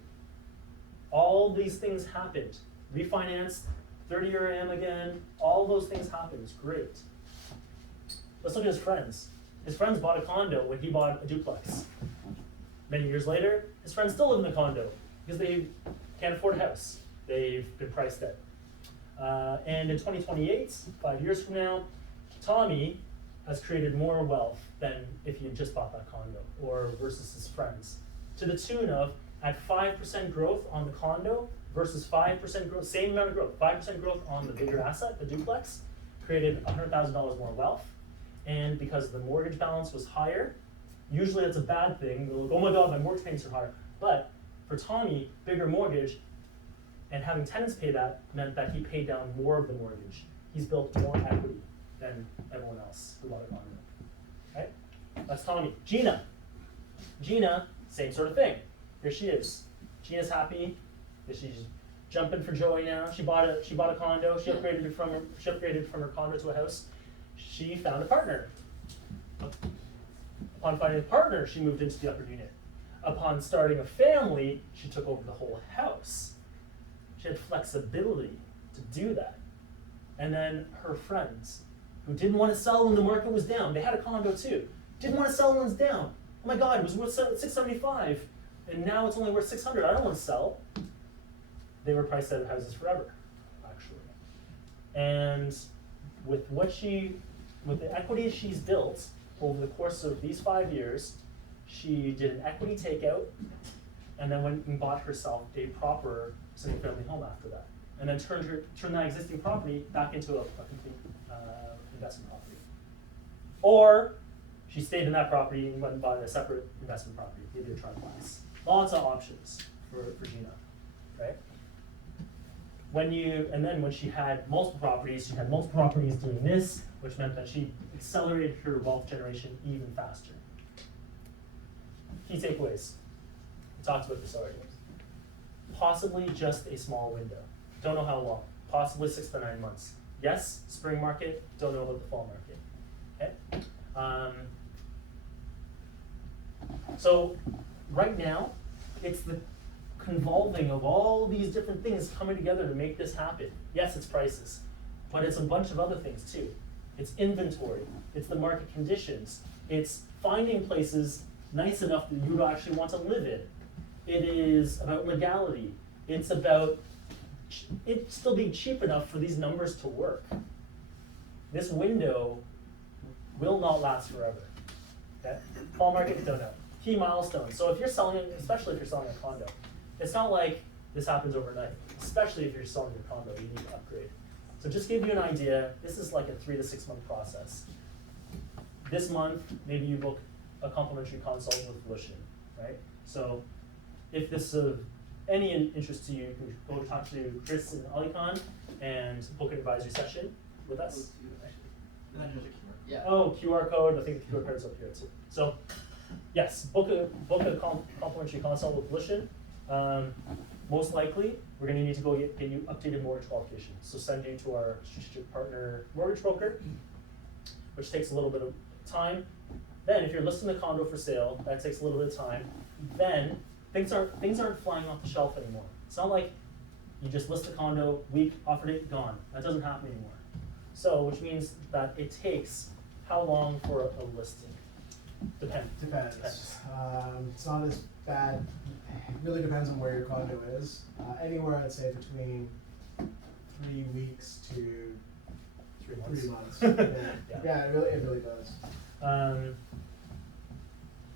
All these things happened. Refinanced, 30-year AM again, all those things happened. It's great. Let's look at his friends. His friends bought a condo when he bought a duplex. Many years later, his friends still live in the condo because they can't afford a house. They've been priced out. And in 2028, 5 years from now, Tommy has created more wealth than if he had just bought that condo, or versus his friends, to the tune of, at 5% growth on the condo versus 5% growth, same amount of growth, 5% growth on the bigger asset, the duplex, created $100,000 more wealth. And because the mortgage balance was higher, usually that's a bad thing. They're like, oh my God, my mortgage payments are higher. But for Tommy, bigger mortgage and having tenants pay that meant that he paid down more of the mortgage. He's built more equity than everyone else who bought a condo, right? That's Tommy. Gina, same sort of thing. Here she is. Gina's happy. She's jumping for joy now. She bought a condo. She upgraded from her condo to a house. She found a partner. Upon finding a partner, she moved into the upper unit. Upon starting a family, she took over the whole house. She had flexibility to do that. And then her friends, who didn't want to sell when the market was down, they had a condo too. Didn't want to sell when it was down. Oh my God, it was worth $675, and now it's only worth $600. I don't want to sell. They were priced out of houses forever, actually. And with the equity she's built over the course of these 5 years, she did an equity takeout, and then went and bought herself a proper single-family home after that, and then turned that existing property back into a complete investment property. Or she stayed in that property and went and bought a separate investment property, maybe a triplex. Lots of options for Gina, right? When she had multiple properties, doing this, which meant that she accelerated her wealth generation even faster. Key takeaways. We talked about this already. Possibly just a small window. Don't know how long. Possibly 6 to 9 months. Yes, spring market. Don't know about the fall market. Okay. So right now, it's the convolving of all these different things coming together to make this happen. Yes, it's prices, but it's a bunch of other things too. It's inventory. It's the market conditions. It's finding places nice enough that you actually want to live in. It is about legality. It's about it still being cheap enough for these numbers to work. This window will not last forever. Okay? Fall market, don't know. Key milestones. So if you're selling, especially if you're selling a condo, it's not like this happens overnight. Especially if you're selling your condo, you need to upgrade. So just to give you an idea, this is like a 3 to 6 month process. This month, maybe you book a complimentary consult with Volition, right? So if this is of any interest to you, you can go talk to Chris and Alicon and book an advisory session with us. Yeah. Oh, QR code. I think the QR code is up here too. So yes, book a complimentary consult with Volition. Most likely, we're going to need to go get you updated mortgage qualifications. So send you to our strategic partner mortgage broker, which takes a little bit of time. Then, if you're listing the condo for sale, that takes a little bit of time. Then things aren't flying off the shelf anymore. It's not like you just list the condo, week, offered it, gone. That doesn't happen anymore. So, which means that it takes how long for a listing? Depends. It's not as bad. It really depends on where your condo is. Anywhere I'd say between 3 weeks to 3 months. Yeah, it really does.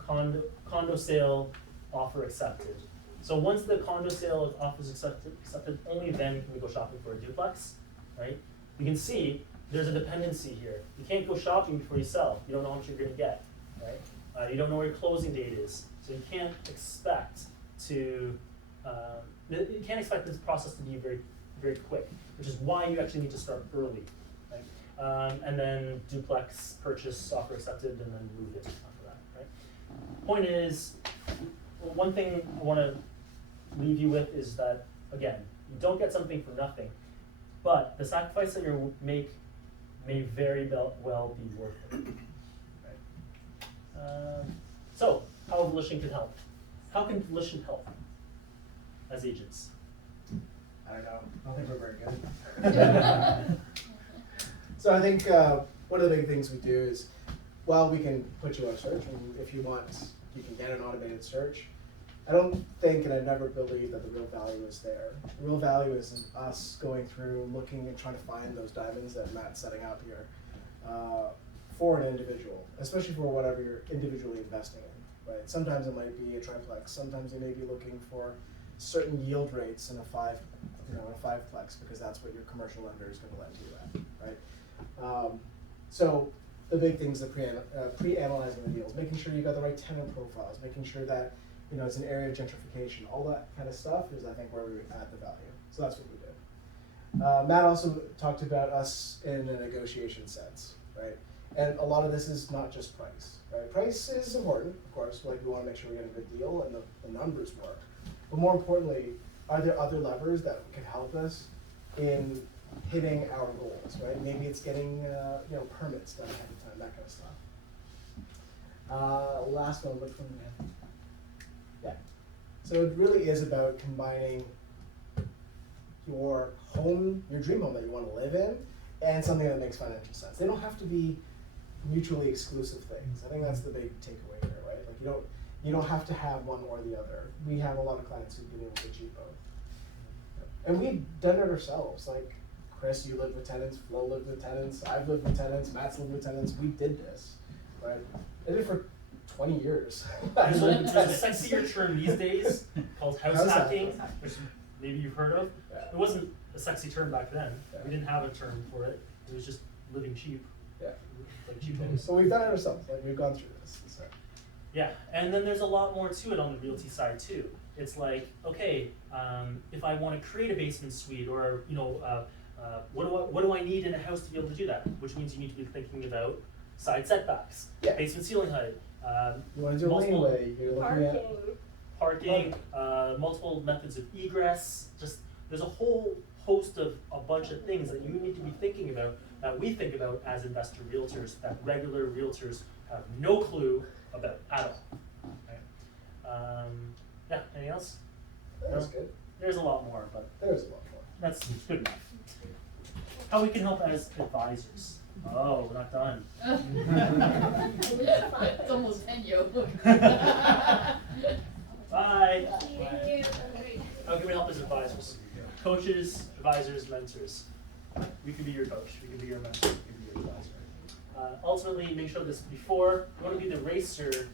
Condo sale offer accepted. So once the condo sale offer is accepted, only then can we go shopping for a duplex, right? You can see there's a dependency here. You can't go shopping before you sell. You don't know how much you're going to get, right? You don't know where your closing date is, so you can't expect this process to be very, very quick, which is why you actually need to start early, right? And then duplex purchase offer accepted, and then move it after that, right? Point is, one thing I want to leave you with is that, again, you don't get something for nothing, but the sacrifice that you make may very well be worth it. Right? So, how Volition can help? How can Volition help as agents? I don't know. I don't think we're very good. So I think one of the big things we do is, while we can put you on search, and if you want, you can get an automated search. I don't think, and I never believe, that the real value is there. The real value is in us going through, looking, and trying to find those diamonds that Matt's setting out here for an individual, especially for whatever you're individually investing in. Right? Sometimes it might be a triplex. Sometimes you may be looking for certain yield rates in a fiveplex, because that's what your commercial lender is going to lend you at, right? So the big things are pre-analyzing the deals, making sure you got the right tenant profiles, making sure that it's an area of gentrification. All that kind of stuff is, I think, where we add the value. So that's what we did. Matt also talked about us in a negotiation sense, right? And a lot of this is not just price, right? Price is important, of course, like we wanna make sure we get a good deal and the numbers work. But more importantly, are there other levers that could help us in hitting our goals, right? Maybe it's getting, permits done ahead of time, that kind of stuff. Last one, which one do we have? Yeah. So it really is about combining your home, your dream home that you want to live in, and something that makes financial sense. They don't have to be mutually exclusive things. I think that's the big takeaway here, right? Like you don't have to have one or the other. We have a lot of clients who've been able to achieve both. And we've done it ourselves. Like Chris, you lived with tenants, Flo lived with tenants, I've lived with tenants, Matt's lived with tenants. We did this, right? I did it for 20 years. There's a sexier term these days called house hacking, which maybe you've heard of. Yeah. It wasn't a sexy term back then. Yeah. We didn't have a term for it. It was just living cheap. Yeah. Like cheapos. So we've done it ourselves. Like we've gone through this. So. Yeah, and then there's a lot more to it on the realty side too. It's like, okay, if I want to create a basement suite, or what do I need in a house to be able to do that? Which means you need to be thinking about side setbacks, Yeah. basement ceiling height, You want to do a laneway, you're looking at parking, multiple methods of egress. Just there's a whole host of a bunch of things that you need to be thinking about, that we think about as investor realtors, that regular realtors have no clue about at all. Okay. Yeah, anything else? That's No? good. There's a lot more, but There's a lot more. that's good enough. How we can help as advisors. Oh, we're not done. It's almost 10, yo. Bye. Thank you. How can we help as advisors? Coaches, advisors, mentors. We can be your coach, we can be your mentor, we can be your advisor. Ultimately, make sure this before, we want to be the racer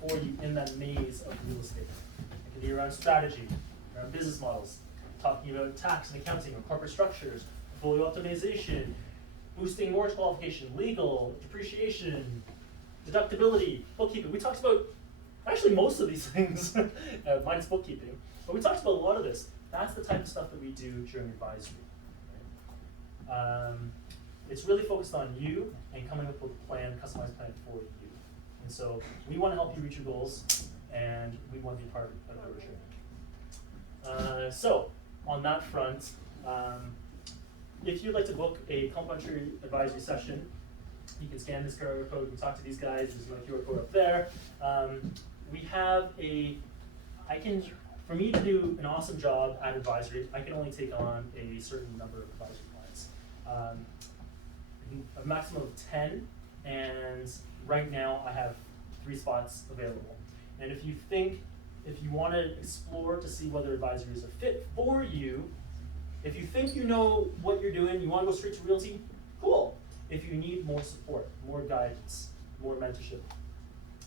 for you in that maze of real estate. It can be around strategy, around business models, talking about tax and accounting or corporate structures, portfolio optimization, boosting mortgage qualification, legal, depreciation, deductibility, bookkeeping. We talked about actually most of these things, minus bookkeeping, but we talked about a lot of this. That's the type of stuff that we do during advisory. Right? It's really focused on you and coming up with a plan, customized plan for you. And so we want to help you reach your goals, and we want to be part of your journey. So on that front, if you'd like to book a complimentary advisory session, you can scan this QR code, we can talk to these guys, there's my QR code up there. We have for me to do an awesome job at advisory, I can only take on a certain number of advisory clients. A maximum of 10, and right now I have 3 spots available. And if you want to explore to see whether advisory is a fit for you, if you think you know what you're doing, you want to go straight to realty, cool. If you need more support, more guidance, more mentorship,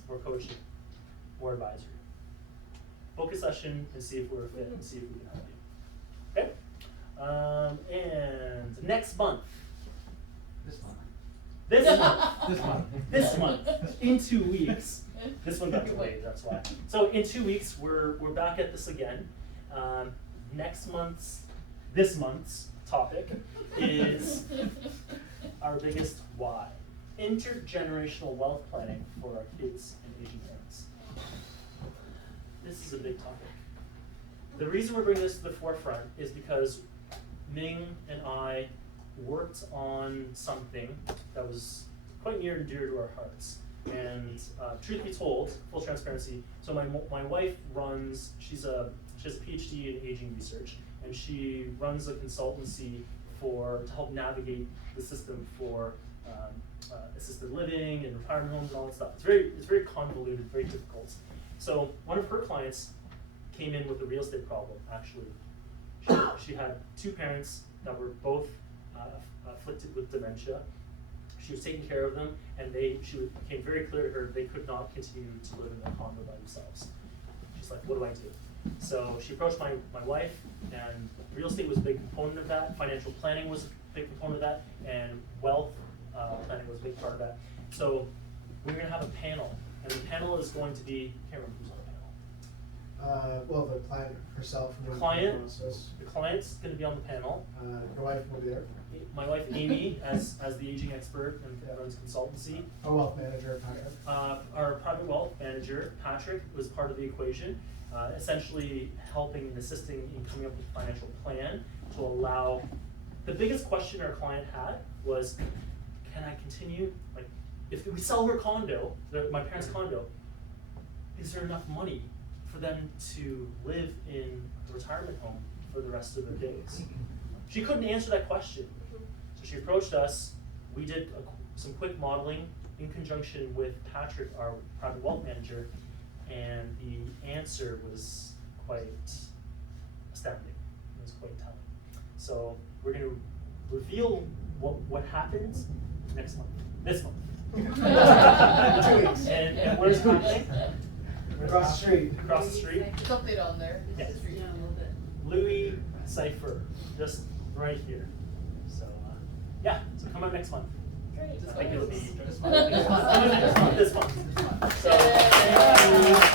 more coaching, more advisory, book a session and see if we're a fit and see if we can help you. Okay? And next month. This month, in 2 weeks. This one got delayed, that's why. So in 2 weeks, we're back at this again. This month's topic is our biggest why. Intergenerational wealth planning for our kids and aging parents. This is a big topic. The reason we're bringing this to the forefront is because Ming and I worked on something that was quite near and dear to our hearts. And truth be told, full transparency, so my wife she has a PhD in aging research, and she runs a consultancy to help navigate the system for assisted living and retirement homes and all that stuff. It's very convoluted, very difficult. So one of her clients came in with a real estate problem, actually. She had 2 parents that were both afflicted with dementia. She was taking care of them, and it became very clear to her they could not continue to live in their condo by themselves. She's like, what do I do? So she approached my wife, and real estate was a big component of that, financial planning was a big component of that, and wealth planning was a big part of that. So we're going to have a panel, and the panel is going to be, I can't remember who's on the panel. Well, the client herself. The client's going to be on the panel. Your wife will be there. my wife Amy as the aging expert and runs consultancy. A wealth manager, Our private wealth manager, Patrick, was part of the equation, essentially helping and assisting in coming up with a financial plan to allow. The biggest question our client had was, can I continue, like, if we sell her condo, my parents' condo, is there enough money for them to live in a retirement home for the rest of their days? She couldn't answer that question. So she approached us. We did some quick modeling in conjunction with Patrick, our private wealth manager, and the answer was quite astounding. It was quite telling. So we're going to reveal what happens next month. This month. 2 weeks. And where's it happening? Across the street. Across the street. It's updated on there. Yeah. It's just Yeah, a little bit. Louis Cipher, just right here. So yeah, so come out next month. Great. I think it'll be This month. this month. So.